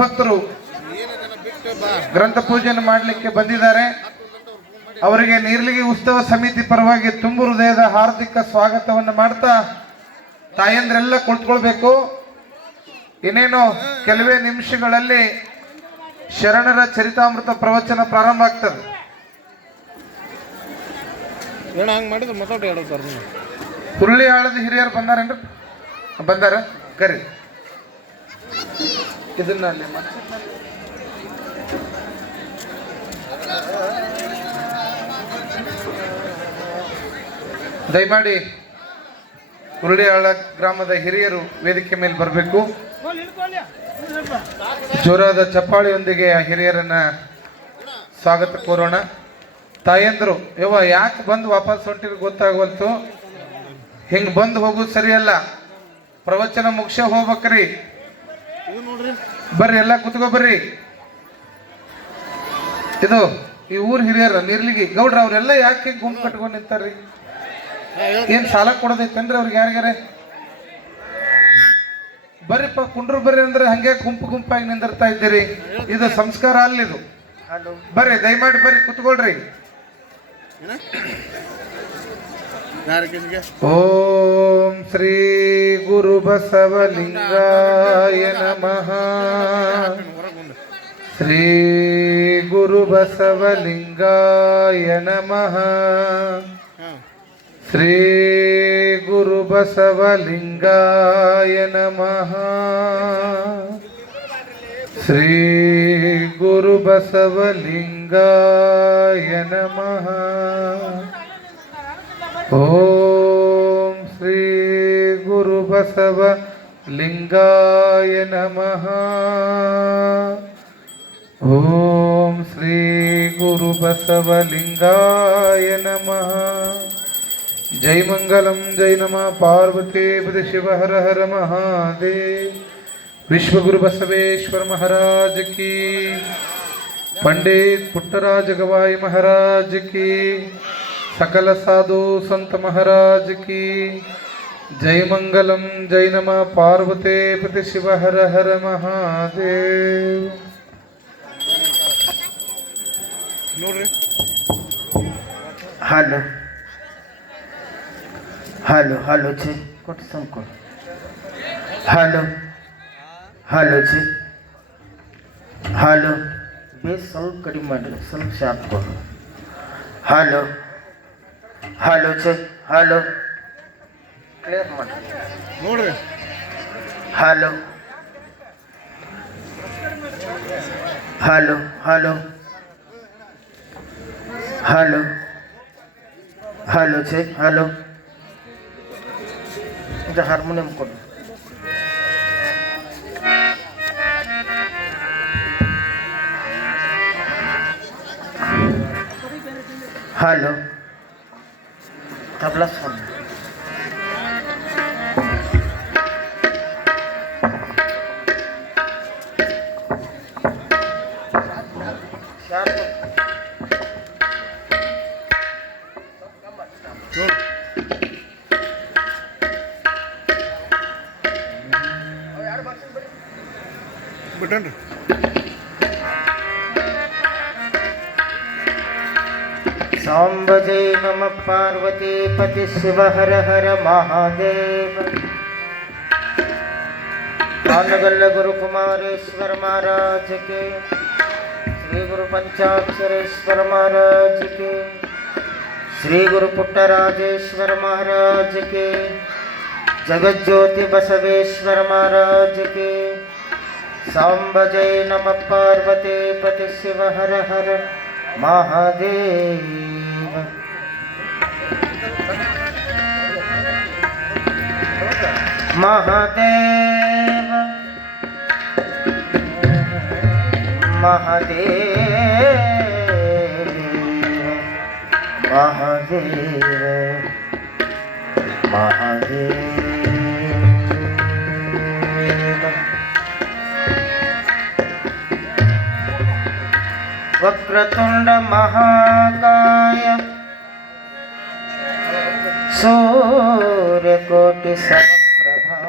ಭಕ್ತರು ಗ್ರಂಥ ಪೂಜೆಯನ್ನು ಮಾಡಲಿಕ್ಕೆ ಬಂದಿದ್ದಾರೆ. ಅವರಿಗೆ ನೀರ್ಲಿಗಿ ಉತ್ಸವ ಸಮಿತಿ ಪರವಾಗಿ ತುಂಬು ಹೃದಯದ ಹಾರ್ದಿಕ ಸ್ವಾಗತವನ್ನು ಮಾಡ್ತಾ ತಾಯಂದ್ರೆಲ್ಲ ಕುಳಿತುಕೊಳ್ಬೇಕು. ಇನ್ನೇನು ಕೆಲವೇ ನಿಮಿಷಗಳಲ್ಲಿ ಶರಣರ ಚರಿತಾಮೃತ ಪ್ರವಚನ ಪ್ರಾರಂಭ ಆಗ್ತದೆ. ಹುರುಳಿ ಆಳದ ಹಿರಿಯರು ಬಂದಾರೇನ್ರಿ? ಬಂದಾರ ಕರಿ ಇದನ್ನ ಅಲ್ಲಿ ದಯಮಾಡಿ ಹುರುಳಿಯಾಳ ಗ್ರಾಮದ ಹಿರಿಯರು ವೇದಿಕೆ ಮೇಲೆ ಬರಬೇಕು. ಜೋರಾದ ಚಪ್ಪಾಳಿಯೊಂದಿಗೆ ಆ ಹಿರಿಯರನ್ನ ಸ್ವಾಗತ ಕೋರೋಣ. ತಾಯಂದ್ರು ಯವ್ವ ಯಾಕೆ ಬಂದು ವಾಪಸ್ ಹೊಂಟಿರು ಗೊತ್ತಾಗವಲ್ತು. ಹಿಂಗೆ ಬಂದು ಹೋಗೋದು ಸರಿಯಲ್ಲ. ಪ್ರವಚನ ಮುಗಿಸ ಹೋಗ್ಬೇಕ್ರಿ. ಬರ್ರಿ ಎಲ್ಲ ಕುತ್ಕೋ ಬರ್ರಿ. ಇದು ಈ ಊರ್ ಹಿರಿಯರ ನೀರ್ಲಿಗಿ ಗೌಡ್ರ ಅವ್ರೆಲ್ಲ ಯಾಕೆ ಗುಂಪು ಕಟ್ಕೊಂಡು ನಿಂತಾರ್ರಿ? ಏನ್ ಸಾಲ ಕೊಡೋದೈತೇನ್ರಿ ಅವ್ರಿಗೆ? ಯಾರಿಗಾರೆ ಬರ್ರಿಪ್ಪ ಕುಂಡ್ರು ಬರ್ರಿ ಅಂದ್ರೆ ಹಂಗೆ ಗುಂಪು ಗುಂಪಾಗಿ ನಿಂದಿರ್ತಾ ಇದ್ದೀರಿ. ಇದು ಸಂಸ್ಕಾರ ಅಲ್ಲಿದು. ಬರ್ರಿ ದಯಮಾಡಿ ಬರ್ರಿ ಕುತ್ಕೊಳ್ರಿ. ಓಂ ಶ್ರೀ ಗುರು ಬಸವಲಿಂಗಾಯ ನಮಃ. ಶ್ರೀ ಗುರು ಬಸವಲಿಂಗಾಯ ನಮಃ. ಶ್ರೀ ಗುರು ಬಸವಲಿಂಗಾಯ ನಮಃ. ಶ್ರೀ ಗುರು ಬಸವಲಿಂಗಾಯ ನಮಃ. ಓಂ ಶ್ರೀ ಗುರು ಬಸವಲಿಂಗಾಯ ನಮಃ. ಓಂ ಶ್ರೀ ಗುರು ಬಸವಲಿಂಗಾಯ ನಮಃ. ಜೈ ಮಂಗಲಂ ಜೈ ನಮಃ ಪಾರ್ವತಿ ಪತಿ ಶಿವ ಹರ ಹರ ಮಹಾದೇವ್. ವಿಶ್ವಗುರು ಬಸವೇಶ್ವರ ಮಹಾರಾಜ್ ಕಿ, पंडित पुट्टराज गवाई महाराज की, सकल साधु संत महाराज की जय. मंगलम जय नमः पार्वती पति शिव हर हर महादेव. हेलो हेलो हेलो जी कोट संको हेलो हेलो जी हेलो ಬೇಸ್ ಸ್ವಲ್ಪ ಕಡಿಮೆ ಮಾಡಿರಿ, ಸ್ವಲ್ಪ ಶಾರ್ಪ್ ಕೊಡು. Hello hello check hello clear ಮಾಡಿ ನೋಡ್ರಿ. Hello hello hello hello hello check hello. ಇದು ಹಾರ್ಮೋನಿಯಂ ಕೊಡು. हेलो तबला सुन. बटन सांब जय नमः पार्वती पति शिव हर हर महादेव. कानगल्ल गुरु कुमारेश्वर महाराज के, श्री गुरु पंचाक्षरेश्वर महाराज के, श्री गुरु पुट्टराजेश्वर महाराज के, जगत ज्योति बसवेश्वर महाराज के. सांब जय नमः पार्वती पति शिव हर हर महादेव. महादेव महादेव महादेव महादेव. वक्रतुंड महाकाय सूर्यकोटि समप्रभा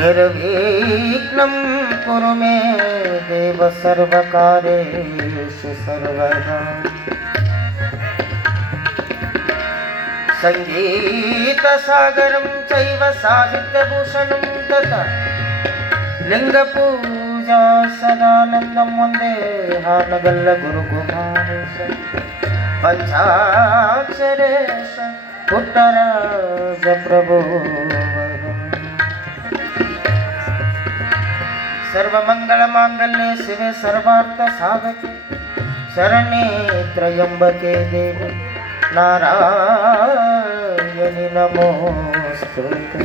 ನಿರ್ವಿಘ್ನಂ ಕುರು ಮೇ ದೇವ ಸರ್ವಕಾರ್ಯೇಷು ಸರ್ವದಾ. ಸಂಗೀತ ಸಾಗರಂ ಚೈವ ಸಾಹಿತ್ಯ ಭೂಷಣಂ ತಥಾ ಲಿಂಗ ಪೂಜಾ ಸದಾನಂದಂ ವಂದೇ ಹಾನಗಲ್ಲ ಗುರು ಕುಮಾರೇಶ ಪಂಚಾಕ್ಷರೇಶ ಪುಟ್ಟರಾಜ ಪ್ರಭೋ. ಸರ್ವಮಂಗಳ ಮಾಂಗಲ್ಯೆ ಶಿವೆ ಸರ್ವಾರ್ಥ ಸಾಧಕೆ ಶರಣ್ಯೇ ತ್ರಯಂಬಕೆ ದೇವಿ ನಾರಾಯಣಿ ನಮೋಸ್ತುತೆ.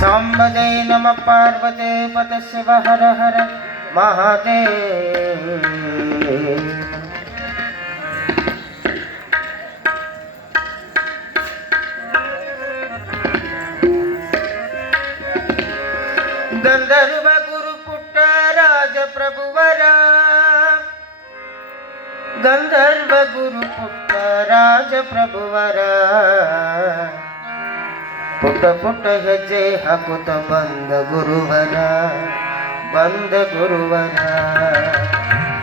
ಸಾಂಬಜೈ ನಮ ಪಾರ್ವತೆ ಪದ ಶಿವ ಹರ ಹರ ಮಹಾದೇವ. ಗಂಧರ್ವ ಗುರು ಪುಟ್ಟ ರಾಜ ಪ್ರಭುವರ ಗಂಧರ್ವ ಗುರು ಪುಟ್ಟ ರಾಜ ಪ್ರಭುವರ ಪುಟ್ಟ ಪುಟ್ಟ ಹೆಜ್ಜೆ ಹಾಕುತ್ತ ಬಂದ ಗುರುವರ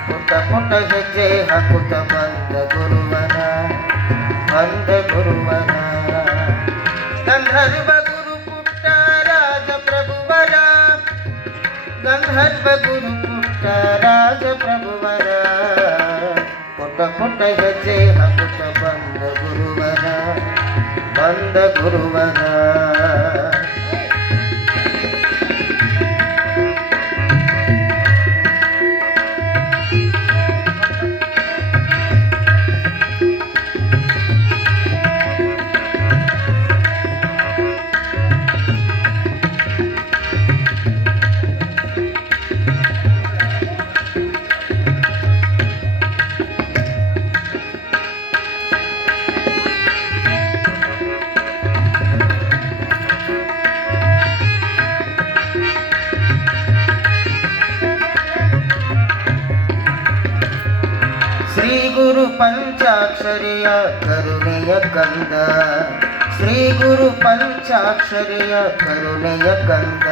ಪುಟ್ಟ ಪುಟ್ಟ ಹೆಜ್ಜೆ ಹಾಕುತ್ತ ಬಂದ ಗುರುವರ ಗಂಧರ್ವ ಗುರು ಪುಟ್ಟ ರಾಜ ಪ್ರಭುವರ ಗಂಧರ್ವ ಗುರು ಪುಟ್ಟ ರಾಜ ಪ್ರಭುವರ ಪುಟ್ಟ ಪುಟ್ಟ ಹೆಜ್ಜೆ ಹಾಕುತ್ತ ಬಂದ ಗುರುವರ ಶ್ರೀ ಗುರು ಪಂಚಾಕ್ಷರಿಯ ಕರುಣೆಯ ಕಂದ ಶ್ರೀ ಗುರು ಪಂಚಾಕ್ಷರಿಯ ಕರುಣೆಯ ಕಂದ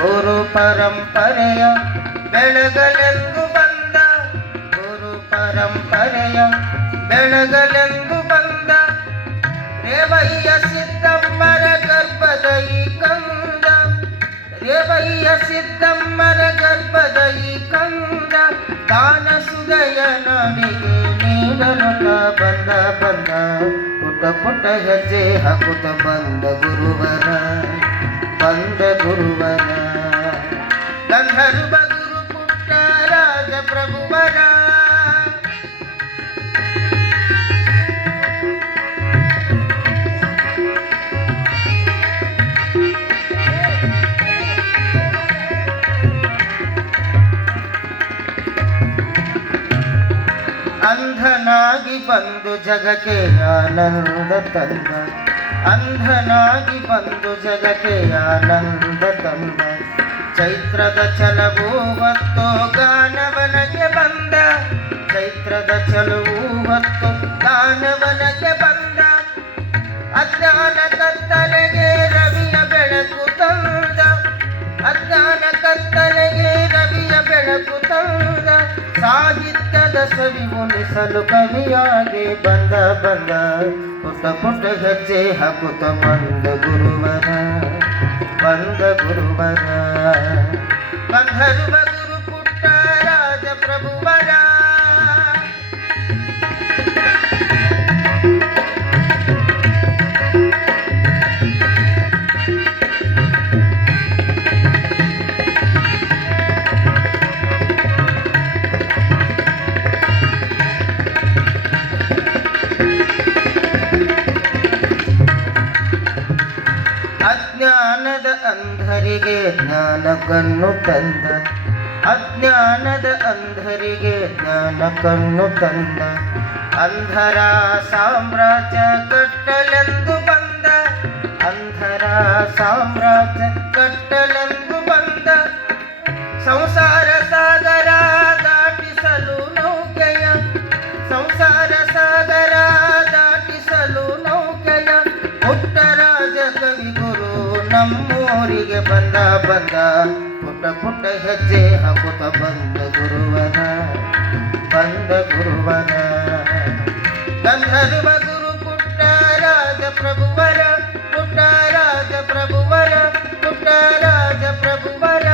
ಗುರು ಪರಂಪರೆಯ ಬೆಳಗಲೆಂದು ಬಂದ ಗುರು ಪರಂಪರೆಯ ಬೆಳಗಲೆಂದು ಬಂದ ರೇವಯ್ಯ ಸಿದ್ದಮ್ಮರ ಗರ್ಭದ ಈ ಕಂದ ರೇವಯ್ಯ ಸಿದ್ದಮ್ಮರ ಗರ್ಭದ ಈ ಕಂದ ದಾನ ಸುದಯ ನನಗೆ ನೀಡಲು ಬಂದ ಪುಟ್ಟ ಪುಟ್ಟ ಹೆಜ್ಜೆ ಹಾಕುತ್ತ ಬಂದ ಗುರುವರ ಗಂಧರ್ವ ಗುರು ಪುಟ್ಟ ರಾಜ ಪ್ರಭುವರ ಅಂಧನಾಗಿ ಬಂದು ಜಗಕ್ಕೆ ಆನಂದ ತಂದ ಅಂಧನಾಗಿ ಬಂದು ಜಗಕ್ಕೆ ಆನಂದ ತಂದ ಚೈತ್ರದ ಛಲವೂ ಹೊತ್ತು ಗಾನವನಕ್ಕೆ ಬಂದ ಚೈತ್ರದ ಛಲವೂ ಹೊತ್ತು ಗಾನವನಕ್ಕೆ ಬಂದ ಅಜ್ಞಾನ ಕತ್ತಲೆಗೆ ರವಿಯ ಬೆಳಕು ತಂದ ಅಜ್ಞಾನ ಕತ್ತಲೆಗೆ ರವಿಯ ಬೆಳಕು ತಂದ ಸಾಹಿತ್ಯದ ಸವಿ ಉಣಿಸಲು ಕವಿಯಾಗಿ ಬಂದ ಪುಟ್ಟ ಪುಟ್ಟ ಹೆಜ್ಜೆ ಹಾಕುತ್ತ ಬಂದ ಗುರುವರ ಗಂಧರ್ವ ಗುರು ಪುಟ್ಟ ರಾಜ ಪ್ರಭುವರ ಅಜ್ಞಾನದ ಅಂಧರಿಗೆ ಜ್ಞಾನ ಕಣ್ಣು ತಂದ ಅಜ್ಞಾನದ ಅಂಧರಿಗೆ ಜ್ಞಾನ ಕಣ್ಣು ತಂದ ಅಂಧರ ಸಾಮ್ರಾಜ್ಯ ಕಟ್ಟಲೆಂದು ಬಂದ ಅಂಧರ ಸಾಮ್ರಾಜ್ಯ ಕಟ್ಟಲೆಂದು ಬಂದ ಸಂಸಾರ ಸಾಗರ ದಾಟಿಸಲು ನೌಕೆಯ ಸಂಸಾರ ಸಾಗರ ದಾಟಿಸಲು ನೌಕೆಯ ಪುಟ್ಟರಾಜ ಕವಿ ನಮ್ಮೂರಿಗೆ ಬಂದ ಬಂದ ಪುಟ್ಟ ಪುಟ್ಟ ಹೆಜ್ಜೆ ಹಾಕುತ್ತ ಬಂದ ಗುರುವನ ಗಂಧರ್ವ ಗುರು ಪುಟ್ಟ ರಾಜ ಪ್ರಭುವರ ಪುಟ್ಟ ರಾಜ ಪ್ರಭುವರ ಪುಟ್ಟ ರಾಜ ಪ್ರಭುವರ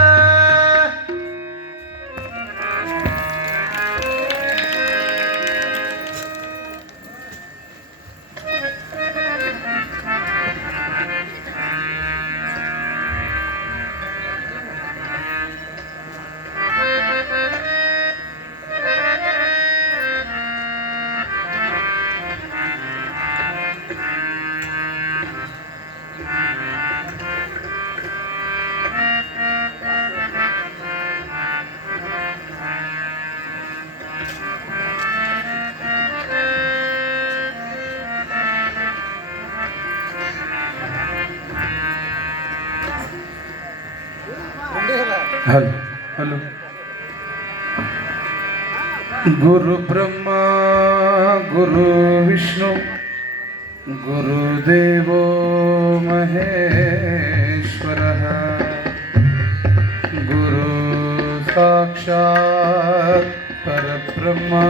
हेलो हेलो गुरु ब्रह्मा गुरु विष्णु गुरुदेवो महेश्वरः गुरु साक्षात् परब्रह्मा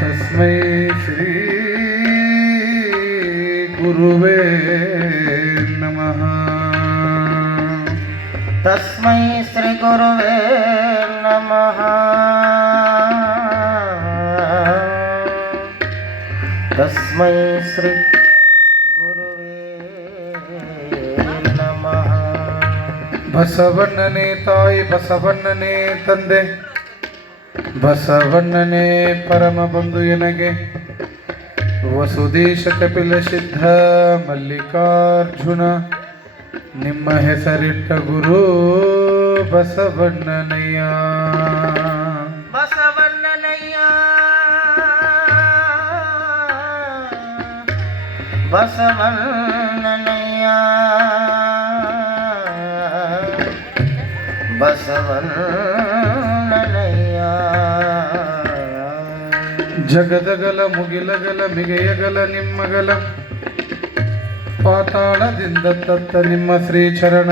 तस्मै श्री गुरुवे नमः तस्मै श्री गुरुवे नमः तस्मै श्री गुरुवे नमः ಬಸವಣ್ಣನೇ ತಾಯಿ ಬಸವಣ್ಣನೇ ತಂದೆ ಬಸವಣ್ಣನೇ ಪರಮ ಬಂಧು ಎನಗೆ ವಸುದೇಶ ಕಪಿಲ ಸಿದ್ಧ ಮಲ್ಲಿಕಾರ್ಜುನ ನಿಮ್ಮ ಹೆಸರಿಟ್ಟ ಗುರು ಬಸವಣ್ಣನಯ್ಯ ಬಸವಣ್ಣನಯ್ಯ ಬಸವಣ್ಣನಯ್ಯ ಬಸವಣ್ಣನಯ್ಯ ಜಗದಗಲ ಮುಗಿಲಗಲ ಮಿಗೆಯಗಲ ನಿಮ್ಮಗಲ ಪಾತಾಳದಿಂದ ತತ್ತ ನಿಮ್ಮ ಶ್ರೀಚರಣ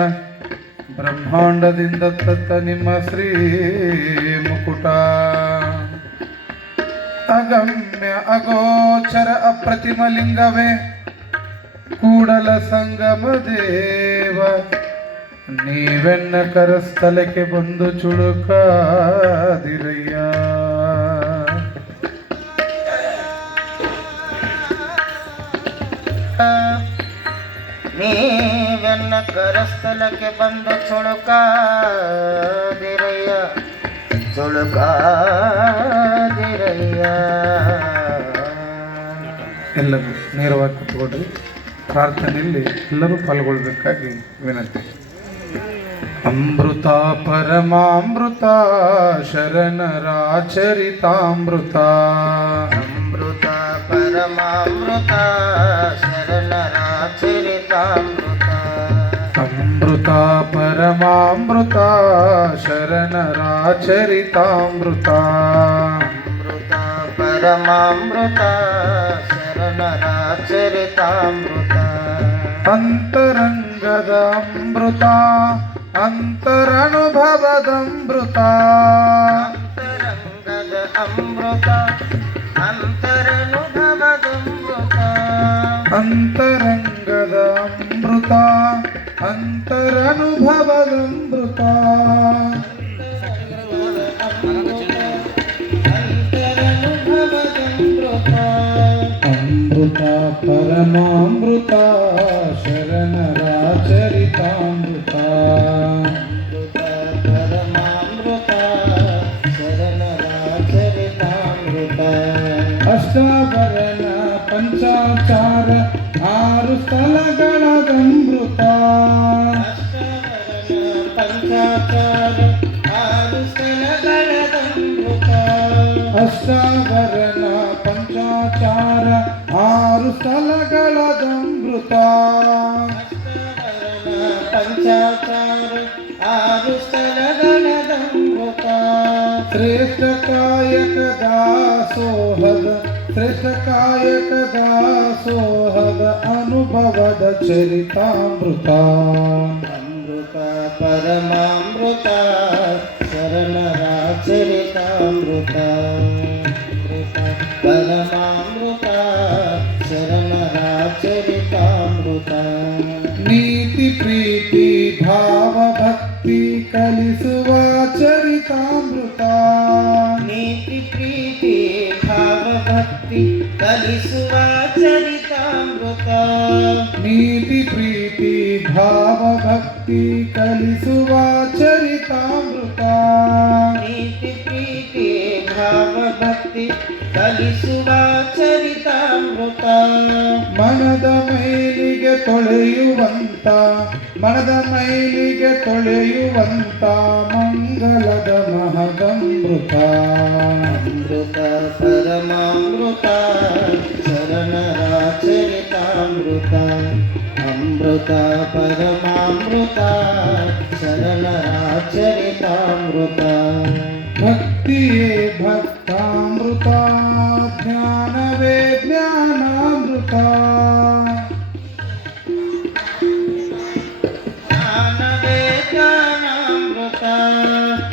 ಬ್ರಹ್ಮಾಂಡದಿಂದ ತತ್ತ ನಿಮ್ಮ ಶ್ರೀ ಮುಕುಟ ಅಗಮ್ಯ ಅಗೋಚರ ಅಪ್ರತಿಮ ಲಿಂಗವೇ ಕೂಡಲ ಸಂಗಮ ದೇವ ನೀವೆನ್ನ ಕರಸ್ಥಲಕ್ಕೆ ಬಂದು ಚುಳುಕಾದಿರಯ್ಯ ನೀವೆನ್ನ ಕರಸ್ಥಲಕ್ಕೆ ಬಂದು ಚುಳುಕಾದಿರಯ್ಯ ಚುಳುಕಾದಿರಯ್ಯ ಎಲ್ಲರೂ ನೇರವಾಗಿ ಕೂತ್ಕೊಳ್ರಿ ಪ್ರಾರ್ಥನೆಯಲ್ಲಿ ಎಲ್ಲರೂ ಪಾಲ್ಗೊಳ್ಬೇಕಾಗಿ ವಿನಂತಿ ಅಮೃತ ಪರಮಾಮೃತ ಶರಣರಾಚರಿತಾಮೃತ ಅಮೃತ ಪರಮಾಮೃತ ಶರಣರಾಚರಿತಾಮೃತ ಅಮೃತ ಪರಮಾಮೃತ ಶರಣರಾಚರಿತಾಮೃತ ಅಮೃತ ಪರಮಾಮೃತ ಶರಣರಾಚರಿತಾಮೃತ ಅಂತರಂಗದ ಅಮೃತ ಅಂತರನುಭವದಮೃತ ಅಂತರಂಗದ ಅಮೃತ ಅಂತರನುಭವದಮೃತ ಅಂತರಂಗದ ಅಮೃತ ಅಂತರನುಭವದಮೃತ ಅಮೃತ ಪರಮಾಮೃತ ಶರಣರಾಚರಿತಾಮೃತ ಪರಮಾಮೃತ ಶರಣರಾಚರಿತಾಮೃತ ಅಷ್ಟಾವರಣ ಪಂಚಾಚಾರ ಆರು ಸ್ಥಳಗಳದಮೃತ ಪಂಚಾಚಾರ ಆರು ಸ್ಥಳಗಳದಮೃತ ಅಷ್ಟಾವರಣ ಪಂಚಾಚಾರ ಆರು ಸ್ಥಳಗಳದಮೃತ ಪಂಚಾಚಾರ ಆರು ಸ್ಥಳಗಳದಮೃತ ಶ್ರೇಷ್ಠ ಕಾಯಕ ದಾಸೋಹದ ಶ್ರೇಷ್ಠ ಕಾಯಕ ದಾಸೋಹದ ಪರಮಾತ್ಮದ ಅನುಭವದ ಚರಿತಾಮೃತ ಅಮೃತ ಪರಮಾಮೃತ ಶರಣರ ಚರಿತಾಮೃತ ಪರಮಾಮೃತ ಶರಣರ ಚರಿತಾಮೃತ ನೀತಿ ಪ್ರೀತಿ ಭಾವ ಭಕ್ತಿ ಕಲಿಸುವ ಚರಿತಾಮೃತ ನೀತಿ ಪ್ರೀತಿ ಭಾವ ಭಕ್ತಿ ಕಲಿಸುವ ಚರಿತಾಮೃತ ನೀತಿ ಪ್ರೀತಿ ಭಾವ ಭಕ್ತಿ ಕಲಿಸುವ ಚರಿತಾಮೃತ ನೀತಿ ಪ್ರೀತಿ ಭಾವ ಭಕ್ತಿ ಕಲಿಸುವ ಚರಿತಾಮೃತ ಮನದ ಮೈಲಿಗೆ ತೊಳೆಯುವಂತ ಮನದ ಮೈಲಿಗೆ ತೊಳೆಯುವಂತ ಮಂಗಲದ ಮಹದಮೃತ ಅಮೃತ ಪರಮಾಮೃತ ಶರಣರ ಚರಿತಾಮೃತ ಅಮೃತ ಪರಮಾಮೃತ ಶರಣರ ಚರಿತಾಮೃತ ಭಕ್ತಿಯೇ ಭಕ್ತಾಮೃತ ಜ್ಞಾನವೇ ಜ್ಞಾನಾಮೃತ ಜ್ಞಾನವೇ ಜ್ಞಾನಾಮೃತ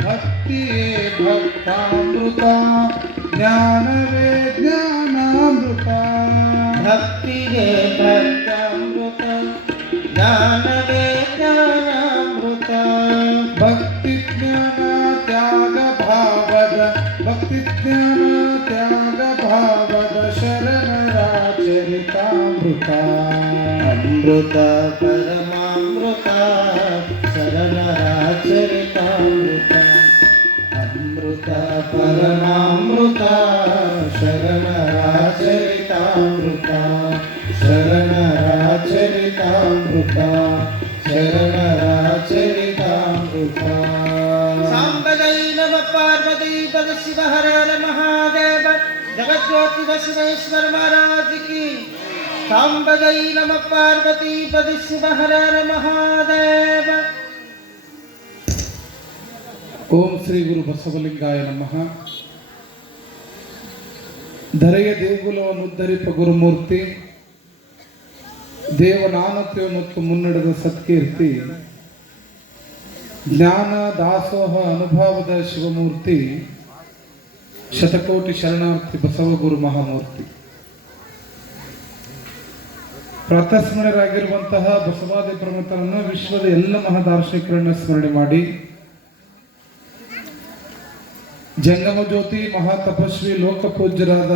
ಭಕ್ತಿಯೇ ಭಕ್ತಾಮೃತ ಜ್ಞಾನವೇ ಜ್ಞಾನಾಮೃತ ಭಕ್ತಿಗೆ ಭಕ್ತಾಮೃತ ಜ್ಞಾನವೇ ಜ್ಞಾನಾಮೃತ ಭಕ್ತಿ ಜ್ಞಾನ ತ್ಯಾಗ ಭಾವದ ಭಕ್ತಿ ಜ್ಞಾನ ತ್ಯಾಗ ಭಾವದ ಶರಣರ ಚರಿತಾಮೃತ ಅಮೃತ ಪರಮಾಮೃತ ಶರಣರ ಚರಿತಾಮೃತ ಅಮೃತ ಪರಮಾಮೃತ ಶರಣರ ಚರಿತಾಮೃತ ಶರಣರ ಚರಿತಾಮೃತ ಶರಣರ ಚರಿತಾಮೃತ ಸಾಂಬದೈ ನಮ ಪಾರ್ವತಿ ಪದ ಶಿವ ಹರ ಮಹಾದೇವ ಜಗಜ್ಯೋತಿ ಬಸವೇಶ್ವರ ಮಹಾರಾಜ್ ಕಿ ಸಾಂಬದೈ ನಮ ಪಾರ್ವತಿ ಪದ ಶಿವ ಹರ ಮಹಾದೇವ. ಓಂ ಶ್ರೀ ಗುರು ಬಸವಲಿಂಗಾಯ ನಮಃ. ಧರೆಯ ದೇಗುಲವನ್ನು ಉದ್ಧರಿಪ ಗುರುಮೂರ್ತಿ ದೇವನಾನತೆಯನ್ನೊತ್ತು ಮುನ್ನಡೆದ ಸತ್ಕೀರ್ತಿ ಜ್ಞಾನ ದಾಸೋಹ ಅನುಭವದ ಶಿವಮೂರ್ತಿ ಶತಕೋಟಿ ಶರಣಾರ್ಥಿ ಬಸವಗುರು ಮಹಾಮೂರ್ತಿ. ಪ್ರಾತಸ್ಮರಣರಾಗಿರುವಂತಹ ಬಸವಾದಿ ಪ್ರಮುಖರನ್ನು ವಿಶ್ವದ ಎಲ್ಲ ಮಹಾದಾರ್ಶನಿಕರನ್ನು ಸ್ಮರಣೆ ಮಾಡಿ ಜಂಗಮ ಜ್ಯೋತಿ ಮಹಾತಪಸ್ವಿ ಲೋಕಪೂಜ್ಯರಾದ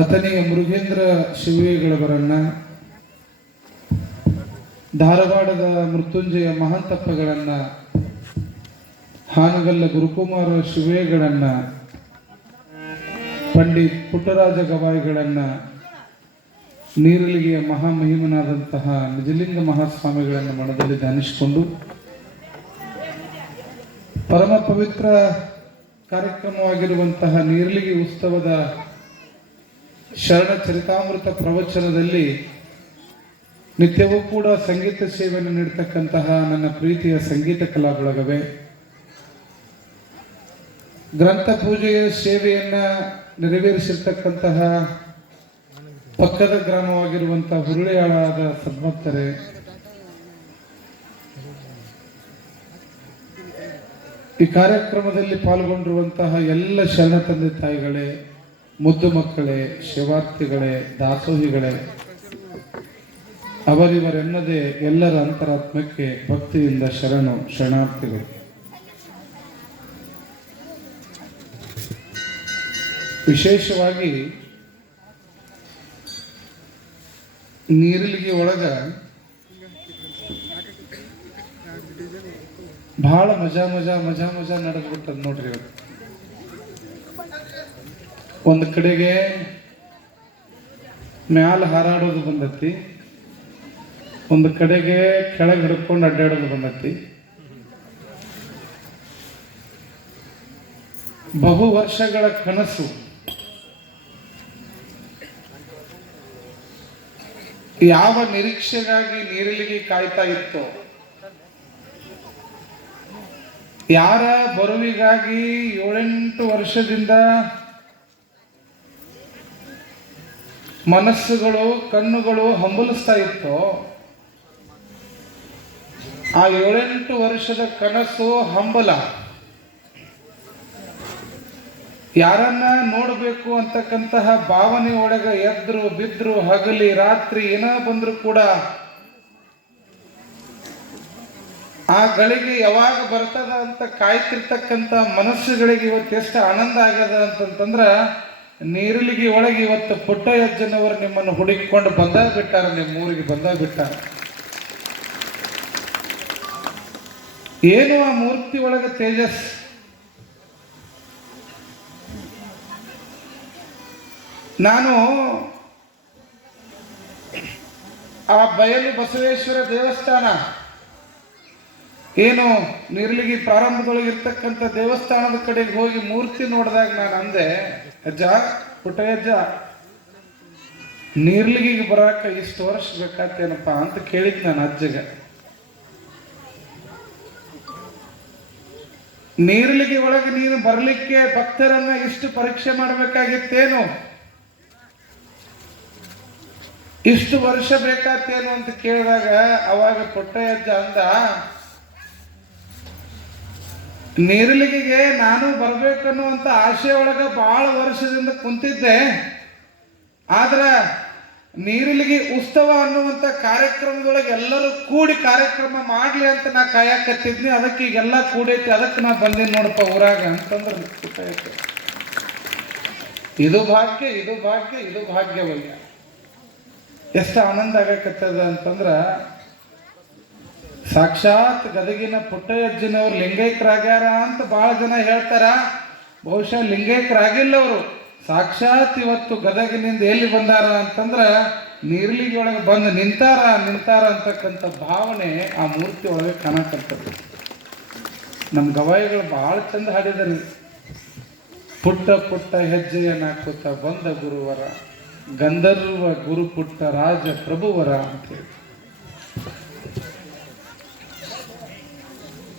ಅಥಣಿಯ ಮೃಗೇಂದ್ರ ಶಿವಗಳವರನ್ನ, ಧಾರವಾಡದ ಮೃತ್ಯುಂಜಯ ಮಹಾಂತಪ್ಪಗಳನ್ನ, ಹಾನಗಲ್ಲ ಗುರುಕುಮಾರ ಶಿವೇಗಳನ್ನ, ಪಂಡಿತ್ ಪುಟ್ಟರಾಜ ಗವಾಯಿಗಳನ್ನ, ನೀರಲಿಗೆಯ ಮಹಾಮಹಿಮನಾದಂತಹ ನಿಜಲಿಂಗ ಮಹಾಸ್ವಾಮಿಗಳನ್ನು ಮನದಲ್ಲಿ ಧ್ಯಾನಿಸಿಕೊಂಡು ಪರಮ ಪವಿತ್ರ ಕಾರ್ಯಕ್ರಮವಾಗಿರುವಂತಹ ನೀರಲಿಗೆ ಉತ್ಸವದ ಶರಣ ಚರಿತಾಮೃತ ಪ್ರವಚನದಲ್ಲಿ ನಿತ್ಯವೂ ಕೂಡ ಸಂಗೀತ ಸೇವೆಯನ್ನು ನೀಡತಕ್ಕಂತಹ ನನ್ನ ಪ್ರೀತಿಯ ಸಂಗೀತ ಕಲಾ ಬಳಗವೇ, ಗ್ರಂಥ ಪೂಜೆಯ ಸೇವೆಯನ್ನ ನೆರವೇರಿಸಿರ್ತಕ್ಕಂತಹ ಪಕ್ಕದ ಗ್ರಾಮವಾಗಿರುವಂತಹ ಹುರುಳಿಯಾಳಾದ ಸದ್ಮತ್ತರೆ, ಈ ಕಾರ್ಯಕ್ರಮದಲ್ಲಿ ಪಾಲ್ಗೊಂಡಿರುವಂತಹ ಎಲ್ಲ ಶರಣ ತಂದೆ ತಾಯಿಗಳೇ, ಮುದ್ದು ಮಕ್ಕಳೇ, ಶಿವಾರ್ಥಿಗಳೇ, ದಾಸೋಹಿಗಳೇ, ಅವರಿವರೆನ್ನದೇ ಎಲ್ಲರ ಅಂತರಾತ್ಮಕ್ಕೆ ಭಕ್ತಿಯಿಂದ ಶರಣಾರ್ಥಿಗಳು. ವಿಶೇಷವಾಗಿ ನೀರಲಿಗೆ ಒಳಗ ಬಹಳ ಮಜಾ ನಡೆದ್ಬಿಟ್ಟದ ನೋಡ್ರಿ. ಒಂದು ಕಡೆಗೆ ಮ್ಯಾಲ ಹಾರಾಡೋದು ಬಂದತಿ, ಒಂದು ಕಡೆಗೆ ಕೆಳಗೆ ಹಿಡ್ಕೊಂಡು ಅಡ್ಡಾಡೋದು ಬಂದತಿ. ಬಹು ವರ್ಷಗಳ ಕನಸು ಯಾವ ನಿರೀಕ್ಷೆಗಾಗಿ ನೀರಲಿಗೆ ಕಾಯ್ತಾ ಇತ್ತು, ಯಾರ ಬರುವಿಗಾಗಿ 7-8 ವರ್ಷದಿಂದ ಮನಸ್ಸುಗಳು ಕಣ್ಣುಗಳು ಹಂಬಲಿಸ್ತಾ ಇತ್ತು. ಆ 7-8 ವರ್ಷದ ಕನಸು ಹಂಬಲ, ಯಾರನ್ನ ನೋಡಬೇಕು ಅಂತಕ್ಕಂತಹ ಭಾವನೆ ಒಳಗೆ ಎದ್ರು ಬಿದ್ರು ಹಗಲಿ ರಾತ್ರಿ ಏನ ಬಂದ್ರು ಕೂಡ ಆ ಗಳಿಗೆ ಯಾವಾಗ ಬರ್ತದ ಅಂತ ಕಾಯ್ತಿರ್ತಕ್ಕಂಥ ಮನಸ್ಸುಗಳಿಗೆ ಇವತ್ತು ಎಷ್ಟು ಆನಂದ ಆಗ್ಯದ ಅಂತಂತಂದ್ರ, ನೀರಿಲಿಗೆ ಒಳಗೆ ಇವತ್ತು ಪುಟ್ಟಯ್ಯಜ್ಜನವರು ನಿಮ್ಮನ್ನು ಹುಡುಕಿಕೊಂಡು ಬಂದ ಬಿಟ್ಟಾರ, ನಿಮ್ಮ ಊರಿಗೆ ಬಂದ ಬಿಟ್ಟಾರ. ಏನು ಆ ಮೂರ್ತಿ ಒಳಗೆ ತೇಜಸ್. ನಾನು ಆ ಬಯಲು ಬಸವೇಶ್ವರ ದೇವಸ್ಥಾನ ಏನು ನಿರ್ಲಿಗಿ ಪ್ರಾರಂಭದೊಳಗೆ ಇರ್ತಕ್ಕಂಥ ದೇವಸ್ಥಾನದ ಕಡೆಗೆ ಹೋಗಿ ಮೂರ್ತಿ ನೋಡಿದಾಗ ನಾನು ಅಂದೆ, ಅಜ್ಜ ಪುಟ್ಟಯ್ಯಜ್ಜ ನೀರ್ಲಿಗಿಗೆ ಬರಾಕ ಇಷ್ಟು ವರ್ಷ ಬೇಕಾತೇನಪ್ಪ ಅಂತ ಕೇಳಿದ್ ನಾನು ಅಜ್ಜಗ. ನೀರ್ಲಿಗೆ ಒಳಗೆ ನೀನು ಬರ್ಲಿಕ್ಕೆ ಭಕ್ತರನ್ನ ಇಷ್ಟು ಪರೀಕ್ಷೆ ಮಾಡಬೇಕಾಗಿತ್ತೇನು, ಇಷ್ಟು ವರ್ಷ ಬೇಕಾತೇನು ಅಂತ ಕೇಳಿದಾಗ ಅವಾಗ ಪುಟ್ಟಯ್ಯಜ್ಜ ಅಂದ, ನೀರ್ಲಿಗಿಗೆ ನಾನು ಬರ್ಬೇಕನ್ನುವಂತ ಆಸೆ ಒಳಗ ಬಹಳ ವರ್ಷದಿಂದ ಕುಂತಿದ್ದೆ. ಆದ್ರ ನೀರಿಲಿಗೆ ಉತ್ಸವ ಅನ್ನುವಂತ ಕಾರ್ಯಕ್ರಮದೊಳಗೆ ಎಲ್ಲರೂ ಕೂಡಿ ಕಾರ್ಯಕ್ರಮ ಮಾಡ್ಲಿ ಅಂತ ನಾ ಕಾಯಕತ್ತಿದ್ನಿ. ಅದಕ್ಕೆ ಈಗೆಲ್ಲ ಕೂಡೈತಿ, ಅದಕ್ಕೆ ನಾ ಬಂದೇನಿ ನೋಡಪ್ಪ ಊರಾಗ ಅಂತಂದ್ರೆ ಇದು ಭಾಗ್ಯ, ಇದು ಭಾಗ್ಯ, ಇದು ಭಾಗ್ಯವಯ್ಯ. ಎಷ್ಟು ಆನಂದ ಆಗಕತ್ತದ ಅಂತಂದ್ರ, ಸಾಕ್ಷಾತ್ ಗದಗಿನ ಪುಟ್ಟಯ್ಯಜ್ಜನವ್ರು ಲಿಂಗೈಕ್ಯರಾಗ್ಯಾರ ಅಂತ ಬಹಳ ಜನ ಹೇಳ್ತಾರ. ಬಹುಶಃ ಲಿಂಗೈಕ್ಯರಾಗಿಲ್ಲ ಅವರು, ಸಾಕ್ಷಾತ್ ಇವತ್ತು ಗದಗಿನಿಂದ ಎಲ್ಲಿ ಬಂದಾರ ಅಂತಂದ್ರ ನೀರ್ಲಿಗೆ ಒಳಗೆ ಬಂದು ನಿಂತಾರ ಅಂತಕ್ಕಂಥ ಭಾವನೆ ಆ ಮೂರ್ತಿ ಒಳಗೆ ಕಾಣಕತ್ತದ. ನಮ್ಮ ಗವಾಯಿಗಳು ಬಹಳ ಚಂದ ಹಾಡಿದರು. ಪುಟ್ಟ ಪುಟ್ಟ ಹೆಜ್ಜೆಯನ್ನು ಹಾಕುತ್ತ ಬಂದ ಗುರುವರ, ಗಂಧರ್ವ ಗುರು ಪುಟ್ಟ ರಾಜ ಪ್ರಭುವರ ಅಂತೇಳಿ.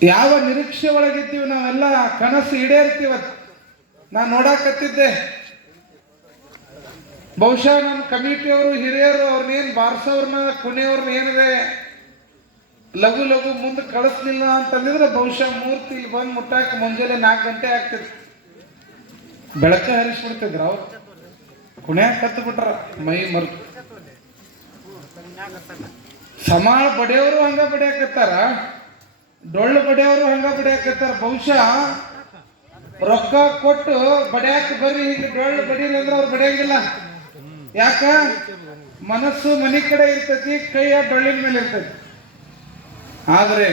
ಯಾವ ನಿರೀಕ್ಷೆ ಒಳಗಿದ್ದೀವಿ ನಾವೆಲ್ಲ, ಕನಸು ಈಡೇರ್ತೀವ. ನಾನು ನೋಡಾಕತ್ತಿದ್ದೆ, ಬಹುಶಃ ನಮ್ಮ ಕಮಿಟಿಯವರು ಹಿರಿಯರು ಅವ್ರನ್ನೇನು ಬಾರ್ಸವ್ರನ್ನ ಕುಣಿಯವ್ರನ್ನ ಏನಿದೆ ಲಘು ಲಘು ಮುಂದೆ ಕಳಿಸ್ಲಿಲ್ಲ ಅಂತಂದಿದ್ರೆ ಬಹುಶಃ ಮೂರ್ತಿ ಇಲ್ಲಿ ಬಂದು ಮುಟ್ಟಾಕ ಮುಂಜಾನೆ 4 ಗಂಟೆ ಆಗ್ತಿದ್ರು. ಬೆಳಕ ಹರಿಸ್ಬಿಡ್ತಿದ್ರು. ಅವ್ರು ಕುಣಿಯಾಕ ಕತ್ತು ಬಿಟ್ರ ಮೈ ಮರ್ತು. ಸಮಾಳ ಬಡಿಯವರು ಹಂಗ ಬಡಿಯಾಕತ್ತಾರ, ಡೊಳ್ಳು ಬಡಿಯವರು ಹಂಗ ಬಡಿಯಾಕತ್ತಾರ. ಬಹುಶಃ ರೊಕ್ಕ ಕೊಟ್ಟು ಬಡಿಯಾಕ ಬರ್ರಿ ಹಿಂಗೆ ಡೊಳ್ಳು ಬಡೀಲಿ ಅಂದ್ರೆ ಅವ್ರು ಬಡಿಯಂಗಿಲ್ಲ. ಯಾಕ? ಮನಸ್ಸು ಮನೆ ಕಡೆ ಇರ್ತೈತಿ, ಕೈಯ ಡೊಳ್ಳಿನ ಮೇಲೆ ಇರ್ತೈತಿ. ಆದ್ರೆ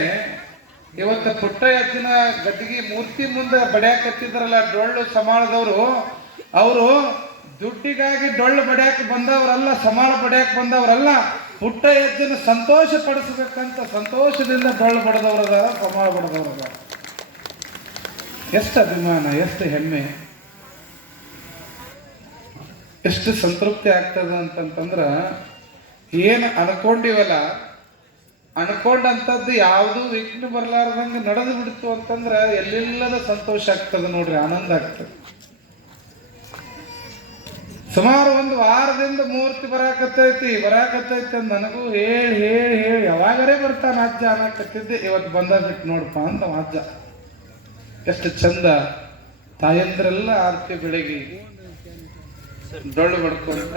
ಇವತ್ತು ಪುಟ್ಟಯ್ಯಜ್ಜನ ಗದ್ದಿಗೆ ಮೂರ್ತಿ ಮುಂದೆ ಬಡಿಯಾಕತ್ತಿದ್ರಲ್ಲ ಡೊಳ್ಳು ಸಮಾಳದವರು, ಅವರು ದುಡ್ಡಿಗಾಗಿ ಡೊಳ್ಳು ಬಡಿಯಾಕ ಬಂದವರಲ್ಲ, ಸಮಾಳ ಬಡಿಯಾಕ ಬಂದವರಲ್ಲ. ಪುಟ್ಟಯ್ಯಜ್ಜನ ಸಂತೋಷ ಪಡಿಸಬೇಕಂತ ಸಂತೋಷದಿಂದ ಡೊಳ್ಳು ಬಡದವರದಾರ, ಸಮಾಳ ಬಡದವರದಾರ. ಎಷ್ಟು ಅಭಿಮಾನ, ಎಷ್ಟು ಹೆಮ್ಮೆ, ಎಷ್ಟು ಸಂತೃಪ್ತಿ ಆಗ್ತದ ಅಂತಂತಂದ್ರ, ಏನು ಅನ್ಕೊಂಡಿವಲ್ಲ ಅನ್ಕೊಂಡಂಥದ್ದು ಯಾವುದು ವಿಘ್ನ ಬರ್ಲಾರ್ದಂಗೆ ನಡೆದು ಬಿಡ್ತು ಅಂತಂದ್ರ ಎಲ್ಲೆಲ್ಲದ ಸಂತೋಷ ಆಗ್ತದೆ ನೋಡ್ರಿ, ಆನಂದ ಆಗ್ತದೆ. ಸುಮಾರು 1 ವಾರದಿಂದ ಮೂರ್ತಿ ಬರಾಕತ್ತೈತಿ ಅಂತ ನನಗೂ ಹೇಳಿ ಯಾವಾಗರೇ ಬರ್ತಾನ ಅಜ್ಜ ಅನ್ನಕತ್ತಿದ್ದೆ. ಇವತ್ತು ಬಂದ ಬಿಟ್ಟು ನೋಡಪ್ಪ ಅಂತ ಅಜ್ಜ. ಎಷ್ಟು ಚಂದ ತಾಯಂದ್ರೆಲ್ಲ ಆರ್ತಿ ಬೆಳಗ್ಗೆ ಡೊಳ್ಳು ಬಡ್ಕೊಂತ,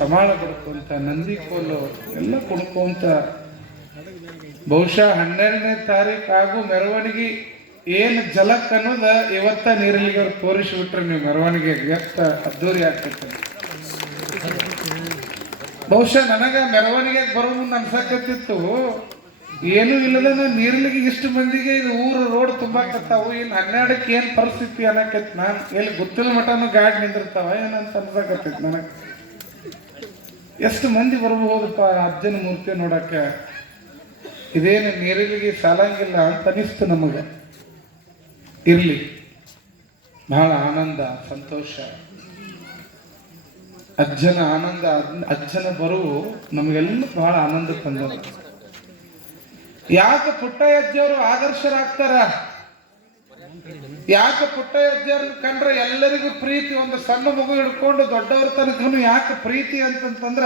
ಸಮಾಳ ಬಡ್ಕೊಂತ, ನಂದಿ ಕೋಲು ಎಲ್ಲ ಕುಡ್ಕೊಂತ, ಬಹುಶಃ 12ನೇ ತಾರೀಕು ಆಗು ಮೆರವಣಿಗೆ ಏನು ಜಲಕ್ ಅನ್ನೋದ ಇವತ್ತ ನೀರಲ್ಲಿಗೆ ಅವ್ರು ತೋರಿಸಿಬಿಟ್ರೆ ನೀವು ಮೆರವಣಿಗೆ ಎಷ್ಟು ಅದ್ದೂರಿ ಆಗ್ತೈತೆ. ಬಹುಶಃ ನನಗ ಮೆರವಣಿಗೆ ಬರೋ ಮುಂದೆ ಅನ್ಸಕತ್ತಿತ್ತು, ಏನೂ ಇಲ್ಲದ ನೀರ್ಲಿಗೆ ಇಷ್ಟು ಮಂದಿಗೆ ಇದು ಊರು ರೋಡ್ ತುಂಬಾಕತ್ತಾವು, ಇನ್ನು 12ಕ್ಕೆ ಏನು ಪರಿಸ್ಥಿತಿ ಅನ್ನಕೈತಿ. ನಾನು ಎಲ್ಲಿ ಗೊತ್ತಿಲ್ಲ ಮಟನು ಗಾಡಿ ನಿಂದಿರ್ತಾವ ಏನಂತ ಅನ್ಸಕತ್ತೈತಿ ನನಗೆ. ಎಷ್ಟು ಮಂದಿ ಬರ್ಬಹುದಪ್ಪ ಅಜ್ಜನ ಮೂರ್ತಿ ನೋಡಕ್ಕ, ಇದೇನು ನೀರಿಲಿಗೆ ಸಾಲಂಗಿಲ್ಲ ಅಂತ ಅನಿಸ್ತು ನಮಗೆ. ಇರ್ಲಿ, ಬಹಳ ಆನಂದ ಸಂತೋಷ. ಅಜ್ಜನ ಆನಂದ, ಅಜ್ಜನ ಬರುವು ನಮಗೆಲ್ಲ ಬಹಳ ಆನಂದ ತಂದ. ಯಾಕೆ ಪುಟ್ಟಯ್ಯಜ್ಜವರು ಆದರ್ಶರಾಗ್ತಾರ? ಯಾಕೆ ಪುಟ್ಟಯ್ಯಜ್ಜರನ್ನ ಕಂಡ್ರೆ ಎಲ್ಲರಿಗೂ ಪ್ರೀತಿ? ಒಂದು ಸಣ್ಣ ಮಗು ಹಿಡ್ಕೊಂಡು ದೊಡ್ಡವ್ರ ತನಕನು ಯಾಕೆ ಪ್ರೀತಿ ಅಂತಂತಂದ್ರ,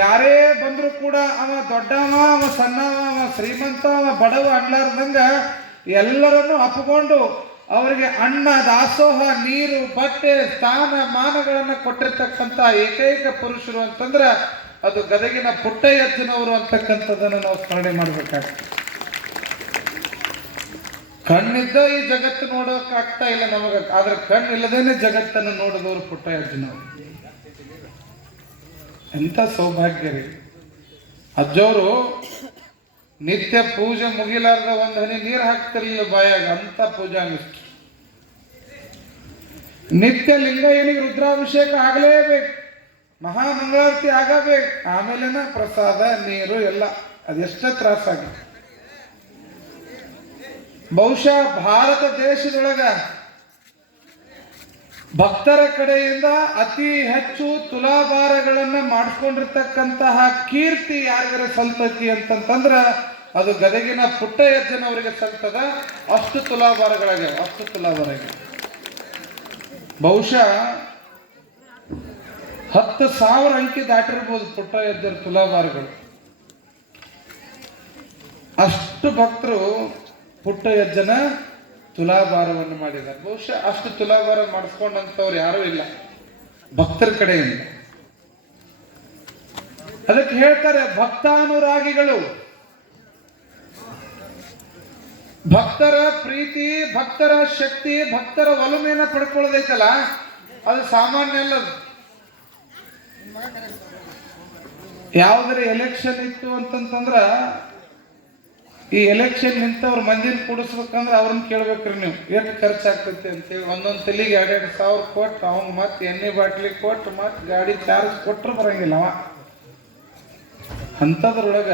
ಯಾರೇ ಬಂದ್ರು ಕೂಡ ಅವ ದೊಡ್ಡವ, ಅವ ಸಣ್ಣವ, ಅವ ಶ್ರೀಮಂತ, ಅವ ಬಡವ ಅನ್ಲಾರ್ದಂಗ ಎಲ್ಲರನ್ನು ಅಪ್ಕೊಂಡು ಅವರಿಗೆ ಅನ್ನ, ದಾಸೋಹ, ನೀರು, ಬಟ್ಟೆ, ಸ್ಥಾನ ಮಾನಗಳನ್ನ ಕೊಟ್ಟಿರ್ತಕ್ಕಂಥ ಏಕೈಕ ಪುರುಷರು ಅಂತಂದ್ರ ಅದು ಗದಗಿನ ಪುಟ್ಟಯ್ಯಜ್ಜನವರು ಅಂತಕ್ಕಂಥದ್ದನ್ನು ನಾವು ಸ್ಮರಣೆ ಮಾಡ್ಬೇಕಾಗ್ತದೆ. ಕಣ್ಣಿದ್ದ ಈ ಜಗತ್ತು ನೋಡೋಕೆ ಆಗ್ತಾ ಇಲ್ಲ ನಮಗ, ಆದ್ರೆ ಕಣ್ಣಿಲ್ಲದೇನೆ ಜಗತ್ತನ್ನು ನೋಡಿದವರು ಪುಟ್ಟಯ್ಯಜ್ಜನವರು. ಎಂಥ ಸೌಭಾಗ್ಯ ರೀ! ಅಜ್ಜವರು ನಿತ್ಯ ಪೂಜೆ ಮುಗಿಲಾರ್ದ ಒಂದು ಹನಿ ನೀರು ಹಾಕ್ತಿರ್ಲಿಲ್ಲ ಬಾಯಾಗ, ಅಂತ ಪೂಜಾ ನಿಷ್ಠೆ. ನಿತ್ಯ ಲಿಂಗಯ್ಯನಿಗೆ ರುದ್ರಾಭಿಷೇಕ ಆಗಲೇಬೇಕು, ಮಹಾಮಂಗಳಾರತಿ ಆಗಬೇಕು, ಆಮೇಲೆನ ಪ್ರಸಾದ ನೀರು ಎಲ್ಲ. ಅದೆಷ್ಟೇ ತ್ರಾಸಾಗಿ. ಬಹುಶಃ ಭಾರತ ದೇಶದೊಳಗ ಭಕ್ತರ ಕಡೆಯಿಂದ ಅತಿ ಹೆಚ್ಚು ತುಲಾಭಾರಗಳನ್ನ ಮಾಡಿಸ್ಕೊಂಡಿರ್ತಕ್ಕಂತಹ ಕೀರ್ತಿ ಯಾರಿಗಾರ ಸಲ್ತೈತಿ ಅಂತಂತಂದ್ರ ಅದು ಗದಗಿನ ಪುಟ್ಟಯ್ಯಜ್ಜನವರಿಗೆ ಸಲ್ತದ. ಅಷ್ಟು ತುಲಾಭಾರಗಳಾಗ್ಯಾವ, ಅಷ್ಟು ತುಲಾಭಾರಗಳು. ಬಹುಶಃ 10,000 ಅಂಕಿ ದಾಟಿರ್ಬೋದು ಪುಟ್ಟಯ್ಯಜ್ಜರ ತುಲಾಭಾರಗಳು. ಅಷ್ಟು ಭಕ್ತರು ಪುಟ್ಟಯ್ಯಜ್ಜನ ತುಲಾಭಾರವನ್ನು ಮಾಡಿದ್ದಾರೆ. ಬಹುಶಃ ಅಷ್ಟು ತುಲಾಭಾರ ಮಾಡಿಸ್ಕೊಂಡಂತವ್ರು ಯಾರೂ ಇಲ್ಲ ಭಕ್ತರ ಕಡೆಯಿಂದ. ಅದಕ್ಕೆ ಹೇಳ್ತಾರೆ ಭಕ್ತಾನುರಾಗಿಗಳು. ಭಕ್ತರ ಪ್ರೀತಿ, ಭಕ್ತರ ಶಕ್ತಿ, ಭಕ್ತರ ಒಲುಮೆಯನ್ನ ಪಡ್ಕೊಳ್ಳೋದೈತಲ್ಲ, ಅದು ಸಾಮಾನ್ಯ ಅಲ್ಲ. ಯಾವ್ದಾರ ಎಲೆಕ್ಷನ್ ಇತ್ತು ಅಂತಂತಂದ್ರ ಈ ಎಲೆಕ್ಷನ್ ನಿಂತವ್ರ ಮಂದಿನ ಕೂಡಿಸ್ಬೇಕಂದ್ರೆ ಅವ್ರನ್ನ ಕೇಳ್ಬೇಕ್ರಿ ನೀವು, ಎಷ್ಟು ಖರ್ಚಾಗ್ತೈತಿ ಅಂತೇಳಿ. ಒಂದೊಂದು ತಲೆಗೆ 2,000 ಕೊಟ್ಟು ಅವ್ನು ಮತ್ತೆ ಎಣ್ಣೆ ಬಾಟ್ಲಿ ಕೊಟ್ಟು ಮತ್ತೆ ಗಾಡಿ ಚಾರ್ಜ್ ಕೊಟ್ಟರು ಬರಂಗಿಲ್ಲ ಅವ. ಅಂಥದ್ರೊಳಗ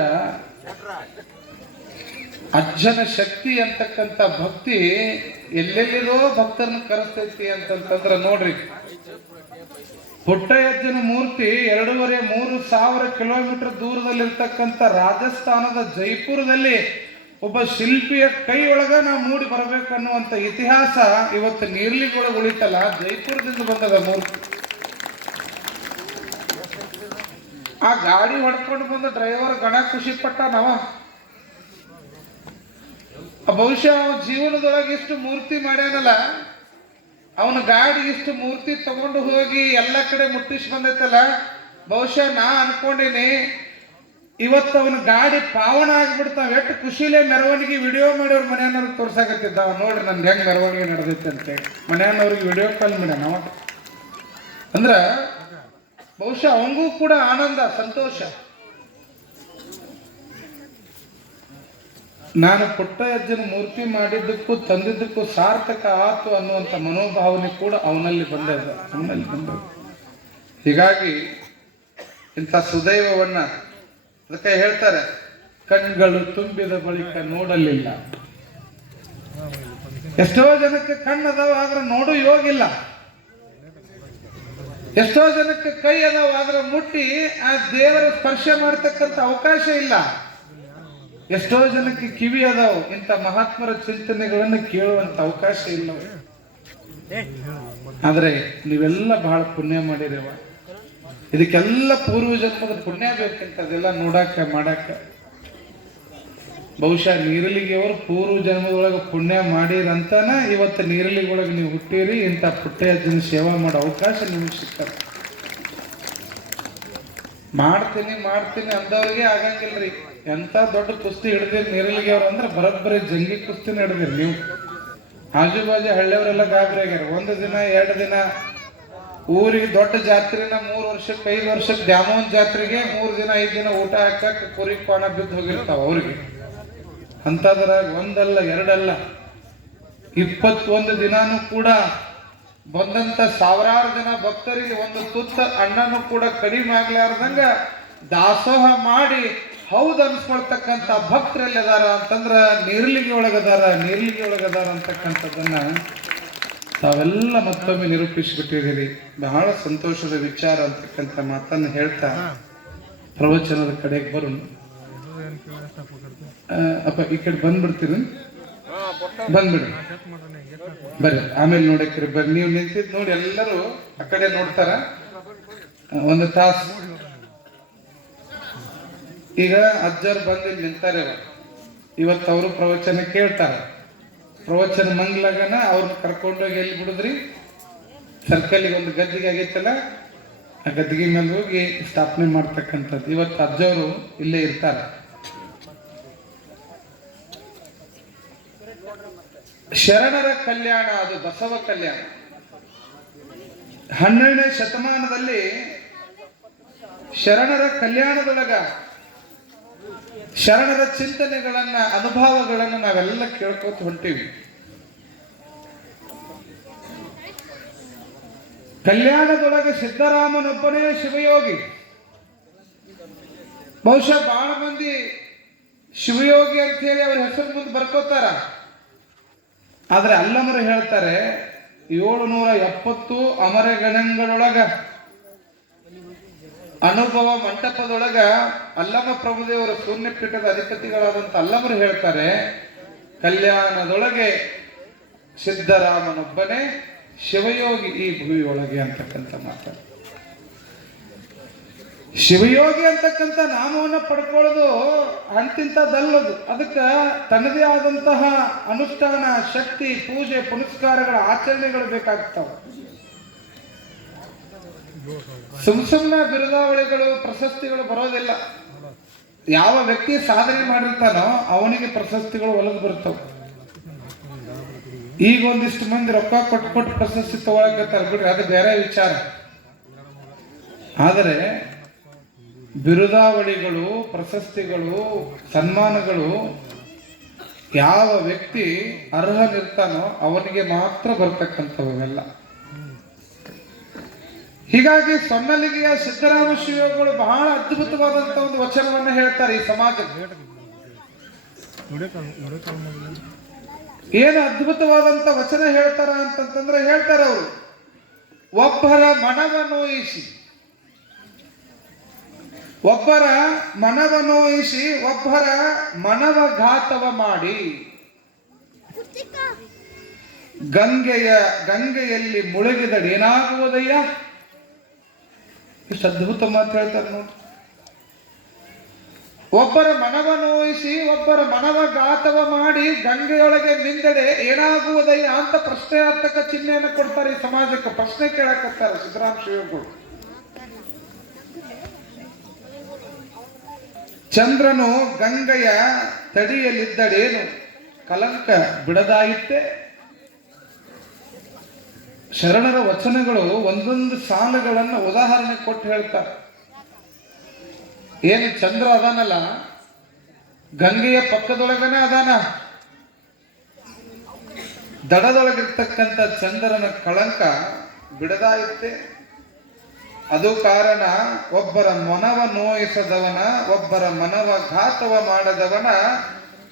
ಅಜ್ಜನ ಶಕ್ತಿ ಅಂತಕ್ಕಂಥ ಭಕ್ತಿ ಎಲ್ಲೆಲ್ಲಿರೋ ಭಕ್ತರನ್ನ ಕರೆಸ್ತೈತಿ ಅಂತಂತಂದ್ರ ನೋಡ್ರಿ. ಪುಟ್ಟಯ್ಯಜ್ಜನ ಮೂರ್ತಿ 2,500-3,000 ಕಿಲೋಮೀಟರ್ ದೂರದಲ್ಲಿರ್ತಕ್ಕಂಥ ರಾಜಸ್ಥಾನದ ಜೈಪುರದಲ್ಲಿ ಒಬ್ಬ ಶಿಲ್ಪಿಯ ಕೈ ಒಳಗ ನಾವು ಮೂಡಿ ಬರ್ಬೇಕನ್ನುವಂತ ಇತಿಹಾಸ ಇವತ್ತು ನೀರ್ಲಿಗೊಳಗೆ ಉಳಿತಲ್ಲ, ಜೈಪುರದಿಂದ ಬಂದದ ಮೂರ್ತಿ. ಆ ಗಾಡಿ ಹೊಡ್ಕೊಂಡು ಬಂದ ಡ್ರೈವರ್ ಗಣ ಖುಷಿ ಪಟ್ಟ ನಾವ. ಬಹುಶಃ ಅವನ ಜೀವನದೊಳಗೆ ಇಷ್ಟು ಮೂರ್ತಿ ಮಾಡ್ಯಾನಲ್ಲ, ಅವನ ಗಾಡಿ ಇಷ್ಟು ಮೂರ್ತಿ ತಗೊಂಡು ಹೋಗಿ ಎಲ್ಲ ಕಡೆ ಮುಟ್ಟಿಸಿ ಬಂದೈತಲ್ಲ. ಬಹುಶಃ ನಾ ಅನ್ಕೊಂಡಿನಿ ಇವತ್ತು ಅವನ ಗಾಡಿ ಪಾವನ ಆಗ್ಬಿಡ್ತಾವ. ಎಷ್ಟು ಖುಷಿಲೇ ಮೆರವಣಿಗೆ ವಿಡಿಯೋ ಮಾಡಿ ಅವ್ರ ಮನೆಯವ್ರಿಗೆ ತೋರ್ಸಾಕತ್ತಿದ್ದ. ನೋಡ್ರಿ ನನ್ಗೆ ಹೆಂಗ್ ಮೆರವಣಿಗೆ ನಡೆದೈತೆ ಅಂತೇಳಿ ಮನೆಯವ್ರಿಗೆ ವಿಡಿಯೋ ಕಾಲ್ ಮಾಡ್ಯಾನ ಅವ. ಅಂದ್ರ ಬಹುಶಃ ಅವಂಗೂ ಕೂಡ ಆನಂದ, ಸಂತೋಷ. ನಾನು ಪುಟ್ಟಯ್ಯಜ್ಜನ ಮೂರ್ತಿ ಮಾಡಿದ್ದಕ್ಕೂ ತಂದಿದ್ದಕ್ಕೂ ಸಾರ್ಥಕ ಆತು ಅನ್ನುವಂಥ ಮನೋಭಾವನೆ ಕೂಡ ಅವನಲ್ಲಿ ಬಂದದ, ಅವನಲ್ಲಿ ಬಂದದ. ಹೀಗಾಗಿ ಇಂಥ ಸುದೈವವನ್ನ ಅದಕ್ಕೆ ಹೇಳ್ತಾರೆ, ಕಣ್ಗಳು ತುಂಬಿದ ಬಳಿಕ ನೋಡಲಿಲ್ಲ. ಎಷ್ಟೋ ಜನಕ್ಕೆ ಕಣ್ಣದಾವ ಆದ್ರೆ ನೋಡು ಯೋಗಿಲ್ಲ. ಎಷ್ಟೋ ಜನಕ್ಕೆ ಕೈ ಅದಾವ ಆದ್ರೆ ಮುಟ್ಟಿ ಆ ದೇವರ ಸ್ಪರ್ಶ ಮಾಡತಕ್ಕಂಥ ಅವಕಾಶ ಇಲ್ಲ. ಎಷ್ಟೋ ಜನಕ್ಕೆ ಕಿವಿ ಅದಾವು, ಇಂಥ ಮಹಾತ್ಮರ ಚಿಂತನೆಗಳನ್ನು ಕೇಳುವಂತ ಅವಕಾಶ ಇಲ್ಲ. ಆದ್ರೆ ನೀವೆಲ್ಲ ಬಹಳ ಪುಣ್ಯ ಮಾಡಿರೇವ. ಇದಕ್ಕೆಲ್ಲ ಪೂರ್ವ ಜನ್ಮದ ಪುಣ್ಯ ಬೇಕಂತದೆಲ್ಲ ನೋಡಾಕ ಮಾಡಾಕ. ಬಹುಶಃ ನೀರಲಿಗೆಯವರು ಪೂರ್ವ ಜನ್ಮದೊಳಗೆ ಪುಣ್ಯ ಮಾಡಿರಂತಾನ ಇವತ್ತು ನೀರಲಿಗೊಳಗೆ ನೀವು ಹುಟ್ಟಿರಿ. ಇಂಥ ಪುಟ್ಟಯ್ಯಜ್ಜನ ಸೇವಾ ಮಾಡೋ ಅವಕಾಶ ನಿಮಗೆ ಸಿಗ್ತದೆ. ಮಾಡ್ತೀನಿ ಅಂದವ್ರಿಗೆ ಆಗಂಗಿಲ್ರಿ. ಎಂತ ದೊಡ್ಡ ಕುಸ್ತಿ ಹಿಡ್ದಿರಿ ನೀರಲಿಗೆ ಅವ್ರು ಅಂದ್ರೆ ಬರೋಬ್ಬರಿ ಜಂಗಿ ಕುಸ್ತಿನ ಹಿಡ್ದಿರಿ ನೀವು. ಆಜು ಬಾಜು ಹಳ್ಳಿಯವರೆಲ್ಲ ಗಾಬರಿ ಆಗ್ಯಾರ. 1 ದಿನ 2 ದಿನ ಊರಿಗೆ ದೊಡ್ಡ ಜಾತ್ರೆನ 3 ವರ್ಷಕ್ಕೆ 5 ವರ್ಷಕ್ಕೆ ದ್ಯಾಮೋಹನ್ ಜಾತ್ರೆಗೆ 3 ದಿನ 5 ದಿನ ಊಟ ಹಾಕಕ್ ಕುರಿ ಕೋಣ ಬಿದ್ದು ಹೋಗಿರ್ತಾವ ಅವ್ರಿಗೆ. ಅಂತದ್ರಾಗ 1 ಅಲ್ಲ 2 ಅಲ್ಲ 21 ದಿನಾನು ಕೂಡ ಬಂದಂತ ಸಾವಿರಾರು ಜನ ಭಕ್ತರಿಗೆ ಒಂದು ತುತ್ತ ಅನ್ನನೂ ಕೂಡ ಕಡಿಮೆ ಆಗ್ಲಾರ್ದಂಗ ದಾಸೋಹ ಮಾಡಿ ಹೌದು ಅನ್ಸ್ಕೊಳ್ತಕ್ಕಂಥ ಭಕ್ತರಲ್ಲಿ ಅದಾರ ಅಂತಂದ್ರ ನೀರ್ಲಿಗೆ ಒಳಗದಾರ ಅಂತಕ್ಕಂಥದ್ದನ್ನ ತಾವೆಲ್ಲ ಮತ್ತೊಮ್ಮೆ ನಿರೂಪಿಸಿಬಿಟ್ಟಿದ್ದೀರಿ. ಬಹಳ ಸಂತೋಷದ ವಿಚಾರ ಅಂತಕ್ಕಂಥ ಮಾತನ್ನು ಹೇಳ್ತಾ ಪ್ರವಚನದ ಕಡೆಗೆ ಬರೋಣ. ಅಪ್ಪ ಈ ಕಡೆ ಬಂದ್ಬಿಡ್ತೀರಿ. ಬಂದ್ಬಿಡಿ ಬರ್ರಿ, ಆಮೇಲೆ ನೋಡಕ್ರಿ ಬರ್ರಿ. ನೀವು ನಿಂತಿದ್ ನೋಡಿ ಎಲ್ಲರೂ ಆ ಕಡೆ ನೋಡ್ತಾರ. ಒಂದು ತಾಸು ಈಗ ಅಜ್ಜರು ಬಂದು ಇಲ್ಲಿ ನಿಂತಾರೆ. ಇವತ್ತು ಅವರು ಪ್ರವಚನ ಕೇಳ್ತಾರೆ. ಪ್ರವಚನ ಮಂಗ್ಲಾಗನ ಅವ್ರನ್ನ ಕರ್ಕೊಂಡೋಗಿ ಎಲ್ಲಿ ಬಿಡುದ್ರಿ, ಸರ್ಕಲ್ಗೆ ಒಂದು ಗದ್ದಿಗೆ ಆಗೈತಲ್ಲ, ಆ ಗದ್ದಿಗೆ ಮೇಲೆ ಹೋಗಿ ಸ್ಥಾಪನೆ ಮಾಡ್ತಕ್ಕಂಥದ್ದು. ಇವತ್ತು ಅಜ್ಜವರು ಇಲ್ಲೇ ಇರ್ತಾರೆ. ಶರಣರ ಕಲ್ಯಾಣ, ಅದು ಬಸವ ಕಲ್ಯಾಣ. 12ನೇ ಶತಮಾನದಲ್ಲಿ ಶರಣರ ಕಲ್ಯಾಣದೊಳಗ ಶರಣರ ಚಿಂತನೆಗಳನ್ನ, ಅನುಭವಗಳನ್ನ ನಾವೆಲ್ಲ ಕೇಳ್ಕೊತ ಹೊಂಟೀವಿ. ಕಲ್ಯಾಣದೊಳಗೆ ಸಿದ್ದರಾಮನೊಬ್ಬನೇ ಶಿವಯೋಗಿ. ಬಹುಶಃ ಬಹಳ ಮಂದಿ ಶಿವಯೋಗಿ ಅಂತ ಹೇಳಿ ಅವ್ರ ಹೆಸರು ಮುಂದೆ ಬರ್ಕೋತಾರ. ಆದ್ರೆ ಅಲ್ಲಮರು ಹೇಳ್ತಾರೆ 770 ಅಮರಗಣಗಳೊಳಗ ಅನುಭವ ಮಂಟಪದೊಳಗ ಅಲ್ಲಮ ಪ್ರಭುದೇವರ ಶೂನ್ಯಪೀಠದ ಅಧಿಪತಿಗಳಾದಂತ ಅಲ್ಲಮರು ಹೇಳ್ತಾರೆ, ಕಲ್ಯಾಣದೊಳಗೆ ಸಿದ್ದರಾಮನೊಬ್ಬನೇ ಶಿವಯೋಗಿ ಈ ಭೂಮಿಯೊಳಗೆ ಅಂತಕ್ಕಂಥ ಮಾತಾಡ. ಶಿವಯೋಗಿ ಅಂತಕ್ಕಂಥ ನಾಮವನ್ನು ಪಡ್ಕೊಳ್ಳೋದು ಅಂತಿಂತದಲ್ಲದು. ಅದಕ್ಕೆ ತನ್ನದೇ ಆದಂತಹ ಅನುಷ್ಠಾನ, ಶಕ್ತಿ, ಪೂಜೆ, ಪುನಸ್ಕಾರಗಳ ಆಚರಣೆಗಳು ಬೇಕಾಗ್ತಾವ. ಸುಮ್ಮನೆ ಬಿರುದಾವಳಿಗಳು, ಪ್ರಶಸ್ತಿಗಳು ಬರೋದಿಲ್ಲ. ಯಾವ ವ್ಯಕ್ತಿ ಸಾಧನೆ ಮಾಡಿರ್ತಾನೋ ಅವನಿಗೆ ಪ್ರಶಸ್ತಿಗಳು ಒಲದು ಬರ್ತವೆ. ಈಗ ಒಂದಿಷ್ಟು ಮಂದಿ ರೊಕ್ಕ ಕೊಟ್ಟು ಪ್ರಶಸ್ತಿ ತಗೊಳಕತ್ತಾರೆ ಬಿಡ್ರಿ, ಅದು ಬೇರೆ ವಿಚಾರ. ಆದರೆ ಬಿರುದಾವಳಿಗಳು, ಪ್ರಶಸ್ತಿಗಳು, ಸನ್ಮಾನಗಳು ಯಾವ ವ್ಯಕ್ತಿ ಅರ್ಹನಿರ್ತಾನೋ ಅವನಿಗೆ ಮಾತ್ರ ಬರ್ತಕ್ಕಂಥವೆಲ್ಲ. ಹೀಗಾಗಿ ಸೊನ್ನಲಿಗೆಯ ಸಿದ್ದರಾಮ ಶಿವಗಳು ಬಹಳ ಅದ್ಭುತವಾದಂತ ಒಂದು ವಚನವನ್ನ ಹೇಳ್ತಾರೆ ಈ ಸಮಾಜಕ್ಕೆ. ಏನು ಅದ್ಭುತವಾದಂತ ವಚನ ಹೇಳ್ತಾರ ಅಂತಂತಂದ್ರೆ, ಹೇಳ್ತಾರ ಅವರು, ಒಬ್ಬರ ಮನವ ನೋಯಿಸಿ ಒಬ್ಬರ ಮನವಘಾತವ ಮಾಡಿ ಗಂಗೆಯಲ್ಲಿ ಮುಳುಗಿದಡಿ ಏನಾಗುವುದಯ್ಯ. ಎಷ್ಟು ಅದ್ಭುತ ಮಾತು ಹೇಳ್ತಾರೆ ನೋಡಿ. ಒಬ್ಬರ ಮನವ ನೋಯಿಸಿ ಒಬ್ಬರ ಮನವಘಾತವ ಮಾಡಿ ಗಂಗೆಯೊಳಗೆ ಮಿಂದಡೆ ಏನಾಗುವುದಯ್ಯ ಅಂತ ಪ್ರಶ್ನೆಯಾರ್ಥಕ ಚಿಹ್ನೆಯನ್ನು ಕೊಡ್ತಾರೆ ಈ ಸಮಾಜಕ್ಕೆ. ಪ್ರಶ್ನೆ ಕೇಳಕತ್ತಾರೆ ಸಿದ್ದರಾಮ ಶಿವಗಳು. ಚಂದ್ರನು ಗಂಗೆಯ ತಡಿಯಲಿದ್ದಡೇನು ಕಲಂಕ ಬಿಡದಾಯಿತ್ತೆ. ಶರಣರ ವಚನಗಳು ಒಂದೊಂದು ಸಾಲುಗಳನ್ನ ಉದಾಹರಣೆ ಕೊಟ್ಟು ಹೇಳ್ತಾರೆ. ಏನು ಚಂದ್ರ ಅದಾನಲ್ಲ, ಗಂಗೆಯ ಪಕ್ಕದೊಳಗನೆ ಅದಾನ. ದಡದೊಳಗಿರ್ತಕ್ಕಂಥ ಚಂದ್ರನ ಕಳಂಕ ಬಿಡದಾಯಿತ್ತೆ. ಅದು ಕಾರಣ ಒಬ್ಬರ ಮನವ ನೋಯಿಸದವನ, ಒಬ್ಬರ ಮನವಘಾತವ ಮಾಡದವನ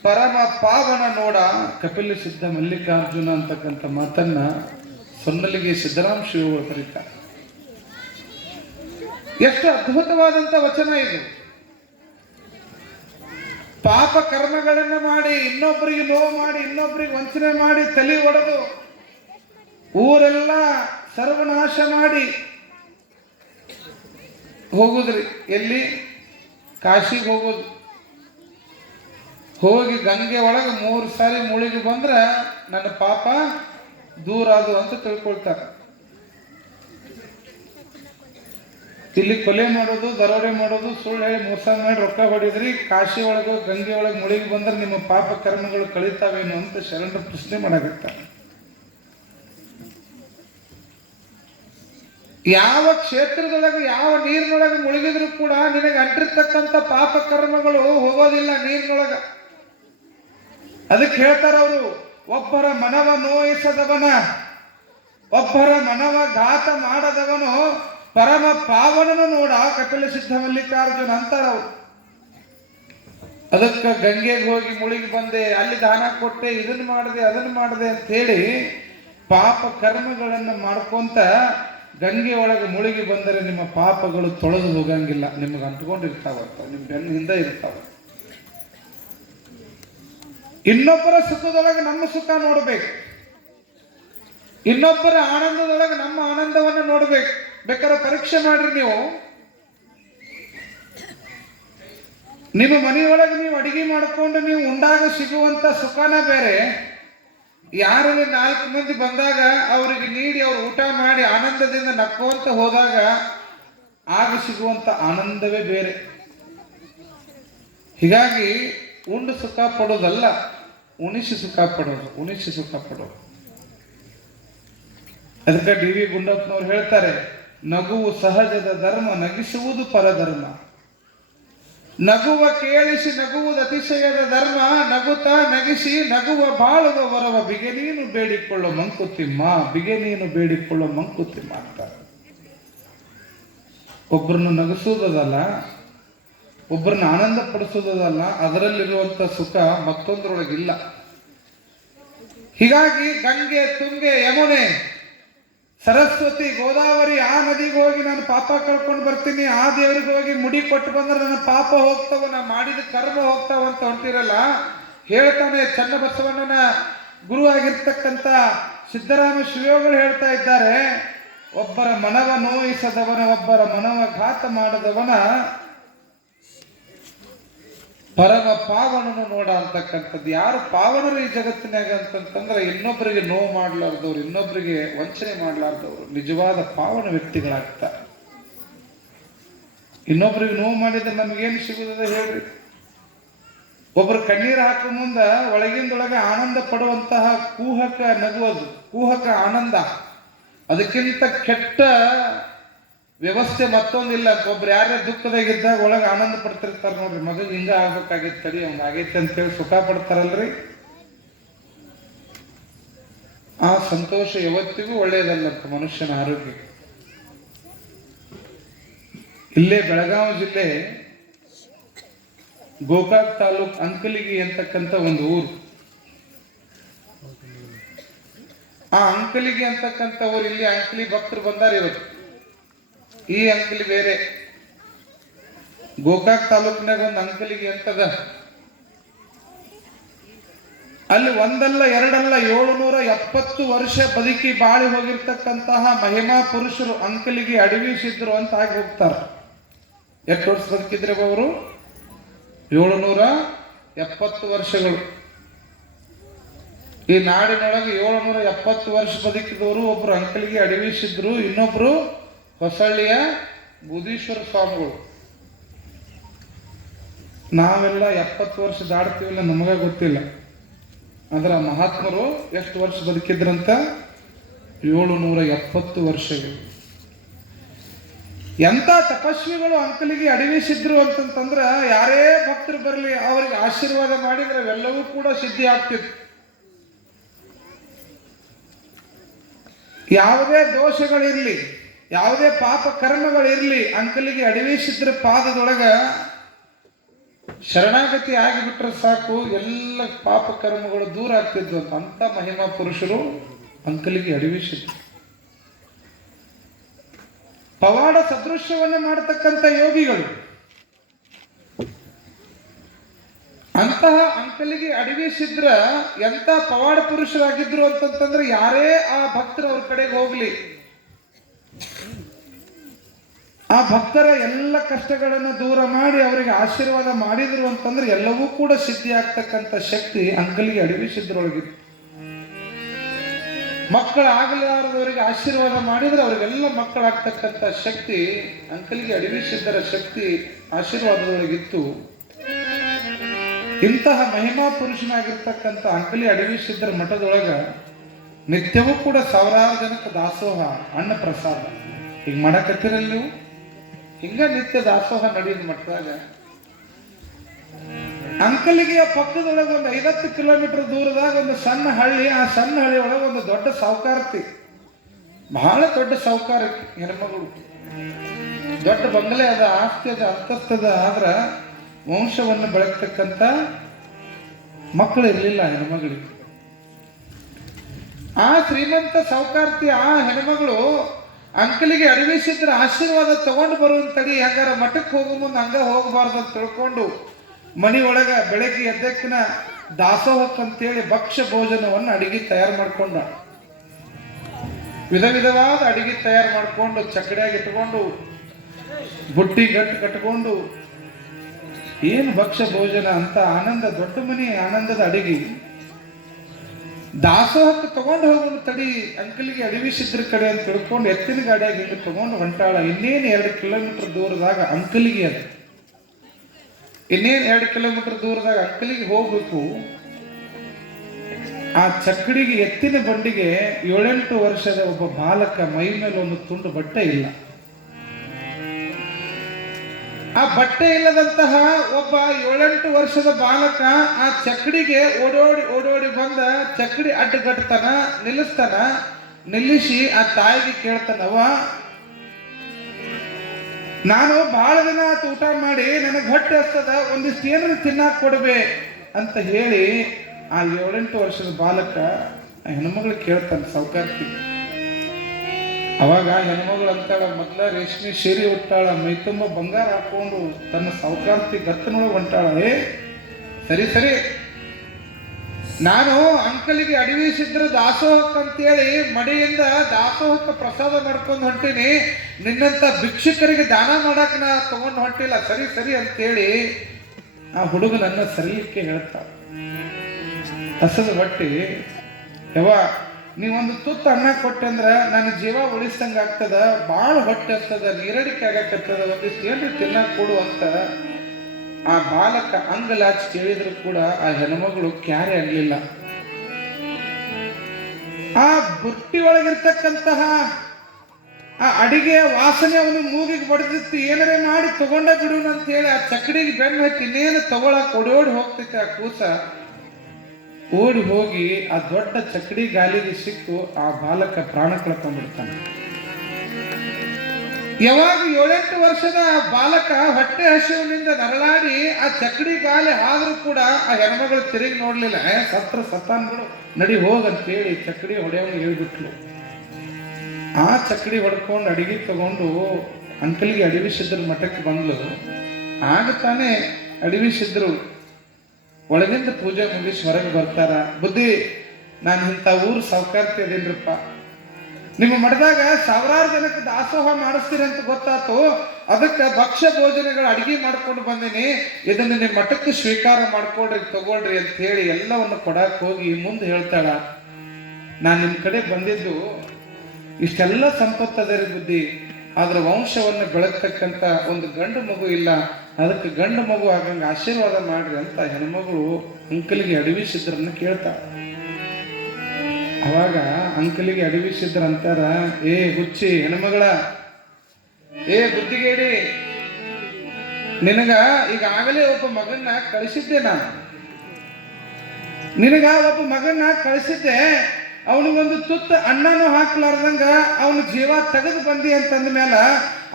ಪರಮ ಪಾವನ ನೋಡ ಕಪಿಲ ಸಿದ್ಧ ಮಲ್ಲಿಕಾರ್ಜುನ ಅಂತಕ್ಕಂಥ ಮಾತನ್ನ ಸೊನ್ನಲಿಗೆ ಸಿದ್ದರಾಮ ಶಿವಗಳು ಬರೀತಾರೆ. ಎಷ್ಟು ಅದ್ಭುತವಾದಂತ ವಚನ ಇದು. ಪಾಪ ಕರ್ಮಗಳನ್ನು ಮಾಡಿ, ಇನ್ನೊಬ್ಬರಿಗೆ ನೋವು ಮಾಡಿ, ಇನ್ನೊಬ್ಬರಿಗೆ ವಂಚನೆ ಮಾಡಿ, ತಲೆ ಒಡೆದು ಊರೆಲ್ಲ ಸರ್ವನಾಶ ಮಾಡಿ ಹೋಗುದ್ರಿ. ಎಲ್ಲಿ? ಕಾಶಿಗೆ ಹೋಗೋದು. ಹೋಗಿ ಗಂಗೆ ಒಳಗೆ 3 ಸಾರಿ ಮುಳುಗಿ ಬಂದ್ರೆ ನನ್ನ ಪಾಪ ದೂರ ಅದು ಅಂತ ತಿಳ್ಕೊಳ್ತಾರೆ. ಇಲ್ಲಿ ಕೊಲೆ ಮಾಡೋದು, ದರೋಡೆ ಮಾಡೋದು, ಸುಳ್ಳು ಹೇಳಿ ಮೋಸ ಮಾಡಿ ರೊಕ್ಕ ಹೊಡಿದ್ರಿ, ಕಾಶಿ ಒಳಗೋ ಗಂಗೆ ಒಳಗೆ ಮುಳುಗಿ ಬಂದ್ರೆ ನಿಮ್ಮ ಪಾಪ ಕರ್ಮಗಳು ಕಳೀತಾವೇನು ಅಂತ ಶರಣರು ಪ್ರಶ್ನೆ ಮಾಡಾಕತ್ತಾರೆ. ಯಾವ ಕ್ಷೇತ್ರದೊಳಗೆ, ಯಾವ ನೀರಿನೊಳಗೆ ಮುಳುಗಿದ್ರು ಕೂಡ ನಿನಗೆ ಅಂಟಿರ್ತಕ್ಕಂಥ ಪಾಪ ಕರ್ಮಗಳು ಹೋಗೋದಿಲ್ಲ ನೀರಿನೊಳಗ. ಅದಕ್ಕೆ ಹೇಳ್ತಾರ ಅವರು, ಒಬ್ಬರ ಮನವ ನೋಯಿಸದವನ, ಒಬ್ಬರ ಮನವ ಘಾತ ಮಾಡದವನು ಪರಮ ಪಾವನನು ನೋಡ ಕಪಿಲ ಸಿದ್ಧ ಮಲ್ಲಿಕಾರ್ಜುನ ಅಂತಾರ ಅವರು. ಅದಕ್ಕೆ ಗಂಗೆಗೆ ಹೋಗಿ ಮುಳುಗಿ ಬಂದೆ, ಅಲ್ಲಿ ದಾನ ಕೊಟ್ಟೆ, ಇದನ್ನು ಮಾಡಿದೆ, ಅದನ್ನು ಮಾಡಿದೆ ಅಂತ ಹೇಳಿ ಪಾಪ ಕರ್ಮಗಳನ್ನು ಮಾಡ್ಕೊಂತ ಗಂಗೆ ಒಳಗೆ ಮುಳುಗಿ ಬಂದರೆ ನಿಮ್ಮ ಪಾಪಗಳು ತೊಳೆದು ಹೋಗಂಗಿಲ್ಲ, ನಿಮಗೆ ಅಂಟ್ಕೊಂಡಿರ್ತಾವ, ನಿಮ್ಮ ಬೆನ್ನ ಹಿಂದೆ ಇರ್ತಾವ. ಇನ್ನೊಬ್ಬರ ಸುಖದೊಳಗೆ ನಮ್ಮ ಸುಖ ನೋಡ್ಬೇಕು, ಇನ್ನೊಬ್ಬರ ಆನಂದದೊಳಗೆ ನಮ್ಮ ಆನಂದವನ್ನು ನೋಡ್ಬೇಕು. ಬೇಕಾದ್ರೆ ಪರೀಕ್ಷೆ ಮಾಡ್ರಿ ನೀವು. ನಿಮ್ಮ ಮನೆಯೊಳಗೆ ನೀವು ಅಡಿಗೆ ಮಾಡಿಕೊಂಡು ನೀವು ಉಂಡಾಗ ಸಿಗುವಂತ ಸುಖನ ಬೇರೆ, ಯಾರಲ್ಲಿ 4 ಮಂದಿ ಬಂದಾಗ ಅವರಿಗೆ ನೀಡಿ ಅವರು ಊಟ ಮಾಡಿ ಆನಂದದಿಂದ ನಕ್ಕುವಂತ ಹೋದಾಗ ಆಗ ಸಿಗುವಂತ ಆನಂದವೇ ಬೇರೆ. ಹೀಗಾಗಿ ಉಂಡು ಸುಖ ಪಡೋದಲ್ಲ, ಉಣಿಸಿ ಸುಖ ಪಡೋದು, ಉಣಿಸಿ ಸುಖ ಪಡೋದು. ಅದಕ್ಕೆ ಡಿ ವಿ ಗುಂಡಪ್ಪನವ್ರು ಹೇಳ್ತಾರೆ, ನಗುವು ಸಹಜದ ಧರ್ಮ, ನಗಿಸುವುದು ಪರಧರ್ಮ. ನಗುವ ಕೇಳಿಸಿ ನಗುವುದು ಅತಿಶಯದ ಧರ್ಮ, ನಗುತ್ತಾ ನಗಿಸಿ ನಗುವ ಬಾಳುವ ವರವ ಬಿಗೆ ನೀನು ಬೇಡಿಕೊಳ್ಳೋ ಮಂಕುತಿಮ್ಮ, ಬಿಗೆ ನೀನು ಬೇಡಿಕೊಳ್ಳೋ ಮಂಕುತಿಮ್ಮ ಅಂತಾರೆ. ಒಬ್ಬರನ್ನು ನಗಿಸುವುದಲ್ಲ, ಒಬ್ಬರನ್ನ ಆನಂದ ಪಡಿಸುವುದಲ್ಲ, ಅದರಲ್ಲಿರುವಂತ ಸುಖ ಮತ್ತೊಂದರೊಳಗಿಲ್ಲ. ಹೀಗಾಗಿ ಗಂಗೆ, ತುಂಗೆ, ಯಮುನೆ, ಸರಸ್ವತಿ, ಗೋದಾವರಿ ಆ ನದಿಗೆ ಹೋಗಿ ನಾನು ಪಾಪ ಕಳ್ಕೊಂಡು ಬರ್ತೀನಿ, ಆ ದೇವರಿಗೆ ಹೋಗಿ ಮುಡಿ ಕೊಟ್ಟು ಬಂದ್ರೆ ನನ್ನ ಪಾಪ ಹೋಗ್ತಾವ, ನಾ ಮಾಡಿದ ಕರ್ಮ ಹೋಗ್ತಾವ ಅಂತ ಹೊಂಟಿರಲ್ಲ. ಹೇಳ್ತಾನೆ ಚನ್ನಬಸವಣ್ಣನ ಗುರು ಆಗಿರ್ತಕ್ಕಂಥ ಸಿದ್ದರಾಮ ಶಿವಯೋಗಿಗಳು ಹೇಳ್ತಾ ಇದ್ದಾರೆ, ಒಬ್ಬರ ಮನವ ನೋಯಿಸದವನ, ಒಬ್ಬರ ಮನವ ಘಾತ ಮಾಡದವನ ಪರಮ ಪಾವನನು ನೋಡ ಅಂತಕ್ಕಂಥದ್ದು. ಯಾರು ಪಾವನರು ಈ ಜಗತ್ತಿನಾಗ ಅಂತಂತಂದ್ರೆ ಇನ್ನೊಬ್ಬರಿಗೆ ನೋವು ಮಾಡ್ಲಾರ್ದವ್ರು, ಇನ್ನೊಬ್ಬರಿಗೆ ವಂಚನೆ ಮಾಡ್ಲಾರ್ದವ್ರು ನಿಜವಾದ ಪಾವನ ವ್ಯಕ್ತಿಗಳಾಗ್ತಾರೆ. ಇನ್ನೊಬ್ಬರಿಗೆ ನೋವು ಮಾಡಿದ್ರೆ ನಮಗೇನು ಸಿಗುತ್ತದೆ ಹೇಳ್ರಿ? ಒಬ್ಬರು ಕಣ್ಣೀರು ಹಾಕೋ ಮುಂದ ಒಳಗಿಂದೊಳಗೆ ಆನಂದ ಪಡುವಂತಹ ಕೂಹಕ ನಗುವುದು, ಕೂಹಕ ಆನಂದ, ಅದಕ್ಕಿಂತ ಕೆಟ್ಟ ವ್ಯವಸ್ಥೆ ಮತ್ತೊಂದಿಲ್ಲ. ಒಬ್ರು ಯಾರೇ ದುಃಖದಾಗಿದ್ದಾಗ ಒಳಗೆ ಆನಂದ ಪಡ್ತಿರ್ತಾರೆ ನೋಡ್ರಿ, ಮಗಗೆ ಹಿಂಗ ಆಗ್ಬೇಕಾಗಿತ್ತು ತಡಿ, ಅವ್ನು ಆಗೈತೆ ಅಂತೇಳಿ ಸುಖ ಪಡ್ತಾರಲ್ರಿ. ಆ ಸಂತೋಷ ಯಾವತ್ತಿಗೂ ಒಳ್ಳೆಯದಲ್ಲಂತ ಮನುಷ್ಯನ ಆರೋಗ್ಯ. ಇಲ್ಲೇ ಬೆಳಗಾವಿ ಜಿಲ್ಲೆ ಗೋಕಾಕ್ ತಾಲೂಕ್ ಅಂಕಲಿಗಿ ಅಂತಕ್ಕಂಥ ಒಂದು ಊರು. ಆ ಅಂಕಲಿಗಿ ಅಂತಕ್ಕಂಥ ಊರು, ಇಲ್ಲಿ ಅಂಕಲಿ ಭಕ್ತರು ಬಂದಾರೆ ಇವತ್ತು. ಈ ಅಂಕಲಿ ಬೇರೆ, ಗೋಕಾಕ್ ತಾಲೂಕಿನಾಗ ಒಂದು ಅಂಕಲಿಗೆ ಅಂತದ. ಅಲ್ಲಿ ಒಂದಲ್ಲ ಎರಡಲ್ಲ 770 ವರ್ಷ ಬದುಕಿ ಬಾಳಿ ಹೋಗಿರ್ತಕ್ಕಂತಹ ಮಹಿಮಾ ಪುರುಷರು ಅಂಕಲಿಗೆ ಅಡವಿ ಸಿದ್ಧರು ಅಂತ ಆಗಿ ಹೋಗ್ತಾರೆ. ಎಷ್ಟು ವರ್ಷ ಬದುಕಿದ್ರೆ ಅವರು? 770 ವರ್ಷಗಳು. ಈ ನಾಡಿನೊಳಗೆ 770 ವರ್ಷ ಬದುಕಿದವರು ಒಬ್ರು ಅಂಕಲಿಗೆ ಅಡವಿ ಸಿದ್ಧರು, ಇನ್ನೊಬ್ರು ಹೊಸಳ್ಳಿಯ ಬುಧೀಶ್ವರ ಸ್ವಾಮಿಗಳು. ನಾವೆಲ್ಲ 70 ವರ್ಷ ದಾಡ್ತೀವಿಲ್ಲ, ನಮಗ ಗೊತ್ತಿಲ್ಲ. ಅದರ ಮಹಾತ್ಮರು ಎಷ್ಟು ವರ್ಷ ಬದುಕಿದ್ರಂತ? 770 ವರ್ಷಗಳು. ಎಂತ ತಪಸ್ವಿಗಳು ಅಂಕಲಿಗೆ ಅಡವಿ ಸಿದ್ರು ಅಂತಂತಂದ್ರೆ, ಯಾರೇ ಭಕ್ತರು ಬರಲಿ ಅವರಿಗೆ ಆಶೀರ್ವಾದ ಮಾಡಿದ್ರೆ ಅವೆಲ್ಲವೂ ಕೂಡ ಸಿದ್ಧಿ ಆಗ್ತಿತ್ತು. ಯಾವುದೇ ದೋಷಗಳಿರ್ಲಿ, ಯಾವುದೇ ಪಾಪ ಕರ್ಮಗಳಿರ್ಲಿ, ಅಂಕಲಿಗೆ ಅಡವಿ ಸಿದ್ರ ಪಾದದೊಳಗ ಶರಣಾಗತಿ ಆಗಿಬಿಟ್ರೆ ಸಾಕು, ಎಲ್ಲ ಪಾಪ ಕರ್ಮಗಳು ದೂರ ಆಗ್ತಿದ್ವು ಅಂತ ಮಹಿಮಾ ಪುರುಷರು ಅಂಕಲಿಗೆ ಅಡವಿ ಸಿದ್ರು. ಪವಾಡ ಸದೃಶ್ಯವನ್ನ ಮಾಡತಕ್ಕಂಥ ಯೋಗಿಗಳು. ಅಂತಹ ಅಂಕಲಿಗೆ ಅಡವಿ ಸಿದ್ರ ಎಂತ ಪವಾಡ ಪುರುಷರಾಗಿದ್ರು ಅಂತಂತಂದ್ರೆ, ಯಾರೇ ಆ ಭಕ್ತರು ಅವ್ರ ಕಡೆಗೆ ಹೋಗ್ಲಿ, ಆ ಭಕ್ತರ ಎಲ್ಲ ಕಷ್ಟಗಳನ್ನು ದೂರ ಮಾಡಿ ಅವರಿಗೆ ಆಶೀರ್ವಾದ ಮಾಡಿದ್ರು ಅಂತಂದ್ರೆ ಎಲ್ಲವೂ ಕೂಡ ಸಿದ್ಧಿ ಆಗ್ತಕ್ಕಂಥ ಶಕ್ತಿ ಅಂಕಲಿಗೆ ಅಡವಿ ಸಿದ್ರೊಳಗಿತ್ತು. ಮಕ್ಕಳಾಗಲಾರದವರಿಗೆ ಆಶೀರ್ವಾದ ಮಾಡಿದ್ರೆ ಅವರಿಗೆಲ್ಲ ಮಕ್ಕಳಾಗ್ತಕ್ಕಂಥ ಶಕ್ತಿ ಅಂಕಲಿಗೆ ಅಡವಿ ಸಿದ್ಧರ ಶಕ್ತಿ ಆಶೀರ್ವಾದದೊಳಗಿತ್ತು. ಇಂತಹ ಮಹಿಮಾ ಪುರುಷನಾಗಿರ್ತಕ್ಕಂಥ ಅಂಕಲಿ ಅಡವಿ ಸಿದ್ಧರ ಮಠದೊಳಗ ನಿತ್ಯವೂ ಕೂಡ ಸಾವಿರಾರು ಜನಕ್ಕೆ ದಾಸೋಹ, ಅನ್ನ ಪ್ರಸಾದ ಈಗ ಮಾಡಕತ್ತಿರಲ್ಲ ನೀವು, ಹಿಂಗ ನಿತ್ಯ ದಾಸೋಹ ನಡೆಯುದು ಮಠದಾಗ. ಅಂಕಲಿಗೆಯ ಪಕ್ಕದೊಳಗೆ ಒಂದು 50 ಕಿಲೋಮೀಟರ್ ದೂರದಾಗ ಒಂದು ಸಣ್ಣ ಹಳ್ಳಿ, ಆ ಸಣ್ಣ ಹಳ್ಳಿ ಒಳಗೆ ಒಂದು ದೊಡ್ಡ ಸಾಹುಕಾರತಿ, ಬಹಳ ದೊಡ್ಡ ಸಾಹುಕಾರತಿ ಹೆಣ್ಮಗಳು, ದೊಡ್ಡ ಬಂಗಲೆ ಅದ, ಆಸ್ತಿ ಅದ, ಅಂತಸ್ತದ, ಆದ್ರ ವಂಶವನ್ನು ಬೆಳಗ್ತಕ್ಕಂಥ ಮಕ್ಕಳು ಇರಲಿಲ್ಲ ಹೆಣ್ಮಗಳಿಗೆ. ಆ ಶ್ರೀಮಂತ ಸಾಹುಕಾರತಿ ಆ ಹೆಣ್ಮಗಳು ಅಂಕಲಿಗೆ ಅಡವಿ ಸಿದ್ರ ಆಶೀರ್ವಾದ ತಗೊಂಡು ಬರುವಂತಡಿ, ಹಂಗಾರ ಮಠಕ್ಕೆ ಹೋಗೋ ಮುಂದೆ ಹಂಗ ಹೋಗಬಾರ್ದು ಅಂತ ತಿಳ್ಕೊಂಡು ಮನಿ ಒಳಗ ಬೆಳಗ್ಗೆ ಎದ್ದಕ್ಕಿನ ದಾಸೋಹಕ್ಕಂತೇಳಿ ಭಕ್ಷ್ಯ ಭೋಜನವನ್ನು ಅಡಿಗೆ ತಯಾರು ಮಾಡ್ಕೊಂಡ. ವಿಧ ವಿಧವಾದ ಅಡಿಗೆ ತಯಾರು ಮಾಡಿಕೊಂಡು ಚಕಡಿಯಾಗಿ ಇಟ್ಕೊಂಡು ಬುಟ್ಟಿ ಗಟ್ಟು ಕಟ್ಕೊಂಡು ಏನು ಭಕ್ಷ್ಯ ಭೋಜನ ಅಂತ ಆನಂದ, ದೊಡ್ಡ ಮನೆ ಆನಂದದ ಅಡಿಗೆ. ದಾಸೋಹಕ್ಕೆ ತಗೊಂಡು ಹೋಗೋಣ ತಡಿ, ಅಂಕಲಿಗೆ ಅಡವಿಸಿದ್ರ ಕಡೆ ಅಂತ ತಿಳ್ಕೊಂಡು ಎತ್ತಿನ ಗಾಡಿಯಾಗಿ ಹಿಂಗೆ ತಗೊಂಡು ಹೊಂಟಾಳ. ಇನ್ನೇನು 2 ಕಿಲೋಮೀಟರ್ ದೂರದಾಗ ಅಂಕಲಿಗೆ ಅದು, ಇನ್ನೇನು 2 ಕಿಲೋಮೀಟರ್ ದೂರದಾಗ ಅಂಕಲಿಗೆ ಹೋಗ್ಬೇಕು. ಆ ಚಕ್ಕಡಿಗೆ, ಎತ್ತಿನ ಬಂಡಿಗೆ 7-8 ವರ್ಷದ ಒಬ್ಬ ಬಾಲಕ, ಮೈ ಮೇಲೆ ಒಂದು ತುಂಡು ಬಟ್ಟೆ ಇಲ್ಲ. ಆ ಬಟ್ಟೆ ಇಲ್ಲದಂತಹ ಒಬ್ಬ 7-8 ವರ್ಷದ ಬಾಲಕ ಆ ಚಕ್ಕಡಿಗೆ ಓಡೋಡಿ ಬಂದ ಚಕ್ಕಡಿ ಅಡ್ಡಗಟ್ತಾನ, ನಿಲ್ಲಿಸ್ತಾನ. ನಿಲ್ಲಿಸಿ ಆ ತಾಯಿಗೆ ಕೇಳ್ತಾನವ, ನಾನು ಬಹಳ ದಿನ ಆತು ಊಟ ಮಾಡಿ, ನನಗೆ ಹೊಟ್ಟೆ ಹಸ್ತದ, ಒಂದಿಷ್ಟು ಏನಾದ್ರು ತಿನ್ನಾಕ್ ಕೊಡ್ಬೇ ಅಂತ ಹೇಳಿ ಆ 7-8 ವರ್ಷದ ಬಾಲಕ ಹೆಣ್ಮಗಳು ಕೇಳ್ತಾನೆ ಸೌಕಾರ್ತಿ. ಅವಾಗ ಹೆಣ್ಮಗಳು ಅಂತಾಳ, ಮೊದ್ಲ ರೇಷ್ಮೆ ಸೀರೆ ಉಟ್ಟಾಳ, ಮೈ ತುಂಬ ಬಂಗಾರ ಹಾಕೊಂಡು ತನ್ನ ಸೌಕಾರ್ತಿ ಗತ್ತನೊಳಗೆ ಹೊಂಟಾಳ. ಸರಿ ಸರಿ, ನಾನು ಅಂಕಲಿಗೆ ಅಡವಿಸಿದ್ರ ದಾಸೋಹಕ್ಕಂತೇಳಿ ಮಡಿಯಿಂದ ದಾಸೋಹಕ್ಕೆ ಪ್ರಸಾದ ಮಾಡ್ಕೊಂಡು ಹೊಂಟೀನಿ, ನಿನ್ನಂತ ಭಿಕ್ಷುಕರಿಗೆ ದಾನ ಮಾಡಕ್ ನಾ ತಗೊಂಡು ಹೊಂಟಿಲ್ಲ, ಸರಿ ಸರಿ ಅಂತೇಳಿ ಆ ಹುಡುಗ ನನ್ನ ಸರಿಲಿಕ್ಕೆ ಹೇಳ್ತಾಳ. ಹಸದ ಹೊಟ್ಟಿ, ಯವ್ವ ನೀವೊಂದು ತುತ್ತು ಅನ್ನ ಕೊಟ್ಟಂದ್ರ ನನ್ನ ಜೀವ ಉಳಿಸ್ದಂಗ ಆಗ್ತದ, ಭಾಳ ಹೊಟ್ಟೆ ಹಸ್ತದ, ನೀರಡಿಕೆ ಆಗಕತ್ತದ, ಒಂದಿಷ್ಟು ಏನ್ರಿ ತಿನ್ನಕ್ ಕೊಡು ಅಂತ ಆ ಬಾಲಕ ಅಂಗಲಾಚಿ ಕೇಳಿದ್ರು ಕೂಡ ಆ ಹೆಣ್ಮಗಳು ಕ್ಯಾರೆ ಆಗ್ಲಿಲ್ಲ. ಆ ಬುಟ್ಟಿ ಒಳಗಿರ್ತಕ್ಕಂತಹ ಆ ಅಡಿಗೆಯ ವಾಸನೆ ಅವನು ಮೂಗಿಗೆ ಬಡಿದಿತ್ತು. ಏನಾರೇ ಮಾಡಿ ತಗೊಂಡ ಬಿಡುನು ಅಂತ ಹೇಳಿ ಆ ಚಕಡಿಗೆ ಬೆನ್ನು ಹತ್ತಿ ಇನ್ನೇನು ತಗೊಳಕ್ ಓಡೋಡಿ ಹೋಗ್ತೈತೆ ಆ ಕೂಸ. ಓಡಿ ಹೋಗಿ ಆ ದೊಡ್ಡ ಚಕಡಿ ಗಾಲಿಗೆ ಸಿಕ್ಕು ಆ ಬಾಲಕ ಪ್ರಾಣ ಕಳ್ಕೊಂಡ್ಬಿಡ್ತಾನೆ. ಯಾವಾಗ 7-8 ವರ್ಷದ ಬಾಲಕ ಹೊಟ್ಟೆ ಹಸಿವಿನಿಂದ ನರಳಾಡಿ ಆ ಚಕಡಿ ಗಾಲಿ ಆದ್ರೂ ಕೂಡ ಆ ಹೆಣ್ಮಗಳು ತಿರುಗಿ ನೋಡ್ಲಿಲ್ಲ. ಸತ್ತಾನ್ ಬಿಡು, ನಡಿ ಹೋಗಂತೇಳಿ ಚಕಡಿ ಹೊಡೆಯವನು ಹೇಳ್ಬಿಟ್ಲು. ಆ ಚಕಡಿ ಹೊಡ್ಕೊಂಡು ಅಡಿಗೆ ತಗೊಂಡು ಅಂಕಲಿಗೆ ಅಡವಿಸಿದ್ರ ಮಠಕ್ಕೆ ಬಂದ್ಲು. ಆಗ ತಾನೇ ಅಡವಿಸಿದ್ರು ಒಳಗಿಂದ ಪೂಜೆ ಮುಗಿಸಿ ಹೊರಗೆ ಬರ್ತಾರ. ಬುದ್ಧಿ, ನಾನು ಇಂಥ ಊರು ಸೌಕಾರ್ತಿ ಅದೇನ್ರಪ್ಪ, ನಿಮ್ಮ ಮಠದಾಗ 1000 ಜನಕ್ಕೆ ದಾಸೋಹ ಮಾಡಿಸ್ತೀರಿ ಅಂತ ಗೊತ್ತಾತು, ಅದಕ್ಕೆ ಭಕ್ಷ್ಯ ಭೋಜನಗಳು ಅಡಿಗೆ ಮಾಡ್ಕೊಂಡು ಬಂದೀನಿ, ಇದನ್ನು ನಿಮ್ಮ ಮಠಕ್ಕೆ ಸ್ವೀಕಾರ ಮಾಡ್ಕೊಳ್ರಿ, ತಗೊಳ್ರಿ ಅಂತ ಹೇಳಿ ಎಲ್ಲವನ್ನು ಕೊಡಕ್ಕೆ ಹೋಗಿ ಮುಂದೆ ಹೇಳ್ತಾಳ, ನಾನು ನಿಮ್ಮ ಕಡೆ ಬಂದಿದ್ದು ಇಷ್ಟೆಲ್ಲ ಸಂಪತ್ತು ಅದರಿ ಬುದ್ಧಿ, ಆದ್ರೆ ವಂಶವನ್ನು ಬೆಳಗ್ತಕ್ಕಂಥ ಒಂದು ಗಂಡು ಮಗು ಇಲ್ಲ, ಅದಕ್ಕೆ ಗಂಡು ಮಗು ಆಗಂಗೆ ಆಶೀರ್ವಾದ ಮಾಡ್ರಿ ಅಂತ ಹೆಣ್ಮಗಳು ಅಂಕಲಿಗೆ ಅಡವಿಸಿದ್ರನ್ನ ಕೇಳ್ತಾಳ. ಅವಾಗ ಅಂಕಲಿಗೆ ಅಡವಿಸಿದ್ರ ಅಂತಾರ, ಏ ಹುಚ್ಚಿ ಹೆಣ್ಮಗಳ, ಏ ಬುದ್ಧಿಗೇಡಿ, ನಿನಗ ಈಗಾಗಲೇ ಒಬ್ಬ ಮಗನ್ನ ಕಳಿಸಿದ್ದೆ ನಾನು, ನಿನಗ ಒಬ್ಬ ಮಗನ್ನ ಕಳಿಸಿದ್ದೆ, ಅವನಿಗೊಂದು ತುತ್ತು ಅನ್ನನೂ ಹಾಕ್ಲಾರ್ದಂಗ ಅವನ ಜೀವ ತೆಗೆದು ಬಂದಿ ಅಂತಂದ ಮೇಲೆ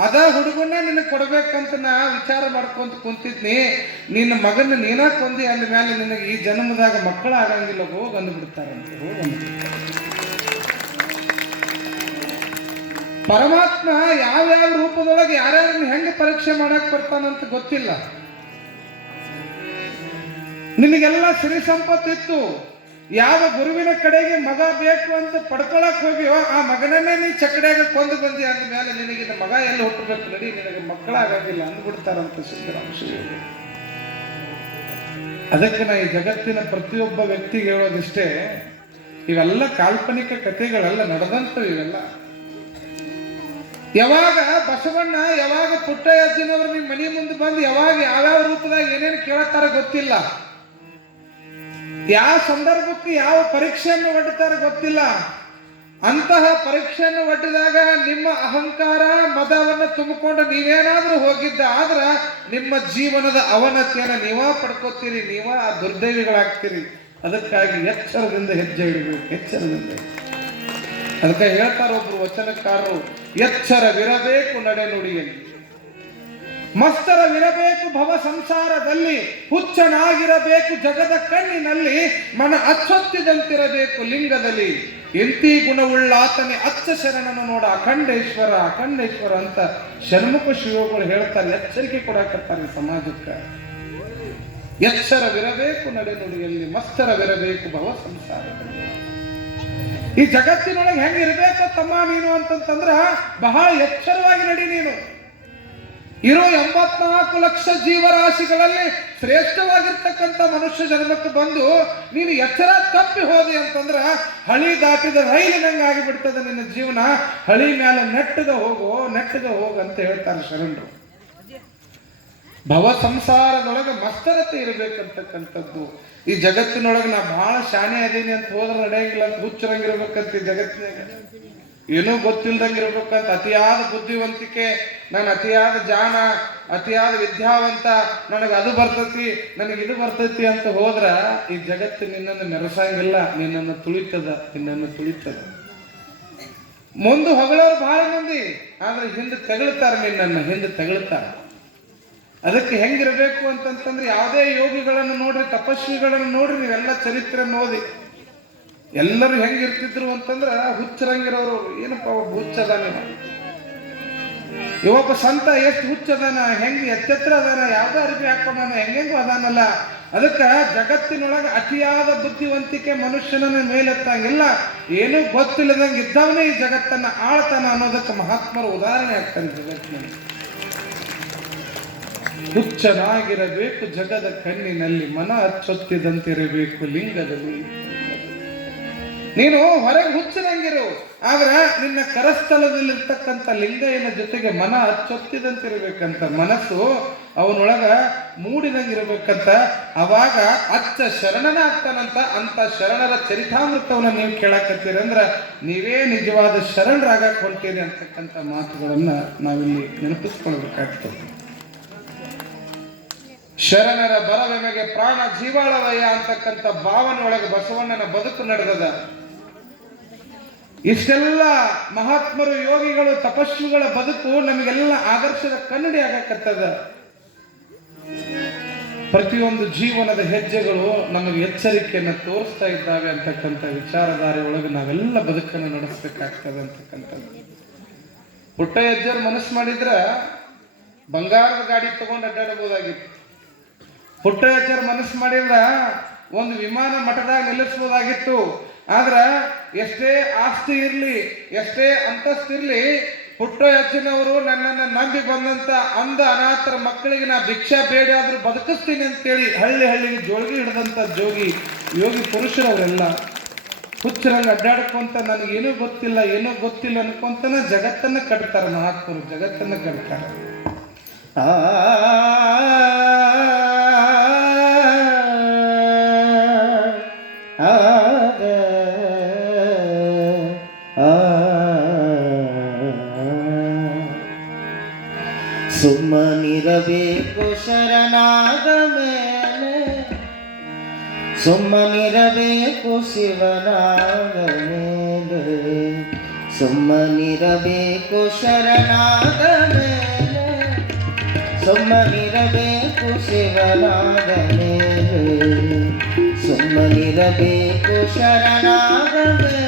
ಅದ ಹುಡುಗನ್ನ ನಿನಗೆ ಕೊಡ್ಬೇಕಂತ ನಾ ವಿಚಾರ ಮಾಡ್ಕೊಂತ ಕುಂತಿದ್ನಿ, ನಿನ್ನ ಮಗನ ನೀನ ಕೊಂದಿ ಅಂದ ಮೇಲೆ ನಿನಗೆ ಈ ಜನ್ಮದಾಗ ಮಕ್ಕಳ ಆಗಂಗಿಲ್ಲ, ಹೋಗಿ ಅಂದ್ಬಿಡ್ತಾರಂತೆ. ಪರಮಾತ್ಮ ಯಾವ್ಯಾವ ರೂಪದೊಳಗೆ ಯಾರ್ಯಾರನ್ನ ಹೆಂಗೆ ಪರೀಕ್ಷೆ ಮಾಡಕ್ ಬರ್ತಾನಂತ ಗೊತ್ತಿಲ್ಲ. ನಿನಗೆಲ್ಲ ಸಿರಿ ಸಂಪತ್ತಿತ್ತು, ಯಾವ ಗುರುವಿನ ಕಡೆಗೆ ಮಗ ಬೇಕು ಅಂತ ಪಡ್ಕೊಳಕ್ ಹೋಗಿಯೋ ಆ ಮಗನನ್ನೇ ನೀ ಚಕಡಿಯಾಗ ಕೊಂದು ಬಂದಿ ಅಂದ ಮೇಲೆ ನಿನಗಿನ ಮಗ ಎಲ್ಲಿ ಹುಟ್ಟಬೇಕು, ನಡಿ ನಿನಗೆ ಮಕ್ಕಳಾಗಂಗಿಲ್ಲ ಅಂದ್ಬಿಡ್ತಾರಂತ ಸಿದ್ದರಾಮ ಶ್ರೀಗಳು. ಅದಕ್ಕೆ ನಾ ಈ ಜಗತ್ತಿನ ಪ್ರತಿಯೊಬ್ಬ ವ್ಯಕ್ತಿಗೆ ಹೇಳೋದಿಷ್ಟೇ, ಇವೆಲ್ಲ ಕಾಲ್ಪನಿಕ ಕಥೆಗಳೆಲ್ಲ ನಡೆದಂತವು. ಇವೆಲ್ಲ ಯಾವಾಗ ಬಸವಣ್ಣ, ಯಾವಾಗ ಪುಟ್ಟಯ್ಯಜ್ಜನವರು ನಿಮ್ಮ ಮನೆ ಮುಂದೆ ಬಂದು ಯಾವಾಗ ಯಾವ್ಯಾವ ರೂಪದಾಗ ಏನೇನು ಕೇಳತ್ತಾರ ಗೊತ್ತಿಲ್ಲ, ಯಾವ ಸಂದರ್ಭಕ್ಕೆ ಯಾವ ಪರೀಕ್ಷೆಯನ್ನು ಒಡ್ಡುತ್ತಾರ ಗೊತ್ತಿಲ್ಲ. ಅಂತಹ ಪರೀಕ್ಷೆಯನ್ನು ಒಡ್ಡಿದಾಗ ನಿಮ್ಮ ಅಹಂಕಾರ ಮದವನ್ನು ತುಂಬಿಕೊಂಡು ನೀವೇನಾದ್ರೂ ಹೋಗಿದ್ದ ಆದ್ರ ನಿಮ್ಮ ಜೀವನದ ಅವನತಿಯನ್ನು ನೀವ ಪಡ್ಕೋತೀರಿ, ನೀವ ದುರ್ದೈವಿಗಳಾಗ್ತೀರಿ. ಅದಕ್ಕಾಗಿ ಎಚ್ಚರದಿಂದ ಹೆಜ್ಜೆ ಇಡಬೇಕು, ಎಚ್ಚರದಿಂದ. ಅದಕ್ಕೆ ಹೇಳ್ತಾರ ಒಬ್ರು ವಚನಕಾರರು, ಎಚ್ಚರವಿರಬೇಕು ನಡೆ ನುಡಿಯಲ್ಲಿ, ಮಸ್ತರವಿರಬೇಕು ಭವ ಸಂಸಾರದಲ್ಲಿ, ಹುಚ್ಚನಾಗಿರಬೇಕು ಜಗದ ಕಣ್ಣಿನಲ್ಲಿ, ಮನ ಅಚ್ಚೊತ್ತಿದಂತಿರಬೇಕು ಲಿಂಗದಲ್ಲಿ, ಎಂತಿ ಗುಣವುಳ್ಳ ಆತನೇ ಅಚ್ಚ ಶರಣನು ನೋಡ ಅಖಂಡೇಶ್ವರ ಅಖಂಡೇಶ್ವರ ಅಂತ ಷಣ್ಮುಖ ಶಿವಗಳು ಹೇಳ್ತಾರೆ, ಎಚ್ಚರಿಕೆ ಕೊಡಕತ್ತಾರೆ ಸಮಾಜಕ್ಕೆ. ಎಚ್ಚರವಿರಬೇಕು ನಡೆನುಡಿಯಲ್ಲಿ, ಮಸ್ತರವಿರಬೇಕು ಭವ ಸಂಸಾರದಲ್ಲಿ. ಈ ಜಗತ್ತಿನೊಳಗೆ ಹೆಂಗಿರ್ಬೇಕು ತಮ್ಮ ನೀನು ಅಂತಂತಂದ್ರ ಬಹಳ ಎಚ್ಚರವಾಗಿ ನಡಿ. ನೀನು ಇರೋ 84 ಲಕ್ಷ ಜೀವರಾಶಿಗಳಲ್ಲಿ ಶ್ರೇಷ್ಠವಾಗಿರ್ತಕ್ಕಂಥ ಮನುಷ್ಯ ಜನ್ಮಕ್ಕೆ ಬಂದು ನೀನು ಎಚ್ಚರ ತಪ್ಪಿ ಹೋದಿ ಅಂತಂದ್ರ ಹಳಿ ದಾಟಿದ ರೈಲಿನಂಗೆ ಆಗಿಬಿಡ್ತದೆ ನಿನ್ನ ಜೀವನ. ಹಳಿ ಮೇಲೆ ನೆಟ್ಟಗ ಹೋಗು ಅಂತ ಹೇಳ್ತಾರೆ ಶರಣರು. ಭವ ಸಂಸಾರದೊಳಗೆ ಮಸ್ತರತೆ ಇರಬೇಕಂತಕ್ಕಂಥದ್ದು. ಈ ಜಗತ್ತಿನೊಳಗೆ ನಾ ಬಹಳ ಶಾಣೆ ಅದೀನಿ ಅಂತ ಹೋದ್ರೆ ನಡೆಯಂಗಿಲ್ಲ ಅಂತ ಹುಚ್ಚರಂಗಿರ್ಬೇಕಂತ ಈ ಜಗತ್ತಿನಾಗ. ಏನೂ ಗೊತ್ತಿಲ್ದಂಗಿರ್ಬೇಕಂತ ಅತಿಯಾದ ಬುದ್ಧಿವಂತಿಕೆ, ನಾನು ಅತಿಯಾದ ಜಾಣ, ಅತಿಯಾದ ವಿದ್ಯಾವಂತ, ನನಗೆ ಅದು ಬರ್ತೈತಿ ನನಗೆ ಇದು ಬರ್ತೈತಿ ಅಂತ ಹೋದ್ರ ಈ ಜಗತ್ತು ನಿನ್ನನ್ನು ಮೆರೆಸಂಗಿಲ್ಲ, ನಿನ್ನನ್ನು ತುಳಿತದ. ಮುಂದೆ ಹೊಗಳೋರು ಬಹಳ ಮಂದಿ, ಆದ್ರೆ ಹಿಂದೆ ತೆಗಳ್ತಾರೆ. ಅದಕ್ಕೆ ಹೆಂಗಿರಬೇಕು ಅಂತಂತಂದ್ರೆ ಯಾವುದೇ ಯೋಗಿಗಳನ್ನು ನೋಡ್ರಿ, ತಪಸ್ವಿಗಳನ್ನು ನೋಡ್ರಿ, ನೀವೆಲ್ಲ ಚರಿತ್ರೆಯನ್ನು ಓದಿ. ಎಲ್ಲರೂ ಹೆಂಗಿರ್ತಿದ್ರು ಅಂತಂದ್ರ ಹುಚ್ಚರಂಗಿರೋರು. ಏನಪ್ಪ ಒಬ್ಬ ಹುಚ್ಚದಾನ, ಇವೊಬ್ಬ ಸಂತ ಎಷ್ಟು ಹುಚ್ಚದಾನ, ಹೆಂಗ್ ಎಚ್ಚೆತ್ರ ಅದಾನ, ಯಾವ್ದೋ ಅರಿವಿ ಹಾಕೊಂಡಾನ, ಹೆಂಗೆಂಗು ಅದಾನಲ್ಲ. ಅದಕ್ಕ ಜಗತ್ತಿನೊಳಗೆ ಅತಿಯಾದ ಬುದ್ಧಿವಂತಿಕೆ ಮನುಷ್ಯನನ್ನ ಮೇಲೆತ್ತಂಗಿಲ್ಲ. ಏನೂ ಗೊತ್ತಿಲ್ಲದಂಗೆ ಇದ್ದವನೇ ಈ ಜಗತ್ತನ್ನ ಆಳ್ತಾನ ಅನ್ನೋದಕ್ಕೆ ಮಹಾತ್ಮರು ಉದಾಹರಣೆ ಆಗ್ತಾರೆ. ಜಗತ್ತಿನಲ್ಲಿ ಹುಚ್ಚನಾಗಿರಬೇಕು ಜಗದ ಕಣ್ಣಿನಲ್ಲಿ, ಮನ ಅಚ್ಚೊತ್ತಿದಂತಿರಬೇಕು ಲಿಂಗದಲ್ಲಿ. ನೀನು ಹೊರಗೆ ಹುಚ್ಚನಂಗಿರು, ಆದ್ರ ನಿನ್ನ ಕರಸ್ಥಲದಲ್ಲಿರ್ತಕ್ಕಂಥ ಲಿಂಗಯ್ಯನ ಜೊತೆಗೆ ಮನ ಅಚ್ಚೊತ್ತಿದಂತಿರ್ಬೇಕಂತ. ಮನಸ್ಸು ಅವನೊಳಗ ಮೂಡಿದಂಗಿರ್ಬೇಕಂತ. ಅವಾಗ ಅಚ್ಚ ಶರಣನ ಆಗ್ತಾನಂತ. ಅಂತ ಶರಣರ ಚರಿತಾಮೃತವನ್ನ ನೀವು ಕೇಳಕತ್ತೀರಂದ್ರ ನೀವೇ ನಿಜವಾದ ಶರಣರಾಗಕ್ಕೆ ಹೊಂಟೀರಿ ಅಂತಕ್ಕಂಥ ಮಾತುಗಳನ್ನ ನಾವಿಲ್ಲಿ ನೆನಪಿಸ್ಕೊಳ್ಬೇಕಾಗ್ತದೆ. ಶರಣರ ಬರವೆಮೆಗೆ ಪ್ರಾಣ ಜೀವಾಳವಯ್ಯ ಅಂತಕ್ಕಂಥ ಭಾವನೆ ಒಳಗೆ ಬಸವಣ್ಣನ ಬದುಕು ನಡೆದದ. ಇಷ್ಟೆಲ್ಲ ಮಹಾತ್ಮರು, ಯೋಗಿಗಳು, ತಪಸ್ವಿಗಳ ಬದುಕು ನಮಗೆಲ್ಲ ಆದರ್ಶದ ಕನ್ನಡಿ ಆಗಕತ್ತದ. ಪ್ರತಿಯೊಂದು ಜೀವನದ ಹೆಜ್ಜೆಗಳು ನಮಗೆ ಎಚ್ಚರಿಕೆಯನ್ನು ತೋರಿಸ್ತಾ ಇದ್ದಾವೆ ಅಂತಕ್ಕಂಥ ವಿಚಾರಧಾರೆ ಒಳಗೆ ನಾವೆಲ್ಲ ಬದುಕನ್ನು ನಡೆಸಬೇಕಾಗ್ತದೆ ಅಂತಕ್ಕಂಥದ್ದು. ಪುಟ್ಟಯ್ಯಜ್ಜರು ಮನಸ್ಸು ಮಾಡಿದ್ರ ಬಂಗಾರದ ಗಾಡಿ ತಗೊಂಡು ಅಡ್ಡಾಡಬಹುದಾಗಿತ್ತು. ಪುಟ್ಟಯ್ಯಜ್ಜರು ಮನಸ್ಸು ಮಾಡಿದ್ರ ಒಂದು ವಿಮಾನ ಮಠದಾಗ ನಿಲ್ಲಿಸಬಹುದಾಗಿತ್ತು. ಆದ್ರ ಎಷ್ಟೇ ಆಸ್ತಿ ಇರ್ಲಿ, ಎಷ್ಟೇ ಅಂತಸ್ತಿರ್ಲಿ, ಪುಟ್ಟಯ್ಯಜ್ಜನವರು ನನ್ನನ್ನು ನಂಬಿ ಬಂದಂತ ಅಂಧ ಅನಾಥರ ಮಕ್ಕಳಿಗೆ ನಾ ಭಿಕ್ಷಾ ಬೇಡ ಆದ್ರೂ ಬದುಕಿಸ್ತೀನಿ ಅಂತೇಳಿ ಹಳ್ಳಿಗೆ ಜೋಳಿಗೆ ಹಿಡಿದಂತ ಯೋಗಿ ಪುರುಷರವರೆಲ್ಲ ಹುಚ್ಚರಂಗ ಅಡ್ಡಾಡ್ಕೊಂತ ನನಗೇನೂ ಗೊತ್ತಿಲ್ಲ ಅನ್ಕೊಂತನ ಜಗತ್ತನ್ನ ಕಟ್ತಾರೆ. ಮಹಾತ್ಮರು ಜಗತ್ತನ್ನ ಕಟ್ತಾರೆ. ಸುಮ್ಮನಿರಬೇಕು ಶರಣಾದ ಮೇಲೆ, ಸುಮ್ಮನಿರಬೇಕು ಶಿವನಾದ ಮೇಲೆ, ಸುಮ್ಮನಿರಬೇಕು ಶರಣಾದ ಮೇಲೆ, ಸುಮ್ಮನಿರಬೇಕು ಶಿವನಾದ ಮೇಲೆ, ಸುಮ್ಮನಿರಬೇಕು ಶರಣಾದ ಮೇಲೆ.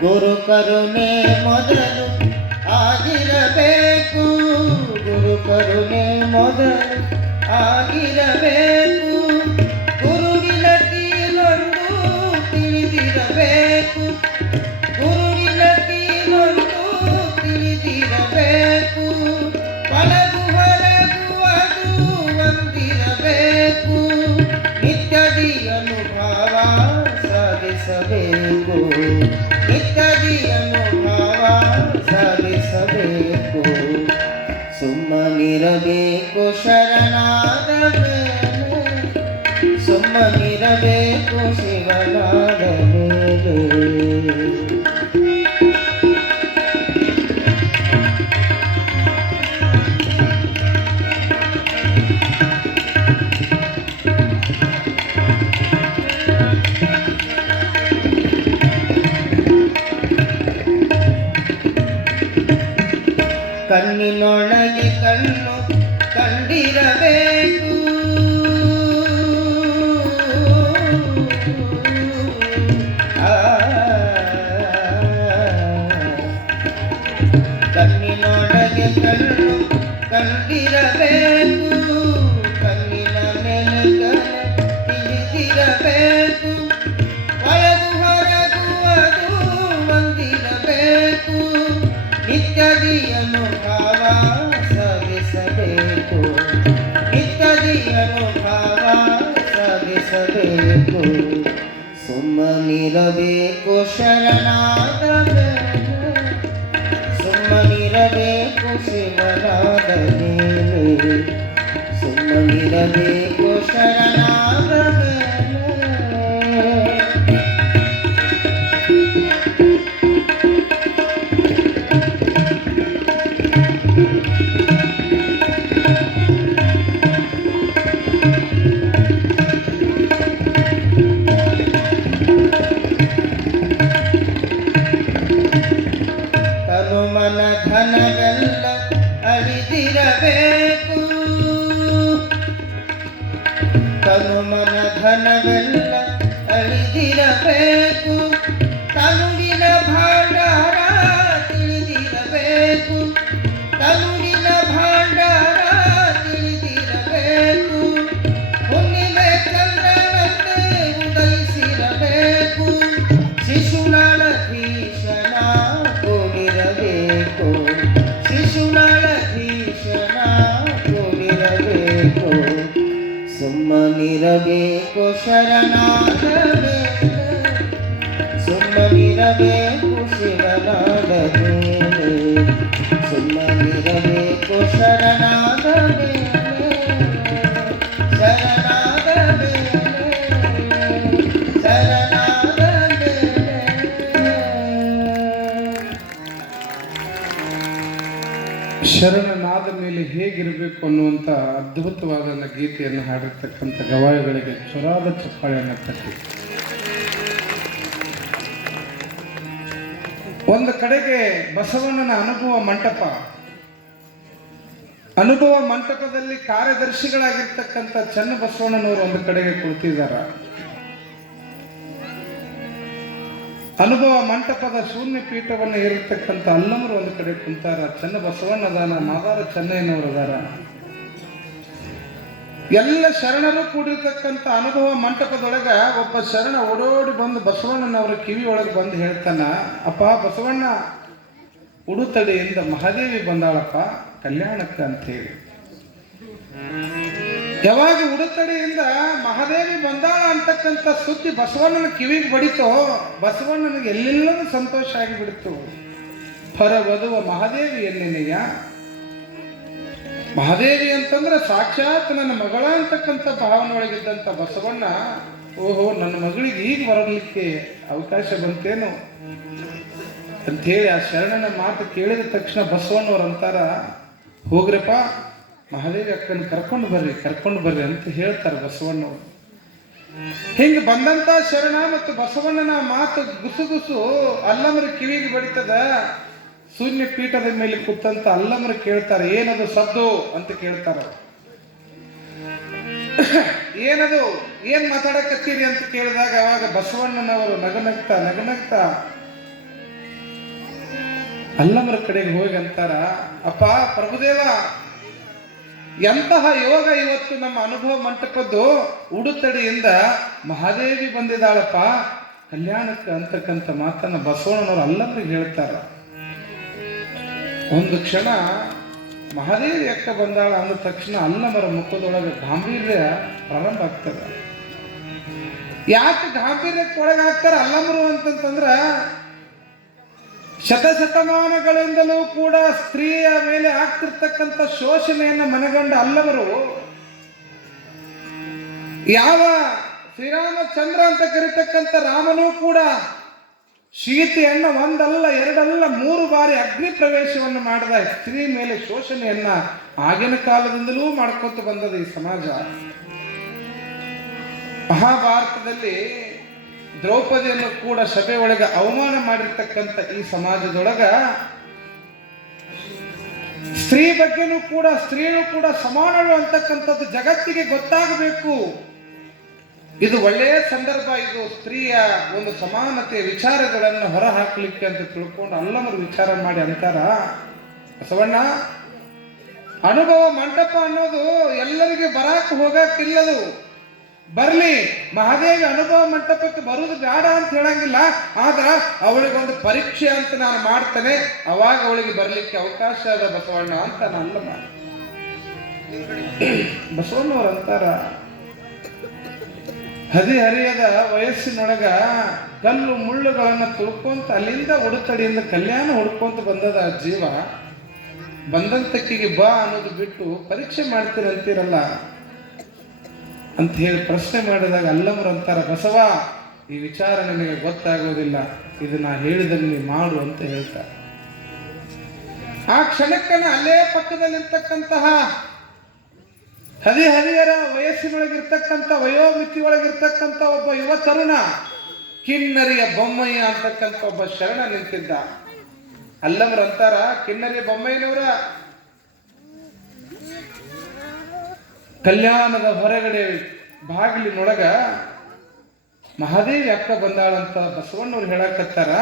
ಗುರು ಕರುಣೆ ಮೊದಲು ಆಗಿರಬೇಕು, ಗುರು ಕರುಣೆ ಮೊದಲು ಆಗಿರಬೇಕು, ಗುರುವಿನ ಕೀಲೊಂದು ತಿಳಿದಿರಬೇಕು, ಗುರುವಿನ ಕೀಲೊಂದು ತಿಳಿದಿರಬೇಕು, ಒಳಗು ಹೊರಗು ಅದು ಒಂದಿರಬೇಕು, ನಿತ್ಯದಿ ಅನುಭವ ಸಾಧಿಸಬೇಕು, ನಿತ್ಯದಿ ಅನುಭವ ಸಾಧಿಸಬೇಕು. ಸುಮ್ಮನಿರಬೇಕು ಶರಣಾದ ಮೇಲೆ, ಸುಮ್ಮನಿರಬೇಕು ಶಿವನಾದ ಮೇಲೆ. ಕಣ್ಣಿನ ಕಣ್ಣಿನೊಳಗೆ ಕಣ್ಣು ಕಂಡಿರಬೇಕು ಕಣ್ಣಿನೊಳಗೆ ಕಣ್ಣು ಕಂಡಿರಬೇಕು ಕಣ್ಣಿನ ನೆಲಗನ ತಿಳಿದಿರಬೇಕು ಒಳಗು ಹೊರಗು ಅದು ಒಂದಿರಬೇಕು ನಿತ್ಯದಿ ಅನುಭವ ಸಾಧಿಸಬೇಕು ನಿತ್ಯದಿ ಅನುಭವ ಸಾಧಿಸಬೇಕು ಸುಮ್ಮನಿರಬೇಕು ಶರಣಾದ ಮೇಲೆ ಸುಮ್ಮನಿರಬೇಕು ಶಿವನಾದ ಮೇಲೆ ಸುಮ್ಮನಿರಬೇಕು ಶರಣಾದ ಮೇಲೆ ಮನ ಧನವೆಲ್ಲ ಅಳಿದಿರಬೇಕು ತನು ಮನ ಧನವೆಲ್ಲ ಅಳಿದಿರಬೇಕು ತನುವಿನ ಭಾಂಡಾರ ತಿಳಿದಿರಬೇಕು ತನುವಿನ ಭಾಂಡಾರ ತಿಳಿದಿರಬೇಕು ಹುಣ್ಣಿಮೆ ಚಂದ್ರನಂತೆ ಉದಯಿಸಿರಬೇಕು ಶಿಶುನಾಳ ಭೀಷಣ ಕೂಡಿರಬೇಕು ಶಿಶುನಾಳ ಭೀಷಣ ಕೂಡಿರಬೇಕು ಸುಮ್ಮನಿರಬೇಕು ಶರಣಾದ ಮೇಲೆ ಸುಮ್ಮನಿರಬೇಕು ಶಿವನಾದ ಮೇಲೆ ಸುಮ್ಮನಿರಬೇಕು ಶರಣಾದ ಮೇಲೆ ಶರಣಾದ ಮೇಲೆ ಶರಣಾದ ಮೇಲೆ ಶರಣನಾದ ಮೇಲೆ ಹೇಗಿರಬೇಕು ಅನ್ನುವಂಥ ಅದ್ಭುತವಾದ ಗೀತೆಯನ್ನು ಹಾಡಿರ್ತಕ್ಕಂಥ ಗವಾಯಿಗಳಿಗೆ ಚೊರಾದ ಚಪ್ಪಾಳೆಯನ್ನು ತಟ್ಟಿ ಒಂದು ಕಡೆಗೆ ಬಸವಣ್ಣನ ಅನುಭವ ಮಂಟಪದಲ್ಲಿ ಕಾರ್ಯದರ್ಶಿಗಳಾಗಿರ್ತಕ್ಕಂಥ ಚನ್ನ ಬಸವಣ್ಣನವರು ಒಂದು ಕಡೆಗೆ ಕುಳಿತಿದ್ದಾರೆ. ಅನುಭವ ಮಂಟಪದ ಶೂನ್ಯ ಪೀಠವನ್ನು ಏರಿರ್ತಕ್ಕಂಥ ಅಲ್ಲಮರು ಒಂದು ಕಡೆ ಕುಂತಾರ. ಚನ್ನ ಬಸವಣ್ಣದಾನ, ಮಾದಾರ ಚೆನ್ನಯ್ಯನವರದಾರ. ಎಲ್ಲ ಶರಣರು ಕೂಡಿರ್ತಕ್ಕಂಥ ಅನುಭವ ಮಂಟಪದೊಳಗ ಒಬ್ಬ ಶರಣ ಓಡೋಡಿ ಬಂದು ಬಸವಣ್ಣನವರ ಕಿವಿಯೊಳಗೆ ಬಂದು ಹೇಳ್ತಾನ, ಅಪ್ಪ ಬಸವಣ್ಣ, ಉಡುತಡಿಯಿಂದ ಮಹಾದೇವಿ ಬಂದಾಳಪ್ಪ ಕಲ್ಯಾಣಕ್ಕೆ ಅಂತ ಹೇಳಿ. ಯಾವಾಗ ಉಡುತಡಿಯಿಂದ ಮಹಾದೇವಿ ಬಂದಾಳ ಅಂತಕ್ಕಂಥ ಸುದ್ದಿ ಬಸವಣ್ಣನ ಕಿವಿಗೆ ಬಡಿತೋ, ಬಸವಣ್ಣನಿಗೆ ಎಲ್ಲೆಲ್ಲೂ ಸಂತೋಷ ಆಗಿಬಿಡ್ತು. ಹೊರವಧುವ ಮಹಾದೇವಿ ಎನ್ನೆನೆಯ, ಮಹಾದೇವಿ ಅಂತಂದ್ರೆ ಸಾಕ್ಷಾತ್ ನನ್ನ ಮಗಳ ಅಂತಕ್ಕಂಥ ಭಾವನೆ ಒಳಗಿದ್ದಂಥ ಬಸವಣ್ಣ, ಓಹೋ ನನ್ನ ಮಗಳಿಗೆ ಈಗ ಬರಲಿಕ್ಕೆ ಅವಕಾಶ ಬಂತೇನು ಅಂಥೇಳಿ ಆ ಶರಣನ ಮಾತು ಕೇಳಿದ ತಕ್ಷಣ ಬಸವಣ್ಣವ್ರು ಅಂತಾರ, ಹೋಗ್ರಪ್ಪ ಮಹಾದೇವಿ ಅಕ್ಕನ ಕರ್ಕೊಂಡು ಬರ್ರಿ ಅಂತ ಹೇಳ್ತಾರೆ ಬಸವಣ್ಣವ್ರು. ಹಿಂಗೆ ಬಂದಂತ ಶರಣ ಮತ್ತು ಬಸವಣ್ಣನ ಮಾತು ಗುಸುಗುಸು ಅಲ್ಲಮರ ಕಿವಿಗೆ ಬಡಿತದ. ಶೂನ್ಯ ಪೀಠದ ಮೇಲೆ ಕೂತಂತ ಅಲ್ಲಮರು ಕೇಳ್ತಾರೆ, ಏನದು ಸದ್ದು ಅಂತ ಕೇಳ್ತಾರ. ಏನದು, ಏನ್ ಮಾತಾಡಕತ್ತೀರಿ ಅಂತ ಕೇಳಿದಾಗ ಅವಾಗ ಬಸವಣ್ಣನವರು ನಗನಗ್ತಾ ಅಲ್ಲಮರ ಕಡೆಗೆ ಹೋಗಿ ಅಂತಾರ, ಅಪ್ಪ ಪ್ರಭುದೇವ, ಎಂತಹ ಯೋಗ ಇವತ್ತು ನಮ್ಮ ಅನುಭವ ಮಂಟಪದ್ದು ಉಡುತಡಿಯಿಂದ ಮಹಾದೇವಿ ಬಂದಿದ್ದಾಳಪ್ಪ ಕಲ್ಯಾಣಕ್ಕೆ ಅಂತಕ್ಕಂಥ ಮಾತನ್ನ ಬಸವಣ್ಣನವರು ಅಲ್ಲಮರಿಗೆ ಹೇಳ್ತಾರ. ಒಂದು ಕ್ಷಣ ಮಹಾದೇವಿ ಅಕ್ಕ ಬಂದಾಳ ಅಂದ ತಕ್ಷಣ ಅಲ್ಲಮರ ಮುಖದೊಳಗೆ ಗಾಂಭೀರ್ಯ ಪ್ರಾರಂಭ ಆಗ್ತದ. ಯಾಕೆ ಗಾಂಭೀರ್ಯಕ್ಕೆ ಒಳಗಾಗ್ತಾರ ಅಲ್ಲಮರು ಅಂತಂದ್ರ, ಶತಶತಮಾನಗಳಿಂದಲೂ ಕೂಡ ಸ್ತ್ರೀಯ ಮೇಲೆ ಆಗ್ತಿರ್ತಕ್ಕಂಥ ಶೋಷಣೆಯನ್ನು ಮನಗಂಡ ಅಲ್ಲಮರು ಯಾವ ಶ್ರೀರಾಮಚಂದ್ರ ಅಂತ ಕರೀತಕ್ಕಂಥ ರಾಮನೂ ಕೂಡ ಸೀತೆಯನ್ನ ಒಂದಲ್ಲ ಎರಡಲ್ಲ 3 ಬಾರಿ ಅಗ್ನಿ ಪ್ರವೇಶವನ್ನು ಮಾಡಿದ ಸ್ತ್ರೀ ಮೇಲೆ ಶೋಷಣೆಯನ್ನ ಆಗಿನ ಕಾಲದಿಂದಲೂ ಮಾಡ್ಕೊತ ಬಂದದ ಈ ಸಮಾಜ. ಮಹಾಭಾರತದಲ್ಲಿ ದ್ರೌಪದಿಯನ್ನು ಕೂಡ ಸಭೆ ಒಳಗೆ ಅವಮಾನ ಮಾಡಿರ್ತಕ್ಕಂಥ ಈ ಸಮಾಜದೊಳಗ ಸ್ತ್ರೀ ಬಗ್ಗೆನೂ ಕೂಡ ಸ್ತ್ರೀಯೂ ಕೂಡ ಸಮಾನಳು ಅಂತಕ್ಕಂಥದ್ದು ಜಗತ್ತಿಗೆ ಗೊತ್ತಾಗಬೇಕು. ಇದು ಒಳ್ಳೆಯ ಸಂದರ್ಭ. ಇದು ಸ್ತ್ರೀಯ ಒಂದು ಸಮಾನತೆಯ ವಿಚಾರಗಳನ್ನು ಹೊರ ಹಾಕಲಿಕ್ಕೆ ಅಂತ ತಿಳ್ಕೊಂಡು ಅಲ್ಲಮರು ವಿಚಾರ ಮಾಡಿ ಅಂತಾರ, ಬಸವಣ್ಣ ಅನುಭವ ಮಂಟಪ ಅನ್ನೋದು ಎಲ್ಲರಿಗೆ ಬರಾಕ್ ಹೋಗಕ್ಕಿಲ್ಲದು. ಬರ್ಲಿ, ಮಹಾದೇವಿ ಅನುಭವ ಮಂಟಪಕ್ಕೆ ಬರುವುದು ಬೇಡ ಅಂತ ಹೇಳಂಗಿಲ್ಲ. ಆದ್ರ ಅವಳಿಗೊಂದು ಪರೀಕ್ಷೆ ಅಂತ ನಾನು ಮಾಡ್ತೇನೆ, ಅವಾಗ ಅವಳಿಗೆ ಬರ್ಲಿಕ್ಕೆ ಅವಕಾಶ ಅದ ಬಸವಣ್ಣ ಅಂತ ನಾನು ಮಾಡಿ. ಬಸವಣ್ಣವ್ರ ಅಂತಾರ, ಹದಿಹರಿಯದ ವಯಸ್ಸಿನೊಳಗ ಕಲ್ಲು ಮುಳ್ಳುಗಳನ್ನ ತುಳ್ಕೊಂತ ಅಲ್ಲಿಂದ ಉಡುತಡಿಯಿಂದ ಕಲ್ಯಾಣ ಹುಡ್ಕೊಂತ ಬಂದದ ಜೀವ. ಬಂದಂತಕ್ಕಿಗೆ ಬಾ ಅನ್ನೋದು ಬಿಟ್ಟು ಪರೀಕ್ಷೆ ಮಾಡ್ತೀರಂತೀರಲ್ಲ ಅಂತ ಹೇಳಿ ಪ್ರಶ್ನೆ ಮಾಡಿದಾಗ ಅಲ್ಲಮರು ಅಂತಾರ, ಬಸವ ಈ ವಿಚಾರ ನನಗೆ ಗೊತ್ತಾಗೋದಿಲ್ಲ, ಇದು ನಾ ಹೇಳಿದಲ್ಲಿ ಮಾಡು ಅಂತ ಹೇಳ್ತಾರೆ. ಆ ಕ್ಷಣಕ್ಕನ ಅಲ್ಲೇ ಪಕ್ಕದಲ್ಲಿರ್ತಕ್ಕಂತಹ ಹದಿಹರಿಯರ ವಯಸ್ಸಿನೊಳಗಿರ್ತಕ್ಕಂಥ ವಯೋಮಿತಿಯೊಳಗಿರ್ತಕ್ಕಂಥ ಒಬ್ಬ ಯುವ ತರುಣ ಕಿನ್ನರಿಯ ಬೊಮ್ಮಯ್ಯ ಅಂತಕ್ಕಂಥ ಒಬ್ಬ ಶರಣ ನಿಂತಿದ್ದ. ಅಲ್ಲಮರು ಅಂತಾರ, ಕಿನ್ನರಿಯ ಬೊಮ್ಮಯ್ಯನವರ ಕಲ್ಯಾಣದ ಹೊರಗಡೆ ಬಾಗಿಲಿನೊಳಗ ಮಹಾದೇವಿ ಅಕ್ಕ ಬಂದಾಳಂತ ಬಸವಣ್ಣವ್ರು ಹೇಳಕತ್ತಾರ.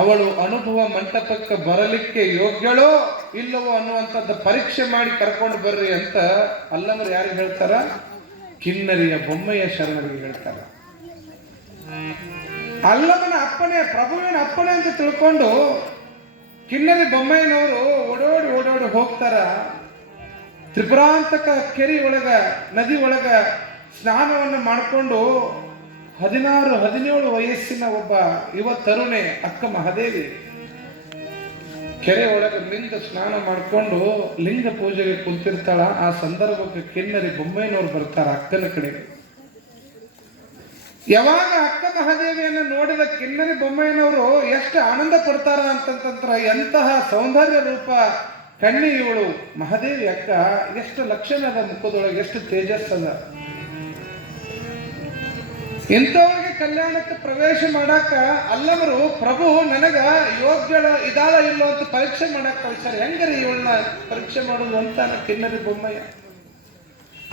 ಅವಳು ಅನುಭವ ಮಂಟಪಕ್ಕೆ ಬರಲಿಕ್ಕೆ ಯೋಗ್ಯಳೋ ಇಲ್ಲವೋ ಅನ್ನುವಂಥದ್ದು ಪರೀಕ್ಷೆ ಮಾಡಿ ಕರ್ಕೊಂಡು ಬರ್ರಿ ಅಂತ ಅಲ್ಲಮರು ಯಾರಿಗೆ ಹೇಳ್ತಾರ? ಕಿನ್ನರಿಯ ಬೊಮ್ಮಯ್ಯ ಶರಣರಿಗೆ ಹೇಳ್ತಾರ. ಅಲ್ಲಮನ ಅಪ್ಪಣೆ, ಪ್ರಭುವಿನ ಅಪ್ಪಣೆ ಅಂತ ತಿಳ್ಕೊಂಡು ಕಿನ್ನರಿ ಬೊಮ್ಮಯ್ಯನವರು ಓಡೋಡಿ ಓಡೋಡಿ ಹೋಗ್ತಾರ. ತ್ರಿಪುರಾಂತಕ ಕೆರೆ ಒಳಗ ನದಿ ಒಳಗ ಸ್ನಾನವನ್ನು ಮಾಡಿಕೊಂಡು 16-17 ವಯಸ್ಸಿನ ಒಬ್ಬ ಯುವ ತರುಣೆ ಅಕ್ಕ ಮಹಾದೇವಿ ಕೆರೆ ಒಳಗೆ ಮಿಂದು ಸ್ನಾನ ಮಾಡಿಕೊಂಡು ಲಿಂಗ ಪೂಜೆಗೆ ಕುಂತಿರ್ತಾಳ. ಆ ಸಂದರ್ಭಕ್ಕೆ ಕಿನ್ನರಿ ಬೊಮ್ಮಯ್ಯನವ್ರು ಬರ್ತಾರ ಅಕ್ಕನ ಕಡೆಗೆ. ಯಾವಾಗ ಅಕ್ಕ ಮಹಾದೇವಿಯನ್ನು ನೋಡಿದ ಕಿನ್ನರಿ ಬೊಮ್ಮಯ್ಯನವರು ಎಷ್ಟು ಆನಂದ ಪಡ್ತಾರ ಅಂತಂತಂದ್ರ, ಎಂತಹ ಸೌಂದರ್ಯ ರೂಪ ಕಣ್ಣಿ ಇವಳು ಮಹಾದೇವಿ ಅಕ್ಕ, ಎಷ್ಟು ಲಕ್ಷಣದ ಮುಖದೊಳಗೆ, ಎಷ್ಟು ತೇಜಸ್ಸದ. ಇಂಥವ್ರಿಗೆ ಕಲ್ಯಾಣಕ್ಕೆ ಪ್ರವೇಶ ಮಾಡಾಕ ಅಲ್ಲಮರು ಪ್ರಭು ನನಗ ಯೋಗ್ಯಳ ಇದಾಳ ಇಲ್ಲೋ ಅಂತ ಪರೀಕ್ಷೆ ಮಾಡಾಕ ಕಳಿಸ್ತಾರೆ. ಹೆಂಗರಿ ಇವಳನ್ನ ಪರೀಕ್ಷೆ ಮಾಡೋದು ಅಂತ ಕಿನ್ನರಿ ಬೊಮ್ಮಯ್ಯ.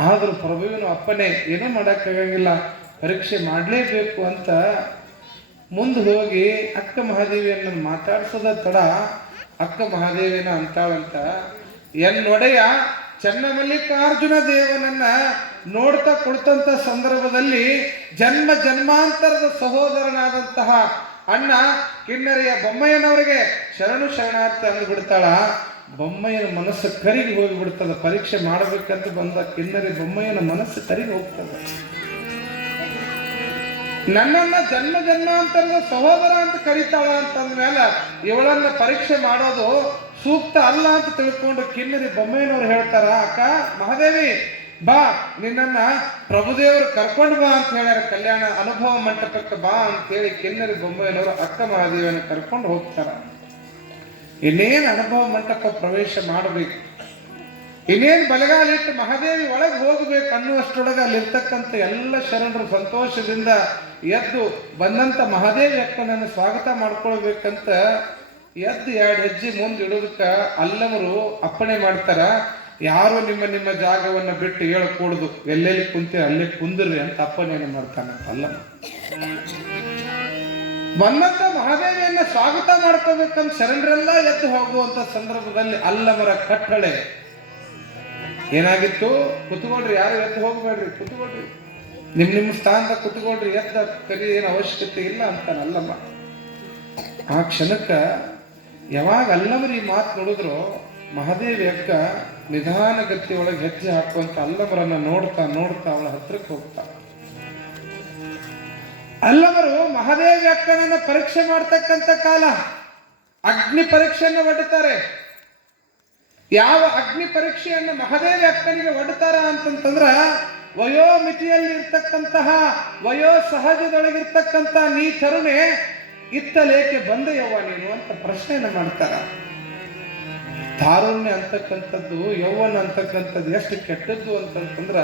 ಆದ್ರೂ ಪ್ರಭುವಿನ ಅಪ್ಪನೆ ಏನೂ ಮಾಡಕ್ಕಾಗಂಗಿಲ್ಲ, ಪರೀಕ್ಷೆ ಮಾಡಲೇಬೇಕು ಅಂತ ಮುಂದೆ ಹೋಗಿ ಅಕ್ಕ ಮಹಾದೇವಿಯನ್ನು ಮಾತಾಡ್ಸೋದ ತಡ ಅಕ್ಕ ಮಹಾದೇವಿನ ಅಂತಾಳಂತ, ಎನ್ನೊಡೆಯ ಚನ್ನಮಲ್ಲಿಕಾರ್ಜುನ ದೇವನನ್ನ ನೋಡ್ತಾ ಕೊಡ್ತಂತ ಸಂದರ್ಭದಲ್ಲಿ ಜನ್ಮ ಜನ್ಮಾಂತರದ ಸಹೋದರನಾದಂತಹ ಅಣ್ಣ ಕಿನ್ನರಿಯ ಬೊಮ್ಮಯ್ಯನವರಿಗೆ ಶರಣು ಶರಣಾರ್ಥಿ ಅಂದ್ಬಿಡ್ತಾಳ. ಬೊಮ್ಮಯ್ಯನ ಮನಸ್ಸು ಕರಿಗೆ ಹೋಗಿಬಿಡ್ತದ. ಪರೀಕ್ಷೆ ಮಾಡಬೇಕಂತ ಬಂದ ಕಿನ್ನರಿ ಬೊಮ್ಮಯ್ಯನ ಮನಸ್ಸು ಕರಿಗೆ ಹೋಗ್ತದೆ. ನನ್ನನ್ನ ಜನ್ಮ ಜನ್ಮಾಂತರದ ಸಹೋದರ ಅಂತ ಕರೀತಾಳ ಅಂತಂದ್ಮೇಲೆ ಇವಳನ್ನ ಪರೀಕ್ಷೆ ಮಾಡೋದು ಸೂಕ್ತ ಅಲ್ಲ ಅಂತ ತಿಳ್ಕೊಂಡು ಕಿನ್ನರಿ ಬೊಮ್ಮಯ್ಯನವ್ರು ಹೇಳ್ತಾರ, ಅಕ್ಕ ಮಹಾದೇವಿ ಬಾ, ನಿನ್ನನ್ನ ಪ್ರಭುದೇವರು ಕರ್ಕೊಂಡು ಬಾ ಅಂತ ಹೇಳ್ಯಾರ, ಕಲ್ಯಾಣ ಅನುಭವ ಮಂಟಪಕ್ಕೆ ಬಾ ಅಂತೇಳಿ ಕಿನ್ನರಿ ಬೊಮ್ಮಯ್ಯನವರು ಅಕ್ಕ ಮಹಾದೇವಿಯನ್ನು ಕರ್ಕೊಂಡು ಹೋಗ್ತಾರ. ಇನ್ನೇನು ಅನುಭವ ಮಂಟಪ ಪ್ರವೇಶ ಮಾಡಬೇಕು, ಇನ್ನೇನು ಬಲಗಾಲಿಟ್ಟು ಮಹಾದೇವಿ ಒಳಗೆ ಹೋಗ್ಬೇಕು ಅನ್ನುವಷ್ಟೊಳಗೆ ಅಲ್ಲಿರ್ತಕ್ಕಂಥ ಎಲ್ಲ ಶರಣರು ಸಂತೋಷದಿಂದ ಎದ್ದು ಬಂದಂತ ಮಹಾದೇವಿ ಅಕ್ಕನನ್ನು ಸ್ವಾಗತ ಮಾಡ್ಕೊಳ್ಬೇಕಂತ ಎದ್ದು 2 ಹೆಜ್ಜೆ ಮುಂದೆ ಇಡೋದಕ್ಕ ಅಲ್ಲಮರು ಅಪ್ಪಣೆ ಮಾಡ್ತಾರ. ಯಾರು ನಿಮ್ಮ ನಿಮ್ಮ ಜಾಗವನ್ನು ಬಿಟ್ಟು ಹೇಳ್ಕೊಡುದು, ಎಲ್ಲೆಲ್ಲಿ ಕುಂತೀರಿ ಅಲ್ಲೇ ಕುಂದ್ರಿ ಅಂತ ಅಪ್ಪಣೆಯನ್ನು ಮಾಡ್ತಾನೆ ಅಲ್ಲಮ. ಬಂದಂತ ಮಹಾದೇವಿಯನ್ನ ಸ್ವಾಗತ ಮಾಡ್ಕೋಬೇಕಂತ ಶರಣರೆಲ್ಲ ಎದ್ದು ಹೋಗುವಂತ ಸಂದರ್ಭದಲ್ಲಿ ಅಲ್ಲಮರ ಕಟ್ಟಳೆ ಏನಾಗಿತ್ತು? ಕುತ್ಕೊಳ್ರಿ, ಯಾರು ಎದ್ದು ಹೋಗ್ಬೇಡ್ರಿ, ಕುತ್ಕೊಳ್ರಿ, ನಿಮ್ಮ ಸ್ಥಾನದ ಕುತ್ಕೊಳ್ರಿ, ಎದ್ದ ಕರಿ ಏನು ಅವಶ್ಯಕತೆ ಇಲ್ಲ ಅಂತಾನೆ ಅಲ್ಲಮ್ಮ. ಆ ಕ್ಷಣಕ್ಕ ಯಾವಾಗ ಅಲ್ಲಮರು ಈ ಮಾತು ನೋಡಿದ್ರು ಮಹಾದೇವಿ ಅಕ್ಕ ನಿಧಾನಗತಿ ಒಳಗೆ ಹೆಜ್ಜೆ ಹಾಕುವಂತ ಅಲ್ಲಮರನ್ನ ನೋಡ್ತಾ ನೋಡ್ತಾ ಅವಳ ಹತ್ರಕ್ಕೆ ಹೋಗ್ತಾ. ಅಲ್ಲಮರು ಮಹಾದೇವಿ ಅಕ್ಕನನ್ನ ಪರೀಕ್ಷೆ ಮಾಡ್ತಕ್ಕಂಥ ಕಾಲ ಅಗ್ನಿ ಪರೀಕ್ಷೆಯನ್ನು ಒಡ್ಡುತ್ತಾರೆ. ಯಾವ ಅಗ್ನಿ ಪರೀಕ್ಷೆಯನ್ನು ಮಹಾದೇವಿ ಅಕ್ಕನಿಗೆ ಒಡ್ತಾರ ಅಂತಂತಂದ್ರ, ವಯೋಮಿತಿಯಲ್ಲಿ ಇರ್ತಕ್ಕಂತಹ ವಯೋ ಸಹಜದೊಳಗಿರ್ತಕ್ಕಂಥ ನೀ ತರುಣೆ ಇತ್ತಲೇಕೆ ಬಂದೆಯವ್ವ ನೀನು ಅಂತ ಪ್ರಶ್ನೆಯನ್ನು ಮಾಡ್ತಾರ. ತಾರುಣ್ಯ ಅಂತಕ್ಕಂಥದ್ದು, ಯೌವನ ಅಂತಕ್ಕಂಥದ್ದು ಎಷ್ಟು ಕೆಟ್ಟದ್ದು ಅಂತಂತಂದ್ರ,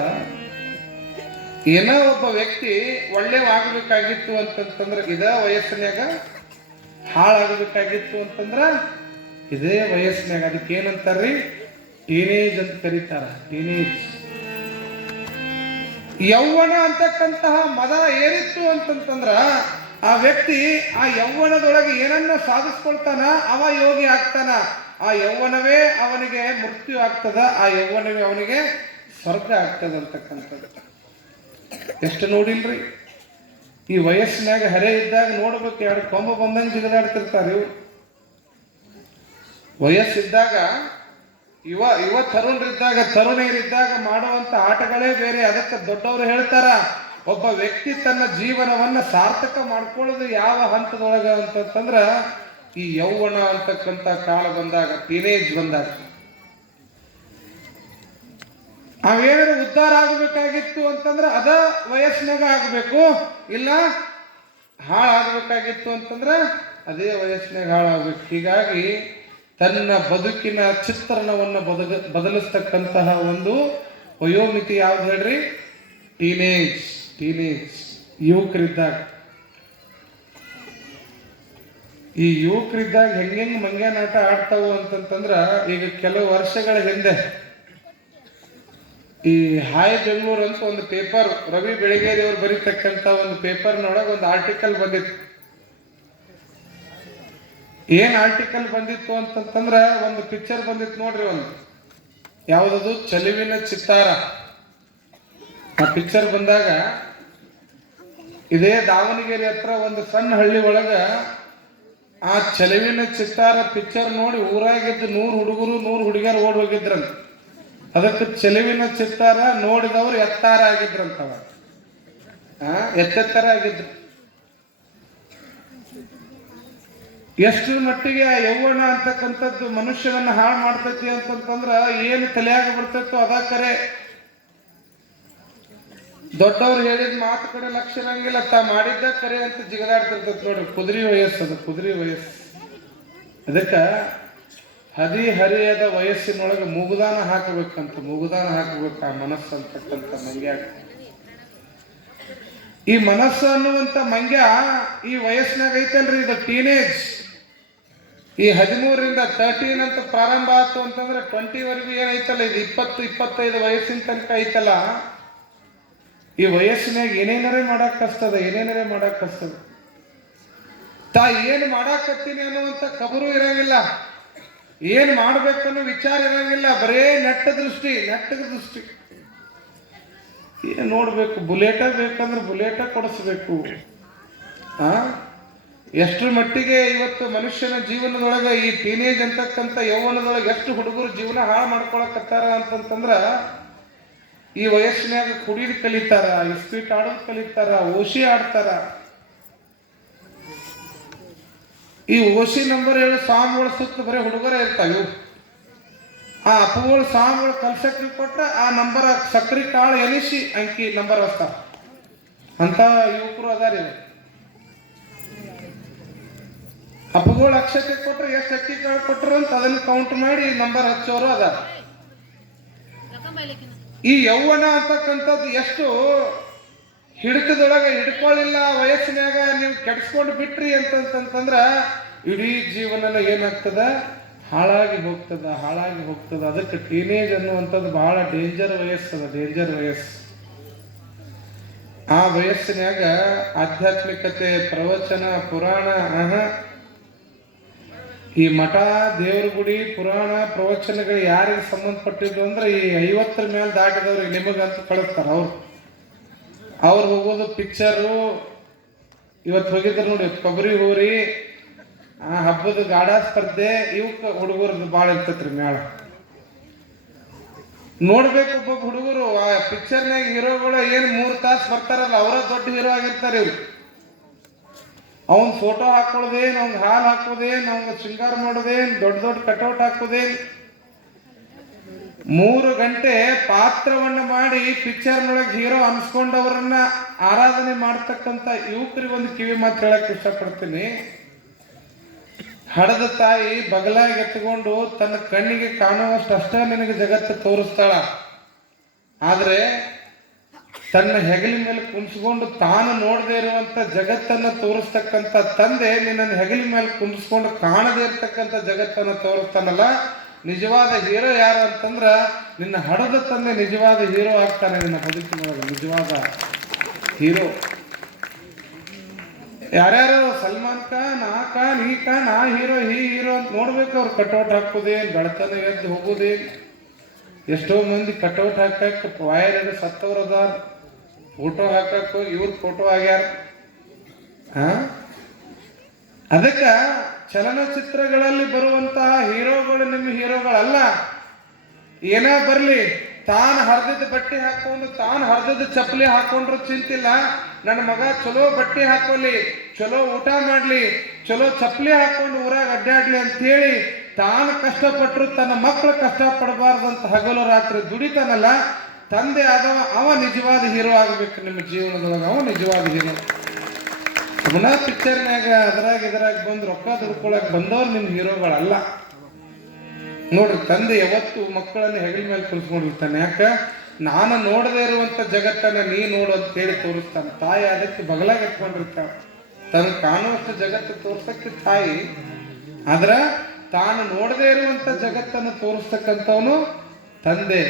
ಏನೋ ಒಬ್ಬ ವ್ಯಕ್ತಿ ಒಳ್ಳೆವಾಗಬೇಕಾಗಿತ್ತು ಅಂತಂತಂದ್ರ ಇದ ವಯಸ್ಸಿನಾಗ ಹಾಳಾಗಬೇಕಾಗಿತ್ತು ಅಂತಂದ್ರ ಇದೇ ವಯಸ್ಸಿನಾಗ ಅದಕ್ಕೆ ಏನಂತಾರ್ರಿ, ಟೀನೇಜ್ ಅಂತ ಕರೀತಾರ. ಟೀನೇಜ್ ಯೌವನ ಅಂತಕ್ಕಂತಹ ಮದ ಏರಿತ್ತು ಅಂತಂತಂದ್ರ ಆ ವ್ಯಕ್ತಿ ಆ ಯೌವನದೊಳಗೆ ಏನನ್ನ ಸಾಧಿಸ್ಕೊಳ್ತಾನ, ಅವ ಯೋಗಿ ಆಗ್ತಾನ. ಆ ಯೌವನವೇ ಅವನಿಗೆ ಮೃತ್ಯು ಆಗ್ತದ, ಆ ಯೌವನವೇ ಅವನಿಗೆ ಸ್ವರ್ಗ ಆಗ್ತದ ಅಂತಕ್ಕಂಥದ್ದು. ಎಷ್ಟು ನೋಡಿಲ್ರಿ, ಈ ವಯಸ್ಸಿನಾಗ ಹರೆ ಇದ್ದಾಗ ನೋಡ್ಬೇಕು, ಎರಡು ಕೊಂಬ ಬಂದಂಗೆ ಜಿಗದಾಡ್ತಿರ್ತಾರೆ ಇವು. ವಯಸ್ಸಿದ್ದಾಗ ಯುವ ತರುಣರಿದ್ದಾಗ, ತರುಣಿಯರಿದ್ದಾಗ ಮಾಡುವಂತ ಆಟಗಳೇ ಬೇರೆ. ಅದಕ್ಕೆ ದೊಡ್ಡವರು ಹೇಳ್ತಾರ, ಒಬ್ಬ ವ್ಯಕ್ತಿ ತನ್ನ ಜೀವನವನ್ನ ಸಾರ್ಥಕ ಮಾಡ್ಕೊಳ್ಳೋದು ಯಾವ ಹಂತದೊಳಗ ಅಂತಂದ್ರ ಈ ಯೌವನ ಅಂತಕ್ಕಂಥ ಕಾಲ ಬಂದಾಗ, ಟೀನೇಜ್ ಬಂದಾಗ. ಅವೇನಾದ್ರು ಉದ್ಧಾರ ಆಗಬೇಕಾಗಿತ್ತು ಅಂತಂದ್ರೆ ಅದ ವಯಸ್ಸಿನಾಗ ಆಗಬೇಕು, ಇಲ್ಲ ಹಾಳಾಗಬೇಕಾಗಿತ್ತು ಅಂತಂದ್ರೆ ಅದೇ ವಯಸ್ಸಿನಾಗ ಹಾಳಾಗಬೇಕು. ಹೀಗಾಗಿ ತನ್ನ ಬದುಕಿನ ಚಿತ್ರಣವನ್ನು ಬದಲಿಸ್ತಕ್ಕಂತಹ ಒಂದು ವಯೋಮಿತಿ ಯಾವ್ದು ಹೇಳ್ರಿ? ಟೀನೇಜ್. ಯುವಕರಿದ್ದಾಗ, ಈ ಯುವಕರಿದ್ದಾಗ ಹೆಂಗೆಂಗ್ ಮಂಗ್ಯಾನಾಟ ಆಡ್ತಾವು ಅಂತಂತಂದ್ರ, ಈಗ ಕೆಲವು ವರ್ಷಗಳ ಹಿಂದೆ ಈ ಹಾಯ್ ಬೆಂಗಳೂರು ಅಂತ ಒಂದು ಪೇಪರ್, ರವಿ ಬೆಳಗೇರಿ ಅವರು ಬರೀತಕ್ಕಂತ ಒಂದು ಪೇಪರ್ನೊಳಗೆ ಒಂದು ಆರ್ಟಿಕಲ್ ಬಂದಿತ್ತು. ಏನ್ ಆರ್ಟಿಕಲ್ ಬಂದಿತ್ತು ಅಂತಂತಂದ್ರ, ಒಂದು ಪಿಕ್ಚರ್ ಬಂದಿತ್ತು ನೋಡ್ರಿ, ಒಂದು ಯಾವುದದು, ಚೆಲುವಿನ ಚಿತ್ತಾರ. ಆ ಪಿಕ್ಚರ್ ಬಂದಾಗ ಇದೇ ದಾವಣಗೆರೆ ಹತ್ರ ಒಂದು ಸಣ್ಣ ಹಳ್ಳಿ ಒಳಗ ಆ ಚೆಲುವಿನ ಚಿತ್ತಾರ ಪಿಕ್ಚರ್ ನೋಡಿ ಊರಾಗಿದ್ದು 100 ಹುಡುಗರು 100 ಹುಡುಗಿಯರು ಓಡ್ ಹೋಗಿದ್ರಂತ. ಅದಕ್ಕೆ ಚೆಲುವಿನ ಚಿತ್ತಾರ ನೋಡಿದವರು ಎತ್ತಾರ ಆಗಿದ್ರಂತವ, ಎತ್ತೆತ್ತರ ಆಗಿದ್ರು. ಎಷ್ಟು ಮಟ್ಟಿಗೆ ಆ ಯೌವನ ಅಂತಕ್ಕಂಥದ್ದು ಮನುಷ್ಯನನ್ನ ಹಾಳು ಮಾಡ್ತೈತಿ ಅಂತಂತಂದ್ರ, ಏನು ತಲೆಯಾಗ ಬರ್ತೈತೋ ಅದ ಕರೆ. ದೊಡ್ಡವ್ರು ಹೇಳಿದ ಮಾತು ಕಡೆ ಲಕ್ಷ್ಯ ಇರಂಗಿಲ್ಲ, ತಾ ಮಾಡಿದ್ದ ಕರೆ ಅಂತ ಜಿಗದಾಡ್ತಿರ್ತೈತಿ ನೋಡ್ರಿ. ಕುದುರೆ ವಯಸ್ಸು, ಅದು ಕುದುರೆ ವಯಸ್ಸು. ಅದಕ್ಕ ಹರಿಯದ ವಯಸ್ಸಿನೊಳಗೆ ಮುಗುದಾನ ಹಾಕಬೇಕಂತ, ಮುಗುದಾನ ಹಾಕಬೇಕು ಆ ಮನಸ್ಸು ಅಂತಕ್ಕಂಥ ಮಂಗ್ಯಾಗ. ಈ ಮನಸ್ಸು ಅನ್ನುವಂತ ಮಂಗ್ಯ ಈ ವಯಸ್ಸಿನಾಗ ಐತಲ್ರಿ, ಇದು ಟೀನೇಜ್. ಈ 13ರಿಂದ 13 ಅಂತ ಪ್ರಾರಂಭ ಆಯ್ತು ಅಂತಂದ್ರೆ 20ವರೆಗೂ ಏನೈತಲ್ಲ, ಇದು 20-25 ವಯಸ್ಸಿನ ತನಕ ಐತಲ್ಲ, ಈ ವಯಸ್ಸಿನಾಗ ಏನೇನರೇ ಮಾಡಕ್ ಕಷ್ಟದ. ತಾ ಏನ್ ಮಾಡಾಕತ್ತೀನಿ ಅನ್ನುವಂತ ಕಬರು ಇರಂಗಿಲ್ಲ, ಏನ್ ಮಾಡ್ಬೇಕನ್ನೋ ವಿಚಾರ ಇರಂಗಿಲ್ಲ. ಬರೇ ನೆಟ್ಟಗ ದೃಷ್ಟಿ. ಏನ್ ನೋಡ್ಬೇಕು, ಬುಲೆಟ ಬೇಕಂದ್ರೆ ಬುಲೆಟ ಕೊಡಿಸ್ಬೇಕು. ಎಷ್ಟರ ಮಟ್ಟಿಗೆ ಇವತ್ತು ಮನುಷ್ಯನ ಜೀವನದೊಳಗೆ ಈ ಟೀನೇಜ್ ಅಂತಕ್ಕಂಥ ಯೌವನದೊಳಗೆ ಎಷ್ಟು ಹುಡುಗರು ಜೀವನ ಹಾಳು ಮಾಡ್ಕೊಳಕತ್ತಾರ ಅಂತಂತಂದ್ರ, ಈ ವಯಸ್ಸಿನಾಗ ಕುಡಿಯೋದು ಕಲಿತಾರ, ಇಸ್ಪೀಟ್ ಆಡೋದು ಕಲಿತಾರ, ಓಶಿ ಆಡ್ತಾರ. ಈ ಓಶಿ ನಂಬರ್ 7 ಸ್ವಾಮಿಗಳ ಸುತ್ತ ಬರೀ ಹುಡುಗರೇ ಇರ್ತಾವೆ. ಆ ಅಪ್ಪಗಳು ಸ್ವಾಮಿಗಳು ಕಲ್ಸಕ್ರಿ ಕೊಟ್ಟ ಆ ನಂಬರ್ ಸಕ್ರಿ ಕಾಳು ಎನಿಸಿ ಅಂಕಿ ನಂಬರ್ ಹಚ್ತಾರ. ಅಂತ ಯುವಕರು ಅದಾರ. ಅಪ್ಪಗಳು ಅಕ್ಷತೆ ಕೊಟ್ರೆ ಎಷ್ಟು ಅಕ್ಕಿ ಕಾಳು ಕೊಟ್ರು ಅಂತ ಅದನ್ನ ಕೌಂಟ್ ಮಾಡಿ ನಂಬರ್ ಹಚ್ಚೋರು ಅದಾರ. ಈ ಯೌವನ ಅಂತಕ್ಕಂಥದ್ದು ಎಷ್ಟು ಹಿಡಿತದೊಳಗೆ ಹಿಡ್ಕೊಳ್ಳಿಲ್ಲ ವಯಸ್ಸಿನಾಗ ನೀವು ಕೆಡಿಸ್ಕೊಂಡು ಬಿಟ್ರಿ ಅಂತಂತಂದ್ರ ಇಡೀ ಜೀವನ ಏನಾಗ್ತದ, ಹಾಳಾಗಿ ಹೋಗ್ತದ. ಅದಕ್ಕೆ ಟೀನೇಜ್ ಅನ್ನುವಂಥದ್ದು ಬಹಳ ಡೇಂಜರ್ ವಯಸ್ಸು. ಆ ವಯಸ್ಸಿನಾಗ ಆಧ್ಯಾತ್ಮಿಕತೆ, ಪ್ರವಚನ, ಪುರಾಣ, ಈ ಮಠ, ದೇವ್ರ ಗುಡಿ, ಪುರಾಣ, ಪ್ರವಚನಗಳು ಯಾರಿಗೆ ಸಂಬಂಧಪಟ್ಟಿದ್ದು ಅಂದ್ರೆ ಈ 50 ಮೇಲೆ ದಾಟಿದವ್ರಿಗೆ ನಿಮಗಂತ ಕಳಿಸ್ತಾರ. ಅವ್ರು ಹೋಗೋದು ಪಿಕ್ಚರು. ಇವತ್ತು ಹೋಗಿದ್ರು ನೋಡಿ, ಕೊಬ್ಬರಿ ಹೋರಿ, ಹಬ್ಬದ ಗಾಢ ಸ್ಪರ್ಧೆ, ಇವಕ್ಕೆ ಹುಡುಗರದ್ದು ಭಾಳ ಇರ್ತೈತ್ರಿ ಮೇಳ. ನೋಡ್ಬೇಕು ಒಬ್ಬೊಬ್ಬ ಹುಡುಗರು ಆ ಪಿಕ್ಚರ್ನಾಗ ಹೀರೋಗಳು ಏನು 3 ತಾಸು ಬರ್ತಾರಲ್ಲ, ಅವರ ದೊಡ್ಡ ಹೀರೋ ಆಗಿರ್ತಾರೆ ಇವ್ರು. ಅವ್ನ ಫೋಟೋ ಹಾಕೊಳ್ಳೋದೇನು, ಅವ್ನ ಹಾಲು ಹಾಕೋದೇನು, ಅವ್ನ ಶೃಂಗಾರ ಮಾಡೋದೇನು, ದೊಡ್ಡ ಕಟೌಟ್ ಹಾಕೋದೇನು, 3 ಗಂಟೆ ಪಾತ್ರವನ್ನ ಮಾಡಿ ಪಿಕ್ಚರ್ನೊಳಗೆ ಹೀರೋ ಅನ್ಸ್ಕೊಂಡವರನ್ನ ಆರಾಧನೆ ಮಾಡ್ತಕ್ಕಂಥ ಯುವಕರಿಗೆ ಒಂದು ಕಿವಿ ಮಾತು ಹೇಳಕ್ ಇಷ್ಟಪಡ್ತೀನಿ. ಹಡದ ತಾಯಿ ಬಗಲಾಗಿ ಎತ್ಕೊಂಡು ತನ್ನ ಕಣ್ಣಿಗೆ ಕಾಣುವಷ್ಟು ಅಷ್ಟೇ ನಿನಗೆ ಜಗತ್ತು ತೋರಿಸ್ತಾಳ. ಆದ್ರೆ ತನ್ನ ಹೆಗಲಿ ಮೇಲೆ ಕುಣಿಸ್ಕೊಂಡು ತಾನು ನೋಡದೇ ಇರುವಂತ ಜಗತ್ತನ್ನು ತೋರಿಸ್ತಕ್ಕಂಥ ತಂದೆ ನಿನ್ನನ್ನು ಹೆಗಲಿ ಮೇಲೆ ಕುಣಿಸ್ಕೊಂಡು ಕಾಣದೇ ಇರ್ತಕ್ಕಂಥ ಜಗತ್ತನ್ನು ತೋರಿಸ್ತಾನಲ್ಲ. ನಿಜವಾದ ಹೀರೋ ಯಾರು ಅಂತಂದ್ರ ನಿನ್ನ ಹಡದ ತಂದೆ ನಿಜವಾದ ಹೀರೋ ಆಗ್ತಾನೆ ನಿನ್ನ ಬದುಕಿನೊಳಗೆ. ನಿಜವಾದ ಹೀರೋ ಯಾರ್ಯಾರು ಸಲ್ಮಾನ್ ಖಾನ್ ಆ ಖಾನ್ ಈ ಖಾನ್ ಆ ಹೀರೋ ಈ ಹೀರೋ ಅಂತ ನೋಡ್ಬೇಕು. ಅವ್ರು ಕಟೌಟ್ ಹಾಕೋದೇನು, ಬೆಳತನ ಎದ್ದು ಹೋಗೋದೇನು. ಎಷ್ಟೋ ಮಂದಿ ಕಟೌಟ್ ಹಾಕಕ್ಕೆ ವಾಯರ್ ಸತ್ತವ್ರು ಅದಾರ, ಫೋಟೋ ಹಾಕಕ್ ಹೋಗಿ ಇವ್ರ ಫೋಟೋ ಆಗ್ಯಾರ. ಅದಕ್ಕೆ ಚಲನಚಿತ್ರಗಳಲ್ಲಿ ಬರುವಂತಹ ಹೀರೋಗಳು ನಿಮ್ಮ ಹೀರೋಗಳಲ್ಲ. ಏನೇ ಬರಲಿ, ತಾನು ಹರಿದಿದ್ದ ಬಟ್ಟೆ ಹಾಕೊಂಡು ತಾನು ಹರಿದಿದ್ದ ಚಪ್ಪಲಿ ಹಾಕೊಂಡ್ರು ಚಿಂತಿಲ್ಲ. ನನ್ನ ಮಗ ಚಲೋ ಬಟ್ಟೆ ಹಾಕೋಲಿ, ಚಲೋ ಊಟ ಮಾಡಲಿ, ಚಲೋ ಚಪ್ಪಲಿ ಹಾಕೊಂಡು ಊರಾಗ ಅಡ್ಡಾಡ್ಲಿ ಅಂತೇಳಿ ತಾನು ಕಷ್ಟಪಟ್ಟರು ತನ್ನ ಮಕ್ಕಳು ಕಷ್ಟಪಡಬಾರ್ದಂತ ಹಗಲು ರಾತ್ರಿ ದುಡಿತಾನಲ್ಲ, ತಂದೆ ಆದವ ಅವ ನಿಜವಾದ ಹೀರೋ ಆಗಬೇಕು ನಿಮ್ಮ ಜೀವನದೊಳಗೆ. ಅವ ನಿಜವಾದ ಹೀರೋ. ಸುಮ್ಮನೆ ಪಿಕ್ಚರ್ನಾಗ ಇದ್ರಾಗ ಬಂದು ರೊಕ್ಕ ದುಡ್ಕೊಳಕ್ ಬಂದವ್ರು ನಿಮ್ಮ ಹೀರೋಗಳಲ್ಲ. ನೋಡ್ರಿ, ತಂದೆ ಯಾವತ್ತು ಮಕ್ಕಳನ್ನು ಹೆಗಲ ಮೇಲೆ ಕುಳಿಸ್ಕೊಂಡಿರ್ತಾನೆ. ಯಾಕ? ನಾನು ನೋಡದೇ ಇರುವಂತ ಜಗತ್ತನ್ನ ನೀ ನೋಡು ಅಂತ ಹೇಳಿ ತೋರಿಸ್ತಾನೆ. ತಾಯಿ ಅದಕ್ಕೆ ಬಗಲಾಗ ಎತ್ಕೊಂಡಿರ್ತಾಳೆ. ತನ್ನ ಕಾಣುವಷ್ಟು ಜಗತ್ತು ತೋರ್ಸಕ್ಕೆ ತಾಯಿ, ಆದ್ರ ತಾನು ನೋಡದೇ ಇರುವಂತ ಜಗತ್ತನ್ನು ತೋರಿಸ್ತಕ್ಕಂಥವನು ತಂದೆ.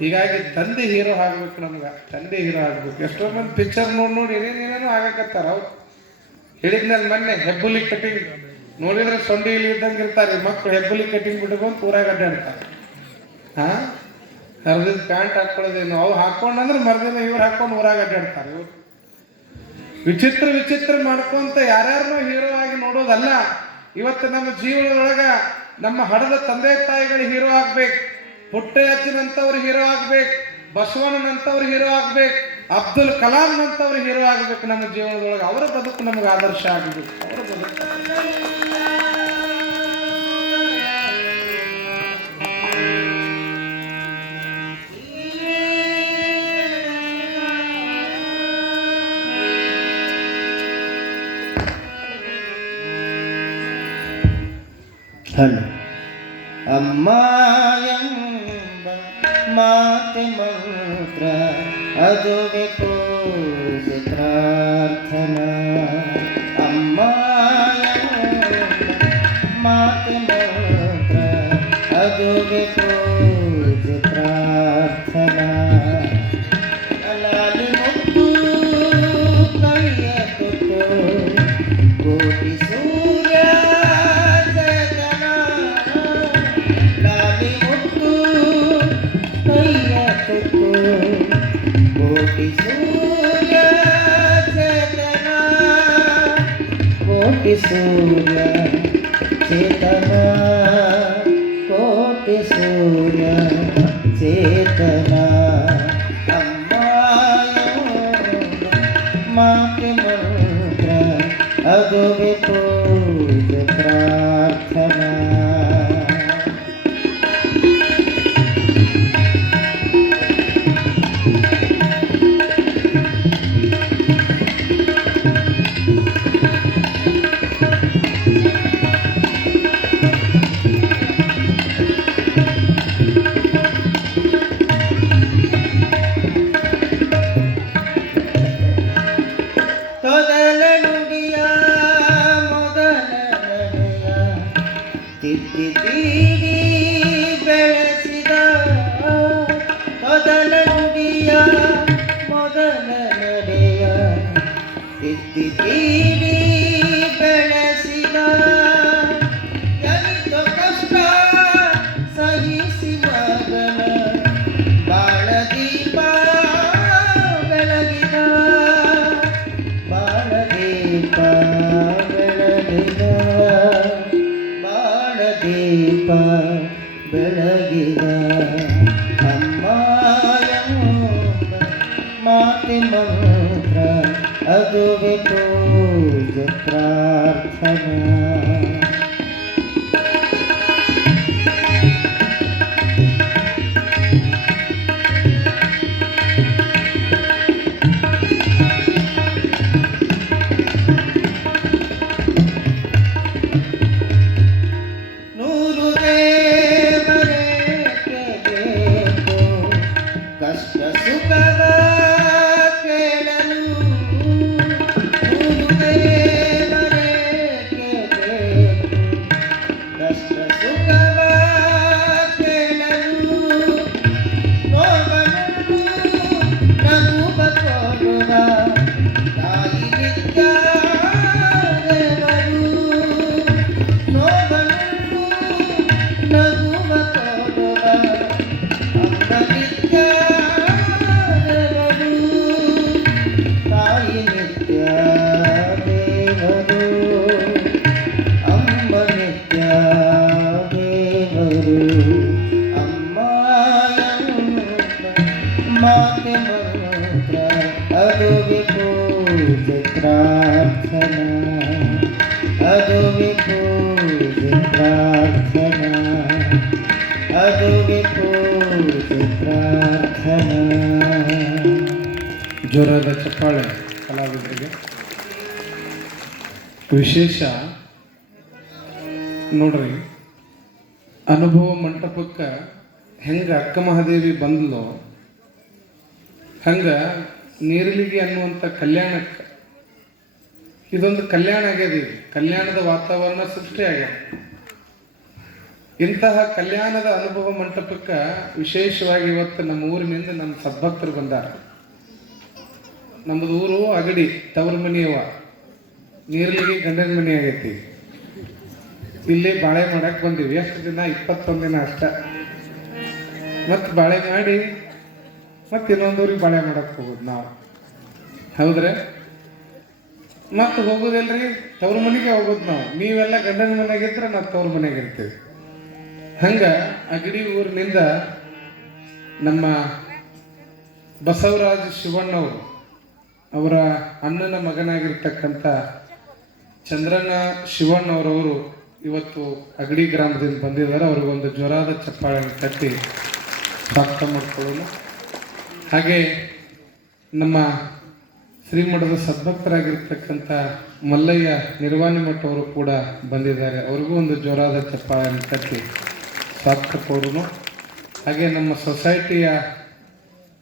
ಹೀಗಾಗಿ ತಂದೆ ಹೀರೋ ಆಗ್ಬೇಕು. ನಮ್ಗ ತಂದೆ ಹೀರೋ ಆಗ್ಬೇಕು. ಎಷ್ಟೋ ಮಂದಿ ಪಿಕ್ಚರ್ ನೋಡಿ ಏನೇನೇನೋ ಆಗಕತ್ತಾರ. ಅವ್ರು ಹೇಳಿದ್ನಲ್ಲಿ ಮೊನ್ನೆ ಹೆಬ್ಬುಲಿ ಕಟಿಂಗ್ ನೋಡಿದ್ರೆ ಸೊಂಡಿ ಇಲ್ಲಿ ಇದ್ದಂಗೆ ಇರ್ತಾರೆ ಮಕ್ಕಳು. ಹೆಬ್ಬುಲಿ ಕಟಿಂಗ್ ಬಿಟ್ಕೊಂಡ್ ಊರಾಗ ಅಡ್ಡಾಡ್ತಾರೆ. ಹರಿದಿದ್ ಪ್ಯಾಂಟ್ ಹಾಕೊಳ್ಳೋದೇನು, ಅವು ಹಾಕೊಂಡ್ರೆ ಮರ್ದಿನ ಇವ್ರು ಹಾಕೊಂಡು ಊರಾಗ ಅಡ್ಡಾಡ್ತಾರೆ. ಇವ್ರು ವಿಚಿತ್ರ ವಿಚಿತ್ರ ಮಾಡ್ಕೊಂತ ಯಾರ್ಯಾರನ್ನೋ ಹೀರೋ ಆಗಿ ನೋಡೋದಲ್ಲ. ಇವತ್ತು ನಮ್ಮ ಜೀವನದೊಳಗ ನಮ್ಮ ಹಡದ ತಂದೆ ತಾಯಿಗಳು ಹೀರೋ ಆಗ್ಬೇಕು. ಪುಟ್ಟಯ್ಯನಂತವ್ರು ಹೀರೋ ಆಗ್ಬೇಕು, ಬಸವಣ್ಣನಂತವ್ರು ಹೀರೋ ಆಗ್ಬೇಕು, ಅಬ್ದುಲ್ ಕಲಾಂನಂತವ್ರು ಹೀರೋ ಆಗ್ಬೇಕು ನಮ್ಮ ಜೀವನದೊಳಗೆ. ಅವರ ಬದುಕು ನಮ್ಗೆ ಆದರ್ಶ ಆಗಬೇಕು. ಅವರ ಬದುಕು ಅಮ್ಮ ಎಂಬ ಮಾತೆ ಮಂತ್ರ ಅದುವೆ ಪೂಜೆ ಪ್ರಾರ್ಥನಾ. ಅಮ್ಮ ಎಂಬ ಮಾತೆ ಮಂತ್ರ ಅದುವೆ ಪೂಜೆ ಪ್ರಾರ್ಥನಾ. ಅಲಾಲಿ ಮುತ್ತು ಕೈಯ ಕೊಟ್ಟು ಕೋಟಿ ಸೂರ್ಯ ಕೋಟಿ ಸೂರ್ಯ ಚೇತನ, ಕೋಟಿ ಸೂರ್ಯ ಚೇತನ, ಕೋಟಿ ಸೂರ್ಯ ಚೇತನ. ಅಮ್ಮ ಮಾತೆ ಮಂತ್ರ ಅದುವೆ ಪೂಜೆ ಪ್ರಾರ್ಥನಾ. ಮೊದಲ ನುಡಿಯ ಮೊದಲ ನಡೆಯ ತಿದ್ದಿ ತೀಡಿ ಬೆಳೆಸಿದ. ಮೊದಲ ನುಡಿಯ ಮೊದಲ ನಡೆಯ ತಿದ್ದಿ ತೀಡಿ ಬೆಳೆಸಿದ. ಎನಿತ ಕಷ್ಟ ಸಹಿಸಿ ಮಗನ ಬಾಳ ದೀಪ ಬೆಳಗಿದ. ಬಾಳದೀಪ ಬೆಳಗಿದ, ಬಾಳದೀಪ ಬೆಳಗಿದ. ಅಮ್ಮ ಎಂಬ ಮಾತೆ ಮಂತ್ರ ಅದುವೆ ಪೂಜೆ ಪ್ರಾರ್ಥನಾ. ಕಷ್ಟ ಸುಖವ ನಿತ್ಯ ದೇವರು ತಾಯಿ ನಿತ್ಯ ದೇವರು ಅಮ್ಮ ನಿತ್ಯ ದೇವರು ಅಮ್ಮ ಮಾತೆ ಮಂತ್ರ ಅದುವೆ ಪೂಜೆ ಪ್ರಾರ್ಥನಾ ಅದುವೆ ಪೂಜೆ ಪ್ರಾರ್ಥನಾ ಅದುವೆ ಪೂಜೆ ಪ್ರಾರ್ಥನಾ. ಜೋರಾದ ಚಪ್ಪಾಳೆ ಕಲಾವಿದರಿಗೆ. ವಿಶೇಷ ನೋಡ್ರಿ, ಅನುಭವ ಮಂಟಪಕ್ಕೆ ಹೆಂಗೆ ಅಕ್ಕ ಮಹಾದೇವಿ ಬಂದ್ಲೋ ಹಂಗೆ ನೀರಲಿಗೆ ಅನ್ನುವಂಥ ಕಲ್ಯಾಣಕ್ಕೆ ಇದೊಂದು ಕಲ್ಯಾಣ ಆಗ್ಯದ. ಈಗ ಕಲ್ಯಾಣದ ವಾತಾವರಣ ಸೃಷ್ಟಿ ಆಗ್ಯದ. ಇಂತಹ ಕಲ್ಯಾಣದ ಅನುಭವ ಮಂಟಪಕ್ಕೆ ವಿಶೇಷವಾಗಿ ಇವತ್ತು ನಮ್ಮ ಊರಿನಿಂದ ನಮ್ಮ ಸದ್ಭಕ್ತರು ಬಂದಾರ. ನಮ್ಮದು ಊರು ಅಗಡಿ, ತವರ ಮನೆಯವ. ನೀರಲಿಗೆ ಗಂಡನ ಮನೆ ಆಗೈತಿ. ಇಲ್ಲಿ ಬಾಳೆ ಮಾಡಕ್ಕೆ ಬಂದೀವಿ. ಎಷ್ಟು ದಿನ? 21 ದಿನ ಅಷ್ಟ. ಮತ್ತು ಬಾಳೆ ಮಾಡಿ ಮತ್ತು ಇನ್ನೊಂದೂರಿಗೆ ಬಾಳೆ ಮಾಡಕ್ಕೆ ಹೋಗೋದು ನಾವು. ಹೌದ್ರೆ? ಮತ್ತು ಹೋಗೋದಿಲ್ರಿ, ತವ್ರ ಮನೆಗೆ ಹೋಗೋದು ನಾವು. ನೀವೆಲ್ಲ ಗಂಡನ ಮನೆಯಾಗಿದ್ರೆ ನಾವು ತವ್ರ ಮನೆಗೆ ಇರ್ತೀವಿ. ಹಂಗೆ ಅಗಡಿ ಊರಿನಿಂದ ನಮ್ಮ ಬಸವರಾಜ ಶಿವಣ್ಣವರು, ಅವರ ಅಣ್ಣನ ಮಗನಾಗಿರ್ತಕ್ಕಂಥ ಚಂದ್ರನ ಶಿವಣ್ಣವರವರು ಇವತ್ತು ಅಗಡಿ ಗ್ರಾಮದಿಂದ ಬಂದಿದ್ದಾರೆ. ಅವ್ರಿಗೊಂದು ಜೋರಾದ ಚಪ್ಪಾಳೆಯನ್ನು ತಟ್ಟಿ ಸ್ವಾಗತ ಮಾಡ್ಕೊಳ್ಳೋಣ. ಹಾಗೆ ನಮ್ಮ ಶ್ರೀಮಠದ ಸದ್ಭಕ್ತರಾಗಿರ್ತಕ್ಕಂಥ ಮಲ್ಲಯ್ಯ ನಿರ್ವಾಣಿ ಮಠ ಅವರು ಕೂಡ ಬಂದಿದ್ದಾರೆ. ಅವ್ರಿಗೂ ಒಂದು ಜೋರಾದ ಚಪ್ಪಾಳೆಯನ್ನು ತಟ್ಟಿ ಸ್ವಾಗತ ಕೋರೋಣ. ಹಾಗೆ ನಮ್ಮ ಸೊಸೈಟಿಯ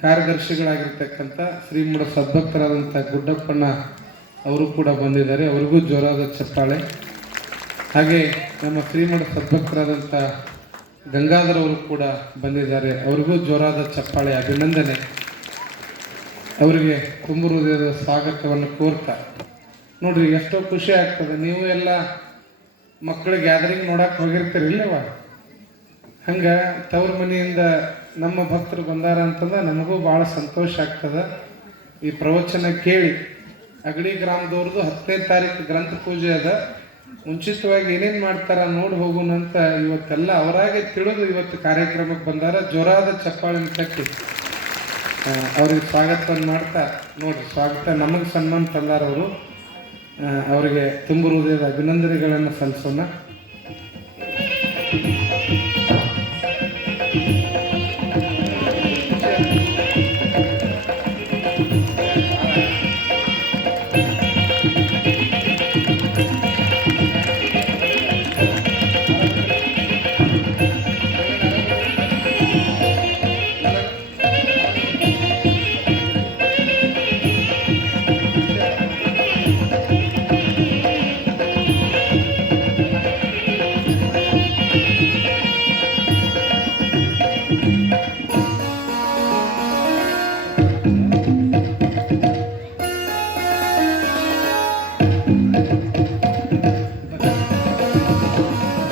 ಕಾರ್ಯದರ್ಶಿಗಳಾಗಿರ್ತಕ್ಕಂಥ ಶ್ರೀಮಠ ಸದ್ಭಕ್ತರಾದಂಥ ಗುಡ್ಡಪ್ಪಣ್ಣ ಅವರು ಕೂಡ ಬಂದಿದ್ದಾರೆ. ಅವ್ರಿಗೂ ಜೋರಾದ ಚಪ್ಪಾಳೆ. ಹಾಗೆ ನಮ್ಮ ಶ್ರೀಮಠ ಸದ್ಭಕ್ತರಾದಂಥ ಗಂಗಾಧರ್ ಅವರು ಕೂಡ ಬಂದಿದ್ದಾರೆ. ಅವ್ರಿಗೂ ಜೋರಾದ ಚಪ್ಪಾಳೆ, ಅಭಿನಂದನೆ. ಅವರಿಗೆ ತುಂಬ ಹೃದಯದ ಸ್ವಾಗತವನ್ನು ಕೋರ್ತಾ ನೋಡ್ರಿ, ಎಷ್ಟೋ ಖುಷಿ ಆಗ್ತದೆ. ನೀವು ಎಲ್ಲ ಮಕ್ಕಳ ಗ್ಯಾದರಿಂಗ್ ನೋಡಕ್ಕೆ ಹೋಗಿರ್ತೀರಿಲ್ಲವ, ಹಂಗೆ ತವ್ರ ಮನೆಯಿಂದ ನಮ್ಮ ಭಕ್ತರು ಬಂದಾರ ಅಂತಂದ್ರೆ ನಮಗೂ ಭಾಳ ಸಂತೋಷ ಆಗ್ತದೆ. ಈ ಪ್ರವಚನ ಕೇಳಿ ಅಗಡಿ ಗ್ರಾಮದವ್ರದ್ದು 10ನೇ ತಾರೀಕು ಗ್ರಂಥ ಪೂಜೆ ಅದ. ಮುಂಚಿತವಾಗಿ ಏನೇನು ಮಾಡ್ತಾರ ನೋಡಿ ಹೋಗೋಣಂತ ಇವತ್ತೆಲ್ಲ ಅವರಾಗೆ ತಿಳಿದು ಇವತ್ತು ಕಾರ್ಯಕ್ರಮಕ್ಕೆ ಬಂದಾರ. ಜೋರಾದ ಚಪ್ಪಾಳೆನ ತಟ್ಟಿ ಅವ್ರಿಗೆ ಸ್ವಾಗತವನ್ನು ಮಾಡ್ತಾ ನೋಡ್ರಿ, ಸ್ವಾಗತ ನಮಗೆ ಸನ್ಮಾನ ತಂದಾರ ಅವರು. ಅವರಿಗೆ ತುಂಬ ಹೃದಯದ ಅಭಿನಂದನೆಗಳನ್ನು ಸಲ್ಲಿಸೋಣ.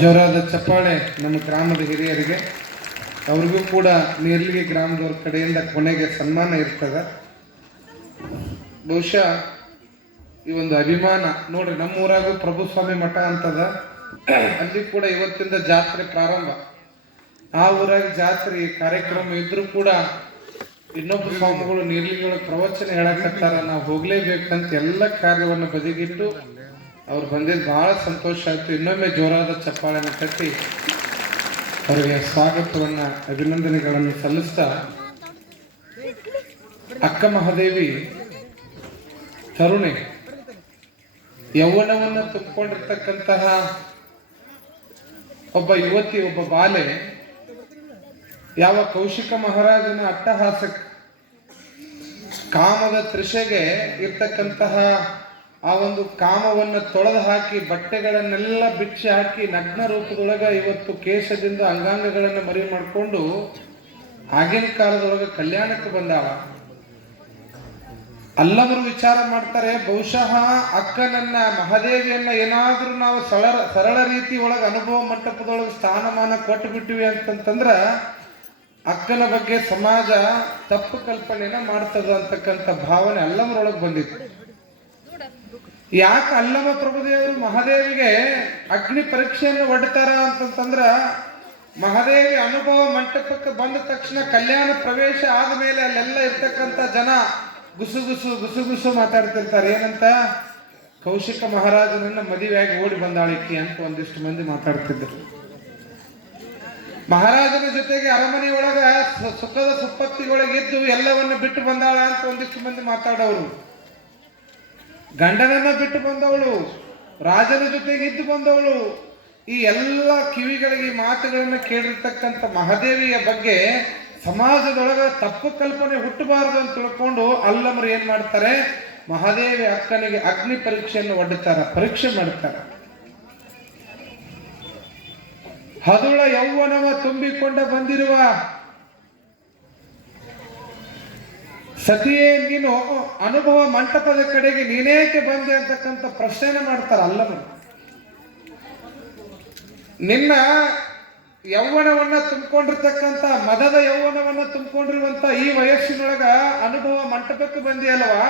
ಜೋರಾದ ಚಪ್ಪಾಳೆ ನಮ್ಮ ಗ್ರಾಮದ ಹಿರಿಯರಿಗೆ. ಅವ್ರಿಗೂ ಕೂಡ ನೀರ್ಲಿಗೆ ಗ್ರಾಮದವ್ರ ಕಡೆಯಿಂದ ಕೊನೆಗೆ ಸನ್ಮಾನ ಇರ್ತದೆ. ಬಹುಶಃ ಈ ಒಂದು ಅಭಿಮಾನ ನೋಡ್ರಿ, ನಮ್ಮ ಊರಾಗೂ ಪ್ರಭುಸ್ವಾಮಿ ಮಠ ಅಂತದ, ಅಲ್ಲಿ ಕೂಡ ಇವತ್ತಿಂದ ಜಾತ್ರೆ ಪ್ರಾರಂಭ. ಆ ಊರಾಗ ಜಾತ್ರೆ ಕಾರ್ಯಕ್ರಮ ಇದ್ರೂ ಕೂಡ ಇನ್ನೊಬ್ಬ ಸ್ವಾಮಿಗಳು ನೀರ್ಲಿಗೆ ಪ್ರವಚನ ಹೇಳಕತ್ತಾರ, ನಾವು ಹೋಗ್ಲೇಬೇಕಂತ ಎಲ್ಲ ಕಾರ್ಯವನ್ನು ಬದಿಗಿಟ್ಟು ಅವ್ರು ಬಂದಿದ್ದು ಬಹಳ ಸಂತೋಷ ಆಯಿತು. ಇನ್ನೊಮ್ಮೆ ಜೋರಾದ ಚಪ್ಪಾಳೆಯನ್ನು ಕಟ್ಟಿ ಅವರಿಗೆ ಸ್ವಾಗತವನ್ನು ಅಭಿನಂದನೆಗಳನ್ನು ಸಲ್ಲಿಸ್ತಾ, ಅಕ್ಕ ಮಹಾದೇವಿ ತರುಣೆ ಯೌವನವನ್ನು ತುಂಬಿಕೊಂಡಿರ್ತಕ್ಕಂತಹ ಒಬ್ಬ ಯುವತಿ, ಒಬ್ಬ ಬಾಲೆ ಯಾವ ಕೌಶಿಕ ಮಹಾರಾಜನ ಅಟ್ಟಹಾಸಕ್ಕೆ ಕಾಮದ ತೃಷೆಗೆ ಇರ್ತಕ್ಕಂತಹ ಆ ಒಂದು ಕಾಮವನ್ನು ತೊಳೆದು ಹಾಕಿ ಬಟ್ಟೆಗಳನ್ನೆಲ್ಲ ಬಿಚ್ಚಿ ಹಾಕಿ ನಗ್ನ ರೂಪದೊಳಗೆ ಇವತ್ತು ಕೇಶದಿಂದ ಅಂಗಾಂಗಗಳನ್ನು ಮರಿ ಮಾಡಿಕೊಂಡು ಆಗಿನ ಕಾಲದೊಳಗೆ ಕಲ್ಯಾಣಕ್ಕೆ ಬಂದಾಳ. ಅಲ್ಲವರು ವಿಚಾರ ಮಾಡ್ತಾರೆ, ಬಹುಶಃ ಅಕ್ಕನನ್ನ ಮಹಾದೇವಿಯನ್ನ ಏನಾದ್ರೂ ನಾವು ಸರಳ ರೀತಿ ಒಳಗೆ ಅನುಭವ ಮಂಟಪದೊಳಗೆ ಸ್ಥಾನಮಾನ ಕೊಟ್ಟು ಬಿಟ್ಟಿವಿ ಅಂತಂತಂದ್ರ ಅಕ್ಕನ ಬಗ್ಗೆ ಸಮಾಜ ತಪ್ಪು ಕಲ್ಪನೆನ ಮಾಡ್ತದ ಅಂತಕ್ಕಂಥ ಭಾವನೆ ಅಲ್ಲಮರೊಳಗೆ ಬಂದಿತ್ತು. ಯಾಕೆ ಅಲ್ಲಮ ಪ್ರಭುದೇವರು ಮಹಾದೇವಿಗೆ ಅಗ್ನಿ ಪರೀಕ್ಷೆಯನ್ನು ಒಡ್ತಾರ ಅಂತಂದ್ರ, ಮಹಾದೇವಿ ಅನುಭವ ಮಂಟಪಕ್ಕೆ ಬಂದ ತಕ್ಷಣ ಕಲ್ಯಾಣ ಪ್ರವೇಶ ಆದ್ಮೇಲೆ ಅಲ್ಲೆಲ್ಲ ಇರ್ತಕ್ಕಂಥ ಜನ ಗುಸು ಮಾತಾಡ್ತಿರ್ತಾರೆ. ಏನಂತ? ಕೌಶಿಕ ಮಹಾರಾಜನನ್ನ ಮದುವೆಯಾಗಿ ಓಡಿ ಬಂದಾಳಿಕ್ಕಿ ಅಂತ ಒಂದಿಷ್ಟು ಮಂದಿ ಮಾತಾಡ್ತಿದ್ರು. ಮಹಾರಾಜನ ಜೊತೆಗೆ ಅರಮನೆಯೊಳಗ ಸುಖದ ಸುಪ್ಪತ್ತಿಗೊಳಗಿದ್ದು ಎಲ್ಲವನ್ನ ಬಿಟ್ಟು ಬಂದಾಳ ಅಂತ ಒಂದಿಷ್ಟು ಮಂದಿ ಮಾತಾಡೋರು. ಗಂಡನನ್ನ ಬಿಟ್ಟು ಬಂದವಳು, ರಾಜನ ಜೊತೆಗೆ ಇದ್ದು ಬಂದವಳು, ಈ ಎಲ್ಲ ಕಿವಿಗಳಿಗೆ ಮಾತುಗಳನ್ನ ಕೇಳಿರ್ತಕ್ಕಂಥ ಮಹಾದೇವಿಯ ಬಗ್ಗೆ ಸಮಾಜದೊಳಗ ತಪ್ಪು ಕಲ್ಪನೆ ಹುಟ್ಟಬಾರದು ಅಂತ ತಿಳ್ಕೊಂಡು ಅಲ್ಲಮರು ಏನ್ ಮಾಡ್ತಾರೆ, ಮಹಾದೇವಿ ಅಕ್ಕನಿಗೆ ಅಗ್ನಿ ಪರೀಕ್ಷೆಯನ್ನು ಒಡ್ಡುತ್ತಾರೆ, ಪರೀಕ್ಷೆ ಮಾಡ್ತಾರೆ. ಹದುಳ ಯೌವನವ ತುಂಬಿಕೊಂಡ ಬಂದಿರುವ ಸತಿಯೇ, ನೀನು ಅನುಭವ ಮಂಟಪದ ಕಡೆಗೆ ನೀನೇಕೆ ಬಂದೆ ಅಂತಕ್ಕಂಥ ಪ್ರಶ್ನೆ ಮಾಡ್ತಾರ ಅಲ್ಲಮರು. ನಿನ್ನ ಯೌವನವನ್ನ ತುಂಬಿಕೊಂಡಿರ್ತಕ್ಕಂಥ ಮದದ ಯೌವನವನ್ನ ತುಂಬಿಕೊಂಡಿರುವಂತ ಈ ವಯಸ್ಸಿನೊಳಗ ಅನುಭವ ಮಂಟಪಕ್ಕೆ ಬಂದಿಯಲ್ವಾ,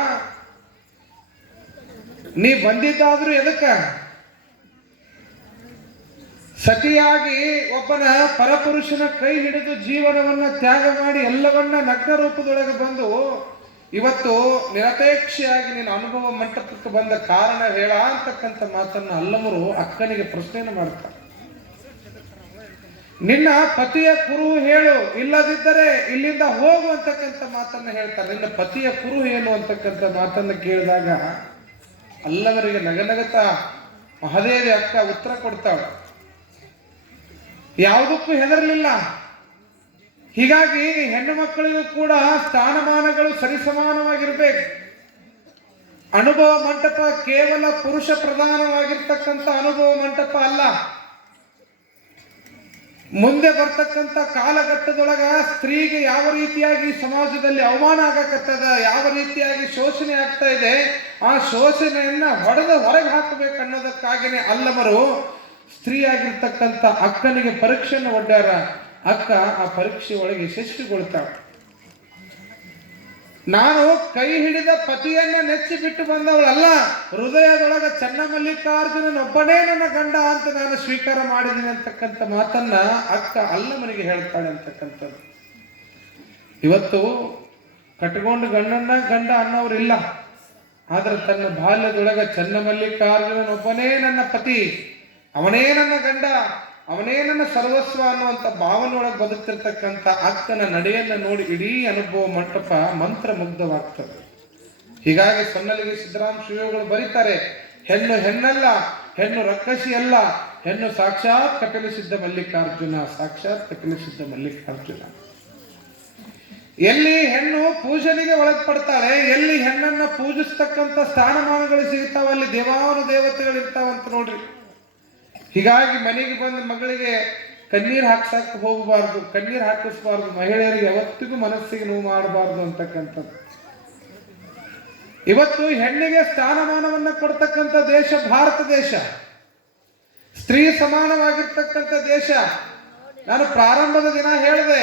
ನೀ ಬಂದಿದ್ದಾದ್ರೂ ಎದಕ್ಕ? ಸತಿಯಾಗಿ ಒಬ್ಬನ ಪರಪುರುಷನ ಕೈ ಹಿಡಿದು ಜೀವನವನ್ನ ತ್ಯಾಗ ಮಾಡಿ ಎಲ್ಲವನ್ನ ನಗ್ನ ರೂಪದೊಳಗೆ ಬಂದು ಇವತ್ತು ನಿರಪೇಕ್ಷೆಯಾಗಿ ನೀನು ಅನುಭವ ಮಂಟಪಕ್ಕೆ ಬಂದ ಕಾರಣ ಹೇಳ ಅಂತಕ್ಕಂಥ ಮಾತನ್ನ ಅಲ್ಲಮರು ಅಕ್ಕನಿಗೆ ಪ್ರಶ್ನೆಯನ್ನು ಮಾಡ್ತಾರೆ. ನಿನ್ನ ಪತಿಯ ಕುರು ಹೇಳು, ಇಲ್ಲದಿದ್ದರೆ ಇಲ್ಲಿಂದ ಹೋಗು ಅಂತಕ್ಕಂಥ ಮಾತನ್ನ ಹೇಳ್ತಾರೆ. ನಿನ್ನ ಪತಿಯ ಕುರು ಏನು ಅಂತಕ್ಕಂಥ ಮಾತನ್ನ ಕೇಳಿದಾಗ ಅಲ್ಲವರಿಗೆ ನಗನಗತ ಮಹಾದೇವಿ ಅಕ್ಕ ಉತ್ತರ ಕೊಡ್ತಾಳೆ. ಯಾವುದಕ್ಕೂ ಹೆದರಲಿಲ್ಲ. ಹೀಗಾಗಿ ಹೆಣ್ಣು ಮಕ್ಕಳಿಗೂ ಕೂಡ ಸ್ಥಾನಮಾನಗಳು ಸರಿಸಮಾನವಾಗಿರ್ಬೇಕು. ಅನುಭವ ಮಂಟಪ ಕೇವಲ ಪುರುಷ ಪ್ರಧಾನವಾಗಿರ್ತಕ್ಕಂಥ ಅನುಭವ ಮಂಟಪ ಅಲ್ಲ. ಮುಂದೆ ಬರ್ತಕ್ಕಂಥ ಕಾಲಘಟ್ಟದೊಳಗ ಸ್ತ್ರೀಗೆ ಯಾವ ರೀತಿಯಾಗಿ ಸಮಾಜದಲ್ಲಿ ಅವಮಾನ ಆಗಕತ್ತದ, ಯಾವ ರೀತಿಯಾಗಿ ಶೋಷಣೆ ಆಗ್ತಾ ಇದೆ, ಆ ಶೋಷಣೆಯನ್ನ ಹೊರಗೆ ಹಾಕಬೇಕು ಅನ್ನೋದಕ್ಕಾಗಿನೇ ಅಲ್ಲಮರು ಸ್ತ್ರೀ ಆಗಿರ್ತಕ್ಕಂಥ ಅಕ್ಕನಿಗೆ ಪರೀಕ್ಷೆಯನ್ನು ಒಡ್ಡ್ಯಾರ. ಅಕ್ಕ ಆ ಪರೀಕ್ಷೆ ಒಳಗೆ ಯಶಸ್ವಿಗೊಳ್ತಾಳೆ. ನಾನು ಕೈ ಹಿಡಿದ ಪತಿಯನ್ನ ನೆಚ್ಚಿ ಬಿಟ್ಟು ಬಂದವಳಲ್ಲ, ಹೃದಯದೊಳಗ ಚನ್ನಮಲ್ಲಿಕಾರ್ಜುನನೊಬ್ಬನೇ ನನ್ನ ಗಂಡ ಅಂತ ನಾನು ಸ್ವೀಕಾರ ಮಾಡಿದ್ದೀನಿ ಅಂತಕ್ಕಂಥ ಮಾತನ್ನ ಅಕ್ಕ ಅಲ್ಲಮನಿಗೆ ಹೇಳ್ತಾಳೆ ಅಂತಕ್ಕಂಥದ್ದು. ಇವತ್ತು ಕಟ್ಕೊಂಡು ಗಂಡ ಅನ್ನೋರಿಲ್ಲ, ಆದ್ರೆ ತನ್ನ ಬಾಲ್ಯದೊಳಗ ಚನ್ನಮಲ್ಲಿಕಾರ್ಜುನನೊಬ್ಬನೇ ನನ್ನ ಪತಿ, ಅವನೇ ನನ್ನ ಗಂಡ, ಅವನೇ ನನ್ನ ಸರ್ವಸ್ವ ಅನ್ನುವಂಥ ಭಾವನೆಯೊಳಗೆ ಬದುಕ್ತಿರ್ತಕ್ಕಂಥ ಅಕ್ಕನ ನಡೆಯನ್ನ ನೋಡಿ ಇಡೀ ಅನುಭವ ಮಂಟಪ ಮಂತ್ರ ಮುಗ್ಧವಾಗ್ತದೆ. ಹೀಗಾಗಿ ಸೊನ್ನಲಿಗೆ ಸಿದ್ದರಾಮ ಶ್ರೀಗಳು ಬರೀತಾರೆ, ಹೆಣ್ಣು ಹೆಣ್ಣಲ್ಲ, ಹೆಣ್ಣು ರಕ್ಕಸಿ ಅಲ್ಲ, ಹೆಣ್ಣು ಸಾಕ್ಷಾತ್ ಕಪಿಲಸಿದ್ಧ ಮಲ್ಲಿಕಾರ್ಜುನ, ಸಾಕ್ಷಾತ್ ಕಪಿಲಸಿದ್ಧ ಮಲ್ಲಿಕಾರ್ಜುನ. ಎಲ್ಲಿ ಹೆಣ್ಣು ಪೂಜನೆಗೆ ಒಳಗ್ಪಡ್ತಾಳೆ, ಎಲ್ಲಿ ಹೆಣ್ಣನ್ನ ಪೂಜಿಸ್ತಕ್ಕಂಥ ಸ್ಥಾನಮಾನಗಳು ಸಿಗ್ತಾವ, ಅಲ್ಲಿ ದೇವಾನು ದೇವತೆಗಳು ಇರ್ತಾವಂತ ನೋಡ್ರಿ. ಹೀಗಾಗಿ ಮನೆಗೆ ಬಂದ ಮಗಳಿಗೆ ಕಣ್ಣೀರು ಹಾಕ್ಸಕ್ ಹೋಗಬಾರ್ದು, ಕಣ್ಣೀರು ಹಾಕಿಸ್ಬಾರ್ದು, ಮಹಿಳೆಯರಿಗೆ ಯಾವತ್ತಿಗೂ ಮನಸ್ಸಿಗೆ ನೋವು ಮಾಡಬಾರ್ದು ಅಂತಕ್ಕಂಥದ್ದು. ಇವತ್ತು ಹೆಣ್ಣಿಗೆ ಸ್ಥಾನಮಾನವನ್ನ ಕೊಡ್ತಕ್ಕಂಥ ದೇಶ ಭಾರತ ದೇಶ, ಸ್ತ್ರೀ ಸಮಾನವಾಗಿರ್ತಕ್ಕಂಥ ದೇಶ. ನಾನು ಪ್ರಾರಂಭದ ದಿನ ಹೇಳಿದೆ,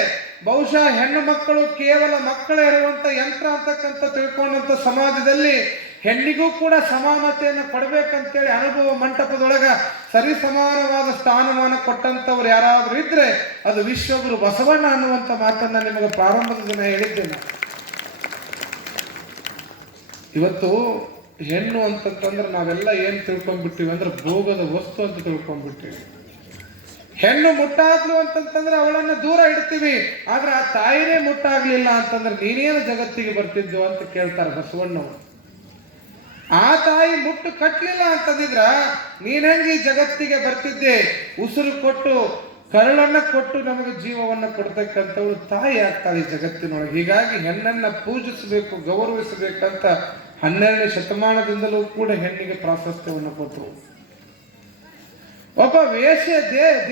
ಬಹುಶಃ ಹೆಣ್ಣು ಮಕ್ಕಳು ಕೇವಲ ಮಕ್ಕಳೇ ಇರುವಂತ ಯಂತ್ರ ಅಂತಕ್ಕಂಥ ತಿಳ್ಕೊಂಡಂತ ಸಮಾಜದಲ್ಲಿ ಹೆಣ್ಣಿಗೂ ಕೂಡ ಸಮಾನತೆಯನ್ನು ಕೊಡಬೇಕಂತೇಳಿ ಅನುಭವ ಮಂಟಪದೊಳಗ ಸರಿ ಸಮಾನವಾದ ಸ್ಥಾನಮಾನ ಕೊಟ್ಟಂತವ್ರು ಯಾರಾದ್ರೂ ಇದ್ರೆ ಅದು ವಿಶ್ವಗುರು ಬಸವಣ್ಣ ಅನ್ನುವಂಥ ಮಾತನ್ನ ನಿಮಗೆ ಪ್ರಾರಂಭದ ದಿನ ಹೇಳಿದ್ದೆ ನಾನು. ಇವತ್ತು ಹೆಣ್ಣು ಅಂತಂತಂದ್ರೆ ನಾವೆಲ್ಲ ಏನ್ ತಿಳ್ಕೊಂಡ್ಬಿಟ್ಟಿವಿ ಅಂದ್ರೆ ಭೋಗದ ವಸ್ತು ಅಂತ ತಿಳ್ಕೊಂಡ್ಬಿಟ್ಟಿವಿ. ಹೆಣ್ಣು ಮುಟ್ಟಾದ್ಲು ಅಂತಂತಂದ್ರೆ ಅವಳನ್ನ ದೂರ ಇಡ್ತೀವಿ, ಆದ್ರೆ ಆ ತಾಯಿನೇ ಮುಟ್ಟಾಗ್ಲಿಲ್ಲ ಅಂತಂದ್ರೆ ನೀನೇನು ಜಗತ್ತಿಗೆ ಬರ್ತಿದ್ದು ಅಂತ ಕೇಳ್ತಾರೆ ಬಸವಣ್ಣವರು. ಆ ತಾಯಿ ಮುಟ್ಟು ಕಟ್ಟಲಿಲ್ಲ ಅಂತಂದಿದ್ರ ನೀನ್ ಹೆಂಗೆ ಈ ಜಗತ್ತಿಗೆ ಬರ್ತಿದ್ದೆ? ಉಸಿರು ಕೊಟ್ಟು ಕರಳನ್ನ ಕೊಟ್ಟು ನಮಗೆ ಜೀವವನ್ನ ಕೊಡ್ತಕ್ಕಂಥವ್ರು ತಾಯಿ ಆಗ್ತಾಳೆ ಈ ಜಗತ್ತಿನೊಳಗೆ. ಹೀಗಾಗಿ ಹೆಣ್ಣನ್ನ ಪೂಜಿಸಬೇಕು, ಗೌರವಿಸಬೇಕಂತ 12ನೇ ಶತಮಾನದಿಂದಲೂ ಕೂಡ ಹೆಣ್ಣಿಗೆ ಪ್ರಾಶಸ್ತ್ಯವನ್ನು ಕೊಟ್ಟರು. ಒಬ್ಬ ವೇಶ್ಯ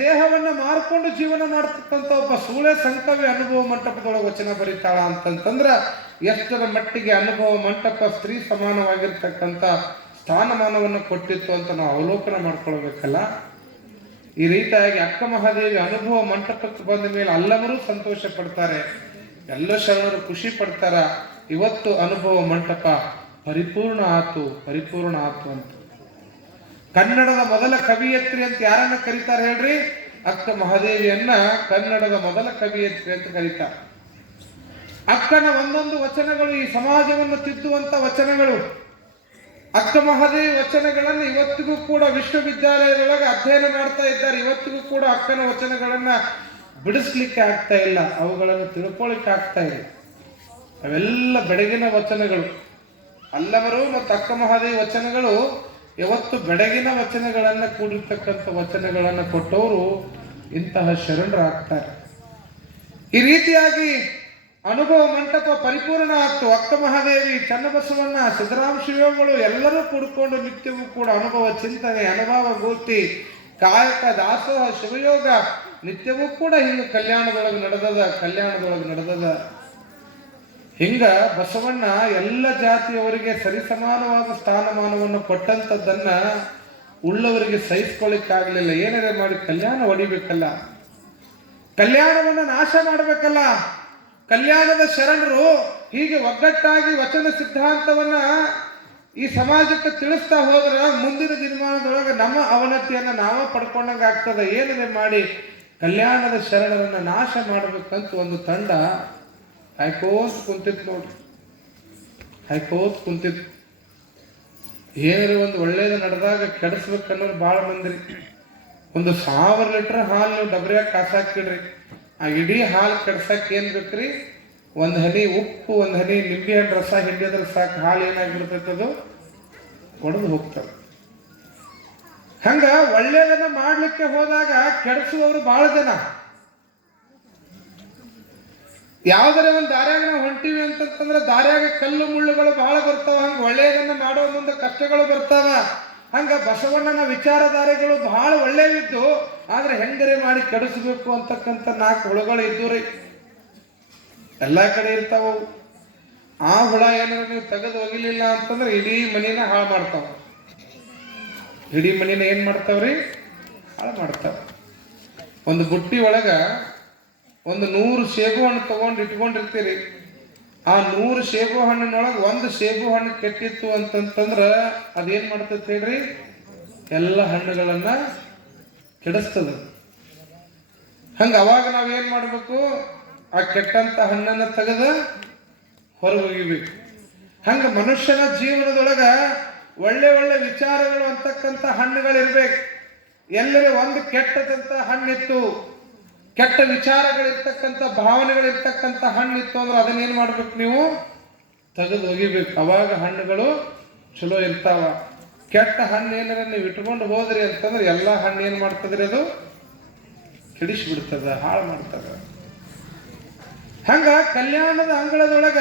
ದೇಹವನ್ನ ಮಾರ್ಕೊಂಡು ಜೀವನ ಮಾಡ್ತಕ್ಕಂಥ ಒಬ್ಬ ಸೂಳೆ ಸಂಕವಿ ಅನುಭವ ಮಂಟಪದೊಳಗೆ ವಚನ ಬರೀತಾಳ ಅಂತಂತಂದ್ರ ಎಷ್ಟರ ಮಟ್ಟಿಗೆ ಅನುಭವ ಮಂಟಪ ಸ್ತ್ರೀ ಸಮಾನವಾಗಿರ್ತಕ್ಕಂಥ ಸ್ಥಾನಮಾನವನ್ನು ಕೊಟ್ಟಿತ್ತು ಅಂತ ನಾವು ಅವಲೋಕನ ಮಾಡ್ಕೊಳ್ಬೇಕಲ್ಲ. ಈ ರೀತಿಯಾಗಿ ಅಕ್ಕ ಮಹಾದೇವಿ ಅನುಭವ ಮಂಟಪಕ್ಕೆ ಬಂದ ಮೇಲೆ ಎಲ್ಲರೂ ಸಂತೋಷ ಪಡ್ತಾರೆ, ಎಲ್ಲ ಶರಣರು ಖುಷಿ ಪಡ್ತಾರ. ಇವತ್ತು ಅನುಭವ ಮಂಟಪ ಪರಿಪೂರ್ಣ ಆತು ಅಂತ. ಕನ್ನಡದ ಮೊದಲ ಕವಿಯತ್ರಿ ಅಂತ ಯಾರನ್ನ ಕರೀತಾರೆ ಹೇಳ್ರಿ? ಅಕ್ಕ ಮಹಾದೇವಿಯನ್ನ ಕನ್ನಡದ ಮೊದಲ ಕವಿಯತ್ರಿ ಅಂತ ಕರೀತಾರೆ. ಅಕ್ಕನ ಒಂದೊಂದು ವಚನಗಳು ಈ ಸಮಾಜವನ್ನು ತಿದ್ದುವಂತ ವಚನಗಳು. ಅಕ್ಕ ಮಹಾದೇವಿ ವಚನಗಳನ್ನು ಇವತ್ತಿಗೂ ಕೂಡ ವಿಶ್ವವಿದ್ಯಾಲಯದೊಳಗೆ ಅಧ್ಯಯನ ಮಾಡ್ತಾ ಇದ್ದಾರೆ. ಇವತ್ತಿಗೂ ಕೂಡ ಅಕ್ಕನ ವಚನಗಳನ್ನ ಬಿಡಿಸ್ಲಿಕ್ಕೆ ಆಗ್ತಾ ಇಲ್ಲ, ಅವುಗಳನ್ನು ತಿಳ್ಕೊಳ್ಳಿಕ್ಕೆ ಆಗ್ತಾ ಇಲ್ಲ. ಅವೆಲ್ಲ ಬೆಳಗಿನ ವಚನಗಳು. ಅಲ್ಲವರು ಮತ್ತು ಅಕ್ಕ ಮಹಾದೇವಿ ವಚನಗಳು ಯಾವತ್ತು ಬೆಳಗಿನ ವಚನಗಳನ್ನ ಕೂಡಿರ್ತಕ್ಕಂಥ ವಚನಗಳನ್ನು ಕೊಟ್ಟವರು ಇಂತಹ ಶರಣರಾಗ್ತಾರೆ. ಈ ರೀತಿಯಾಗಿ ಅನುಭವ ಮಂಟಪ ಪರಿಪೂರ್ಣ ಆಯ್ತು. ಅಕ್ಕ ಮಹಾದೇವಿ, ಚನ್ನಬಸವಣ್ಣ, ಸಿದ್ದರಾಮ ಶಿವಗಳು ಎಲ್ಲರೂ ಕೂಡಿಕೊಂಡು ನಿತ್ಯವೂ ಕೂಡ ಅನುಭವ ಚಿಂತನೆ, ಅನುಭವ ಗೋಷ್ಠಿ, ಕಾಯಕ, ದಾಸೋಹ, ಶಿವಯೋಗ ನಿತ್ಯವೂ ಕೂಡ ಹಿಂಗ ಕಲ್ಯಾಣದೊಳಗೆ ನಡೆದದ. ಹಿಂಗ ಬಸವಣ್ಣ ಎಲ್ಲ ಜಾತಿಯವರಿಗೆ ಸರಿಸಮಾನವಾದ ಸ್ಥಾನಮಾನವನ್ನು ಕೊಟ್ಟಂತದ್ದನ್ನ ಉಳ್ಳವರಿಗೆ ಸಹಿಸ್ಕೊಳ್ಳಿಕ್ಕಾಗಲಿಲ್ಲ. ಏನಾರೇ ಮಾಡಿ ಕಲ್ಯಾಣ ಹೊಡಿಬೇಕಲ್ಲ, ಕಲ್ಯಾಣವನ್ನು ನಾಶ ಮಾಡಬೇಕಲ್ಲ. ಕಲ್ಯಾಣದ ಶರಣರು ಹೀಗೆ ಒಗ್ಗಟ್ಟಾಗಿ ವಚನ ಸಿದ್ಧಾಂತವನ್ನ ಈ ಸಮಾಜಕ್ಕೆ ತಿಳಿಸ್ತಾ ಹೋದ್ರ ಮುಂದಿನ ದಿನಮಾನದೊಳಗೆ ನಮ್ಮ ಅವನತಿಯನ್ನ ನಾವ ಪಡ್ಕೊಂಡಂಗೆ ಆಗ್ತದೆ. ಏನಾರೇ ಮಾಡಿ ಕಲ್ಯಾಣದ ಶರಣರನ್ನ ನಾಶ ಮಾಡಬೇಕಂತ ಒಂದು ತಂಡ ಹಾಯ್ಕೋತ್ ಕುಂತಿತ್ತು ನೋಡ್ರಿ. ಏನಾರ ಒಂದು ಒಳ್ಳೇದು ನಡೆದಾಗ ಕೆಡಿಸ್ಬೇಕನ್ನೋರು ಭಾಳ ಮಂದಿರಿ. 1000 ಲೀಟರ್ ಹಾಲು ನೀವು ಡಬ್ರ್ಯಾಗ ಕಾಸಾಕಿಡ್ರಿ, ಆ ಇಡೀ ಹಾಲು ಕೆಡ್ಸಕ್ಕೆ ಏನ್ ಬೇಕ್ರಿ? 1 ಹನಿ ಉಪ್ಪು, 1 ಹನಿ ನಿಂಬೆ ಹಣ್ಣು ರಸ ಹಿಂಡಿದ್ರೆ ಸಾಕು, ಹಾಲು ಏನಾಗ್ಬಿಡ್ತೈತೆ, ಅದು ಒಡೆದು ಹೋಗ್ತದೆ. ಹಂಗ ಒಳ್ಳೇದನ್ನ ಮಾಡ್ಲಿಕ್ಕೆ ಹೋದಾಗ ಕೆಡಿಸುವವರು ಬಹಳ ಜನ. ಯಾವ್ದಾರ ಒಂದು ದಾರ್ಯಾಗ ನಾವು ಹೊಂಟಿವಿ ಅಂತಂದ್ರೆ ದಾರ್ಯಾಗ ಕಲ್ಲು ಮುಳ್ಳುಗಳು ಬಹಳ ಬರ್ತಾವ. ಹಂಗ ಒಳ್ಳೆಯದನ್ನ ಮಾಡೋ ಮುಂದೆ ಕಷ್ಟಗಳು ಬರ್ತಾವ. ಹಂಗ ಬಸವಣ್ಣನ ವಿಚಾರಧಾರೆಗಳು ಬಹಳ ಒಳ್ಳೆಯವಿದ್ದು, ಆದ್ರೆ ಹೆಂಗರೆ ಮಾಡಿ ಕೆಡಿಸ್ಬೇಕು ಅಂತಕ್ಕಂಥ 4 ಹುಳುಗಳು ಇದ್ದು ರೀ. ಎಲ್ಲಾ ಕಡೆ ಇರ್ತಾವ. ಆ ಹುಳ ಏನಾದ್ರು ನೀವು ತೆಗೆದು ಒಗಿಲಿಲ್ಲ ಅಂತಂದ್ರೆ ಇಡೀ ಮನಿನ ಹಾಳು ಮಾಡ್ತಾವ. ಇಡೀ ಮನಿನ ಏನ್ ಮಾಡ್ತಾವ್ರಿ? ಹಾಳು ಮಾಡ್ತಾವ. ಒಂದು ಬುಟ್ಟಿ ಒಳಗ 100 ಸೇಬು ಹಣ್ಣು ತಗೊಂಡು ಇಟ್ಕೊಂಡಿರ್ತೀರಿ. ಆ 100 ಸೇಬು ಹಣ್ಣಿನೊಳಗೆ 1 ಸೇಬು ಹಣ್ಣು ಕೆಟ್ಟಿತ್ತು ಅಂತಂತಂದ್ರ ಅದೇನ್ ಮಾಡ್ತೈತೆ ಹೇಳ್ರಿ? ಎಲ್ಲ ಹಣ್ಣುಗಳನ್ನ ಕೆಡಿಸ್ತದ. ಹಂಗ ಅವಾಗ ನಾವೇನ್ ಮಾಡ್ಬೇಕು? ಆ ಕೆಟ್ಟಂತ ಹಣ್ಣನ್ನ ತೆಗೆದ ಹೊರಗೋಗಿಬೇಕು. ಹಂಗ ಮನುಷ್ಯನ ಜೀವನದೊಳಗ ಒಳ್ಳೆ ಒಳ್ಳೆ ವಿಚಾರಗಳು ಅಂತಕ್ಕಂಥ ಹಣ್ಣುಗಳಿರ್ಬೇಕು. ಎಲ್ಲರೂ ಒಂದು ಕೆಟ್ಟದಂತ ಹಣ್ಣಿತ್ತು, ಕೆಟ್ಟ ವಿಚಾರಗಳಿರ್ತಕ್ಕಂಥ ಭಾವನೆಗಳಿರ್ತಕ್ಕಂಥ ಹಣ್ಣಿತ್ತು ಅಂದ್ರೆ ಅದನ್ನೇನು ಮಾಡ್ಬೇಕು? ನೀವು ತೆಗೆದು ಒಗಿಬೇಕು. ಅವಾಗ ಹಣ್ಣುಗಳು ಚಲೋ ಇರ್ತಾವ. ಕೆಟ್ಟ ಹಣ್ಣು ಏನಾರ ನೀವು ಇಟ್ಕೊಂಡು ಹೋದ್ರಿ ಅಂತಂದ್ರೆ ಎಲ್ಲ ಹಣ್ಣು ಏನ್ ಮಾಡ್ತದ್ರಿ? ಅದು ಕೆಡಿಸ್ಬಿಡ್ತದ, ಹಾಳು ಮಾಡ್ತದ. ಹಂಗ ಕಲ್ಯಾಣದ ಅಂಗಳದೊಳಗ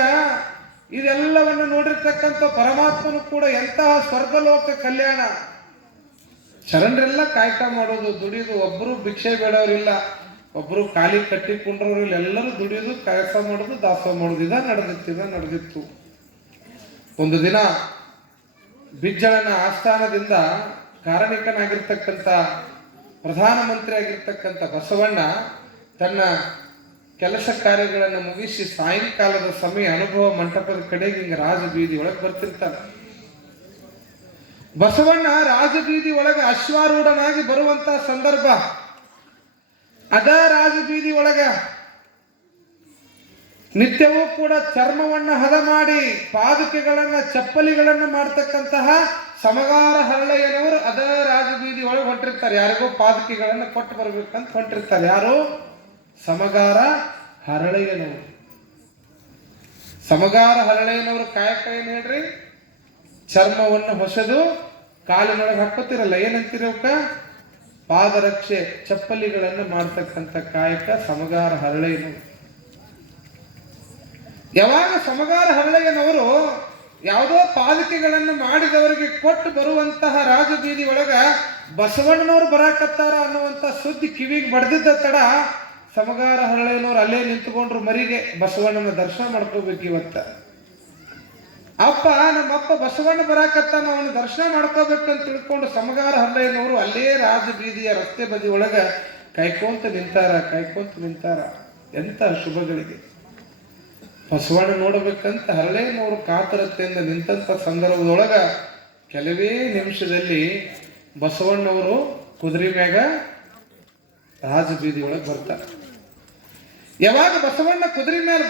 ಇದೆಲ್ಲವನ್ನು ನೋಡಿರ್ತಕ್ಕಂಥ ಪರಮಾತ್ಮನು ಕೂಡ ಎಂತಹ ಸ್ವರ್ಗಲೋಕ ಕಲ್ಯಾಣ. ಶರಣರೆಲ್ಲ ಕಾಯ್ಕ ಮಾಡೋದು, ದುಡಿಯೋದು. ಒಬ್ಬರು ಭಿಕ್ಷೆ ಬೇಡವ್ರಿಲ್ಲ, ಒಬ್ರು ಖಾಲಿ ಕಟ್ಟಿ ಕುಂಡ್ರವ್ರು ಇಲ್ಲ. ಎಲ್ಲರೂ ದುಡಿಯೋದು, ಕೆಲಸ ಮಾಡೋದು, ದಾಸೋಹ ಮಾಡೋದು. ಇದ ನಡೆದಿತ್ತು. ಒಂದು ದಿನ ಬಿಜ್ಜಳನ ಆಸ್ಥಾನದಿಂದ ಕಾರಣಿಕನಾಗಿರ್ತಕ್ಕಂಥ ಪ್ರಧಾನಮಂತ್ರಿ ಆಗಿರ್ತಕ್ಕಂಥ ಬಸವಣ್ಣ ತನ್ನ ಕೆಲಸ ಕಾರ್ಯಗಳನ್ನು ಮುಗಿಸಿ ಸಾಯಂಕಾಲದ ಸಮಯ ಅನುಭವ ಮಂಟಪದ ಕಡೆಗೆ ಹಿಂಗ ರಾಜಬೀದಿ ಒಳಗೆ ಬರ್ತಿರ್ತಾನೆ. ಬಸವಣ್ಣ ರಾಜಬೀದಿ ಒಳಗೆ ಅಶ್ವಾರೂಢನಾಗಿ ಬರುವಂತ ಸಂದರ್ಭ. ಅದ ರಾಜಬೀದಿ ಒಳಗ ನಿತ್ಯವೂ ಕೂಡ ಚರ್ಮವನ್ನ ಹದ ಮಾಡಿ ಪಾದುಕೆಗಳನ್ನ, ಚಪ್ಪಲಿಗಳನ್ನ ಮಾಡ್ತಕ್ಕಂತಹ ಸಮಗಾರ ಹರಳಯ್ಯನವರು ಅದ ರಾಜಬೀದಿ ಒಳಗೆ ಹೊಂಟಿರ್ತಾರೆ. ಯಾರಿಗೋ ಪಾದುಕೆಗಳನ್ನ ಕೊಟ್ಟು ಬರ್ಬೇಕಂತ ಹೊಂಟಿರ್ತಾರೆ. ಯಾರು? ಸಮಗಾರ ಹರಳಯ್ಯನವರು. ಸಮಗಾರ ಹರಳಯ್ಯನವರು ಕಾಯಕ ಏನ್ ಹೇಳ್ರಿ? ಚರ್ಮವನ್ನು ಹೊಸದು ಕಾಲಿನೊಳಗೆ ಹಾಕೋತಿರಲ್ಲ, ಏನಂತೀರಿ ಅವಕ್ಕ? ಪಾದರಕ್ಷೆ, ಚಪ್ಪಲಿಗಳನ್ನು ಮಾಡ್ತಕ್ಕಂಥ ಕಾಯಕ ಸಮಗಾರ ಹರಳಯ್ಯನವರು. ಯಾವಾಗ ಸಮಗಾರ ಹರಳಯ್ಯನವರು ಯಾವುದೋ ಪಾದಕೆಗಳನ್ನು ಮಾಡಿದವರಿಗೆ ಕೊಟ್ಟು ಬರುವಂತಹ ರಾಜಬೀದಿ ಒಳಗ ಬಸವಣ್ಣನವರು ಬರಾಕತ್ತಾರ ಅನ್ನುವಂಥ ಸುದ್ದಿ ಕಿವಿಗೆ ಬಡ್ದಿದ್ದ ತಡ ಸಮಗಾರ ಹರಳಯ್ಯನವರು ಅಲ್ಲೇ ನಿಂತುಕೊಂಡ್ರು ಮರಿಗೆ. ಬಸವಣ್ಣನ ದರ್ಶನ ಮಾಡ್ಕೋಬೇಕು ಇವತ್ತ. ಅಪ್ಪ ನಮ್ಮಪ್ಪ ಬಸವಣ್ಣ ಬರಾಕತ್ತಾನ, ಅವನ ದರ್ಶನ ಮಾಡ್ಕೋಬೇಕಂತ ತಿಳ್ಕೊಂಡು ಸಮಗಾರ ಹಳ್ಳೆಯನವರು ಅಲ್ಲೇ ರಾಜ ಬೀದಿಯ ರಸ್ತೆ ಬದಿ ಒಳಗ ಕಾಯ್ಕೊಂತ ನಿಂತಾರ. ಎಂತ ಶುಭಗಳಿಗೆ ಬಸವಣ್ಣ ನೋಡಬೇಕಂತ ಹರಳೆಯನವರು ಕಾತರತೆಯಿಂದ ನಿಂತಂತ ಸಂದರ್ಭದೊಳಗ ಕೆಲವೇ ನಿಮಿಷದಲ್ಲಿ ಬಸವಣ್ಣವರು ಕುದುರೆ ಮ್ಯಾಗ ರಾಜ ಬೀದಿ ಒಳಗೆ ಬರ್ತಾರೆ. ಯಾವಾಗ ಬಸವಣ್ಣ ಕುದುರೆ ಮೇಲೆ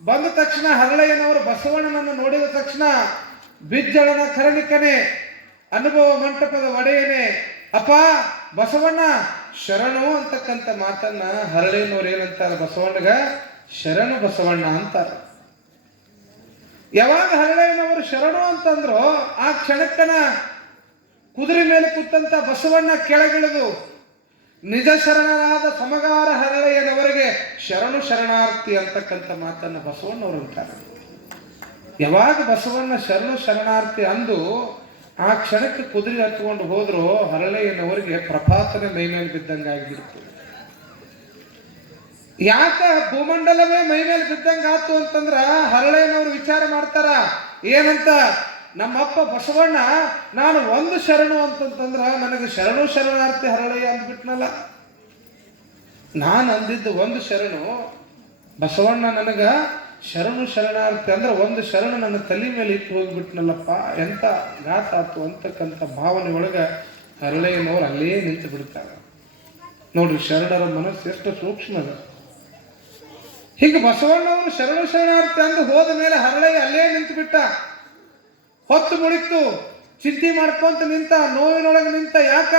ಬಂದ ತಕ್ಷಣ ಹರಳೆಯನವರು ಬಸವಣ್ಣನನ್ನು ನೋಡಿದ ತಕ್ಷಣ ಬಿಜ್ಜಳನ ಕರಣಿಕನೇ, ಅನುಭವ ಮಂಟಪದ ಒಡೆಯನೇ, ಅಪ್ಪ ಬಸವಣ್ಣ ಶರಣು ಅಂತಕ್ಕಂಥ ಮಾತನ್ನ ಹರಳೆಯನವ್ರು ಏನಂತಾರ, ಬಸವಣ್ಣಗ ಶರಣು ಬಸವಣ್ಣ ಅಂತಾರ. ಯಾವಾಗ ಹರಳೆಯನವರು ಶರಣು ಅಂತಂದ್ರು ಆ ಕ್ಷಣಕ್ಕನ ಕುದುರೆ ಮೇಲೆ ಕೂತಂತ ಬಸವಣ್ಣ ಕೆಳಗಿಳಿದು ನಿಜ ಶರಣರಾದ ಸಮಗಾರ ಹರಳೆಯನವರಿಗೆ ಶರಣು ಶರಣಾರ್ಥಿ ಅಂತಕ್ಕಂಥ ಮಾತನ್ನ ಬಸವಣ್ಣವರು ಅಂತಾರೆ. ಯಾವಾಗ ಬಸವಣ್ಣ ಶರಣು ಶರಣಾರ್ಥಿ ಅಂದು ಆ ಕ್ಷಣಕ್ಕೆ ಕುದುರೆ ಹತ್ಕೊಂಡು ಹೋದ್ರು ಹರಳೆಯನವರಿಗೆ ಪ್ರಪಾತನೆ ಮೈ ಮೇಲೆ ಬಿದ್ದಂಗೆ ಆಗಿಬಿಡ್ತು. ಯಾಕ ಭೂಮಂಡಲವೇ ಮೈ ಮೇಲೆ ಬಿದ್ದಂಗ ಆತು ಅಂತಂದ್ರ ಹರಳೆಯನವರು ವಿಚಾರ ಮಾಡ್ತಾರ ಏನಂತ, ನಮ್ಮಪ್ಪ ಬಸವಣ್ಣ ನಾನು ಒಂದು ಶರಣು ಅಂತಂತಂದ್ರ ನನಗೆ ಶರಣು ಶರಣಾರ್ಥಿ ಹರಳೆಯ ಅಂದ್ಬಿಟ್ನಲ್ಲ. ನಾನು ಅಂದಿದ್ದು ಒಂದು ಶರಣು, ಬಸವಣ್ಣ ನನಗ ಶರಣು ಶರಣಾರ್ಥಿ ಅಂದ್ರೆ ಒಂದು ಶರಣು ನನ್ನ ತಲೆ ಮೇಲೆ ಇಟ್ಟು ಹೋಗ್ಬಿಟ್ನಲ್ಲಪ್ಪ, ಎಂತ ಘಾತ ಆತು ಅಂತಕ್ಕಂಥ ಭಾವನೆ ಒಳಗ ಹರಳೆಯನವರು ಅಲ್ಲೇ ನಿಂತು ಬಿಡ್ತಾರೆ. ನೋಡ್ರಿ ಶರಣರ ಮನಸ್ಸು ಎಷ್ಟು ಸೂಕ್ಷ್ಮ ಅದ. ಹೀಗೆ ಬಸವಣ್ಣವರು ಶರಣು ಶರಣಾರ್ಥಿ ಅಂದು ಹೋದ ಮೇಲೆ ಹರಳೆಯ ಅಲ್ಲೇ ನಿಂತು ಬಿಟ್ಟ. ಹೊತ್ತು ಮುಳಿತು ಚಿಂತೆ ಮಾಡ್ಕೊಂತ ನಿಂತ, ನೋವಿನೊಳಗೆ ನಿಂತ. ಯಾಕ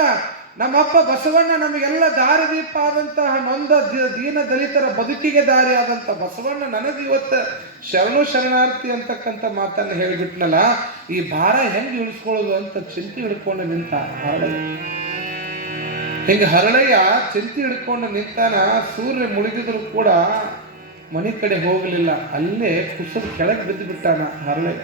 ನಮ್ಮಪ್ಪ ಬಸವಣ್ಣ ನಮಗೆಲ್ಲ ದಾರಿದೀಪ ಆದಂತಹ ನೊಂದ ದೀನ ದಲಿತರ ಬದುಕಿಗೆ ದಾರಿ ಆದಂತ ಬಸವಣ್ಣ ನನಗೆ ಇವತ್ತು ಶರಣು ಶರಣಾರ್ಥಿ ಅಂತಕ್ಕಂಥ ಮಾತನ್ನ ಹೇಳಿಬಿಟ್ನಲ್ಲ, ಈ ಭಾರ ಹೆಂಗೆ ಇಳಿಸ್ಕೊಳ್ಳೋದು ಅಂತ ಚಿಂತೆ ಹಿಡ್ಕೊಂಡು ನಿಂತ ಹರಳೆಯ. ಹಿಂಗೆ ಹರಳೆಯ ಚಿಂತೆ ಹಿಡ್ಕೊಂಡು ನಿಂತಾನ. ಸೂರ್ಯ ಮುಳುಗಿದ್ರು ಕೂಡ ಮನೆ ಕಡೆ ಹೋಗಲಿಲ್ಲ, ಅಲ್ಲೇ ಕುಸದ ಕೆಳಗೆ ಬಿದ್ದು ಬಿಟ್ಟಾನ ಹರಳೆಯ.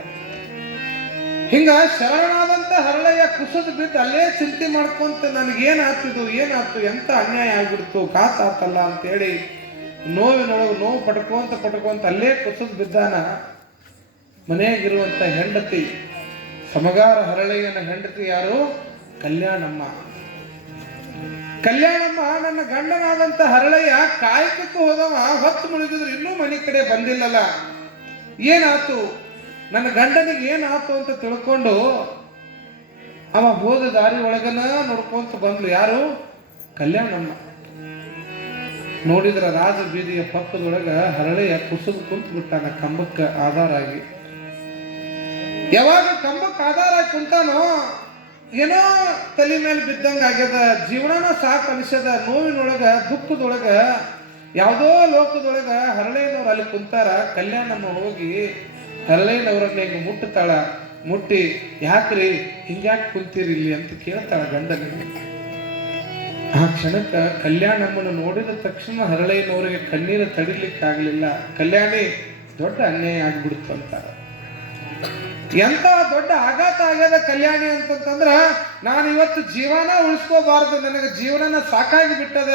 ಹಿಂಗ ಶರಣಾದಂತ ಹರಳೆಯ ಕುಸದ ಬಿದ್ದು ಅಲ್ಲೇ ಚಿಂತೆ ಮಾಡ್ಕೊಂತ ನನಗೇನಾಗ್ತಿದ್ದು ಏನಾಯ್ತು, ಎಂತ ಅನ್ಯಾಯ ಆಗ್ಬಿಡ್ತು, ಕಾತಾತಲ್ಲ ಅಂತೇಳಿ ನೋವಿನೊಳಗೆ ನೋವು ಪಡ್ಕೊಂತ ಅಲ್ಲೇ ಕುಸದ್ ಬಿದ್ದಾನ. ಮನೆಯಾಗಿರುವಂತ ಹೆಂಡತಿ ಸಮಗಾರ ಹರಳೆಯನ ಹೆಂಡತಿ ಯಾರು, ಕಲ್ಯಾಣಮ್ಮ. ನನ್ನ ಗಂಡನಾದಂತ ಹರಳೆಯ ಕಾಯಕಕ್ಕೆ ಹೋದವ ಹೊತ್ತು ಮುಳುಗಿದ್ರು ಇನ್ನೂ ಮನೆ ಕಡೆ ಬಂದಿಲ್ಲಲ್ಲ, ಏನಾತು ನನ್ನ ಗಂಡನಿಗೆ ಏನಾತು ಅಂತ ತಿಳ್ಕೊಂಡು ಅವ ಹೋದ ದಾರಿ ಒಳಗನ ನೋಡ್ಕೊಂತ ಬಂದ್ಲು ಯಾರು, ಕಲ್ಯಾಣಮ್ಮ. ನೋಡಿದ್ರ ರಾಜ ಬೀದಿಯ ಪಕ್ಕದೊಳಗ ಹರಳೆಯ ಕುಸಿದು ಕುಂತು ಬಿಟ್ಟಾನ ಕಂಬಕ್ಕೆ ಆಧಾರ ಆಗಿ. ಯಾವಾಗ ಕಂಬಕ್ಕೆ ಆಧಾರ ಆಗಿ ಕುಂತಾನೋ ಏನೋ ತಲೆ ಮೇಲೆ ಬಿದ್ದಂಗ ಆಗ್ಯದ, ಜೀವನನ ಸಾಕು ಅನಿಸ್ಯದ. ನೋವಿನೊಳಗ ದುಃಖದೊಳಗ ಯಾವುದೋ ಲೋಕದೊಳಗ ಹರಳೆಯನವ್ರು ಅಲ್ಲಿ ಕುಂತಾರ. ಕಲ್ಯಾಣಮ್ಮ ಹೋಗಿ ಹರಳೆಯನವರನ್ನ ಹಿಂಗ ಮುಟ್ಟತಾಳ. ಮುಟ್ಟಿ ಯಾಕ್ರಿ ಹಿಂಗ್ಯಾಕೆ ಕುಂತೀರಿ ಇಲ್ಲಿ ಅಂತ ಕೇಳ್ತಾಳ ಗಂಡನಿಗೆ. ಆ ಕ್ಷಣಕ್ಕ ಕಲ್ಯಾಣಮ್ಮನ ನೋಡಿದ ತಕ್ಷಣ ಹರಳೆಯನವರಿಗೆ ಕಣ್ಣೀರು ತಡಿಲಿಕ್ಕಾಗಲಿಲ್ಲ. ಕಲ್ಯಾಣಿ ದೊಡ್ಡ ಅನ್ಯಾಯ ಆಗ್ಬಿಡ್ತು ಅಂತಾರ. ಎಂತ ದೊಡ್ಡ ಆಘಾತ ಆಗ್ಯದ ಕಲ್ಯಾಣಿ ಅಂತಂದ್ರ, ನಾನು ಇವತ್ತು ಜೀವನ ಉಳಿಸ್ಕೋಬಾರ್ದು, ನನಗೆ ಜೀವನನ ಸಾಕಾಗಿ ಬಿಟ್ಟದ,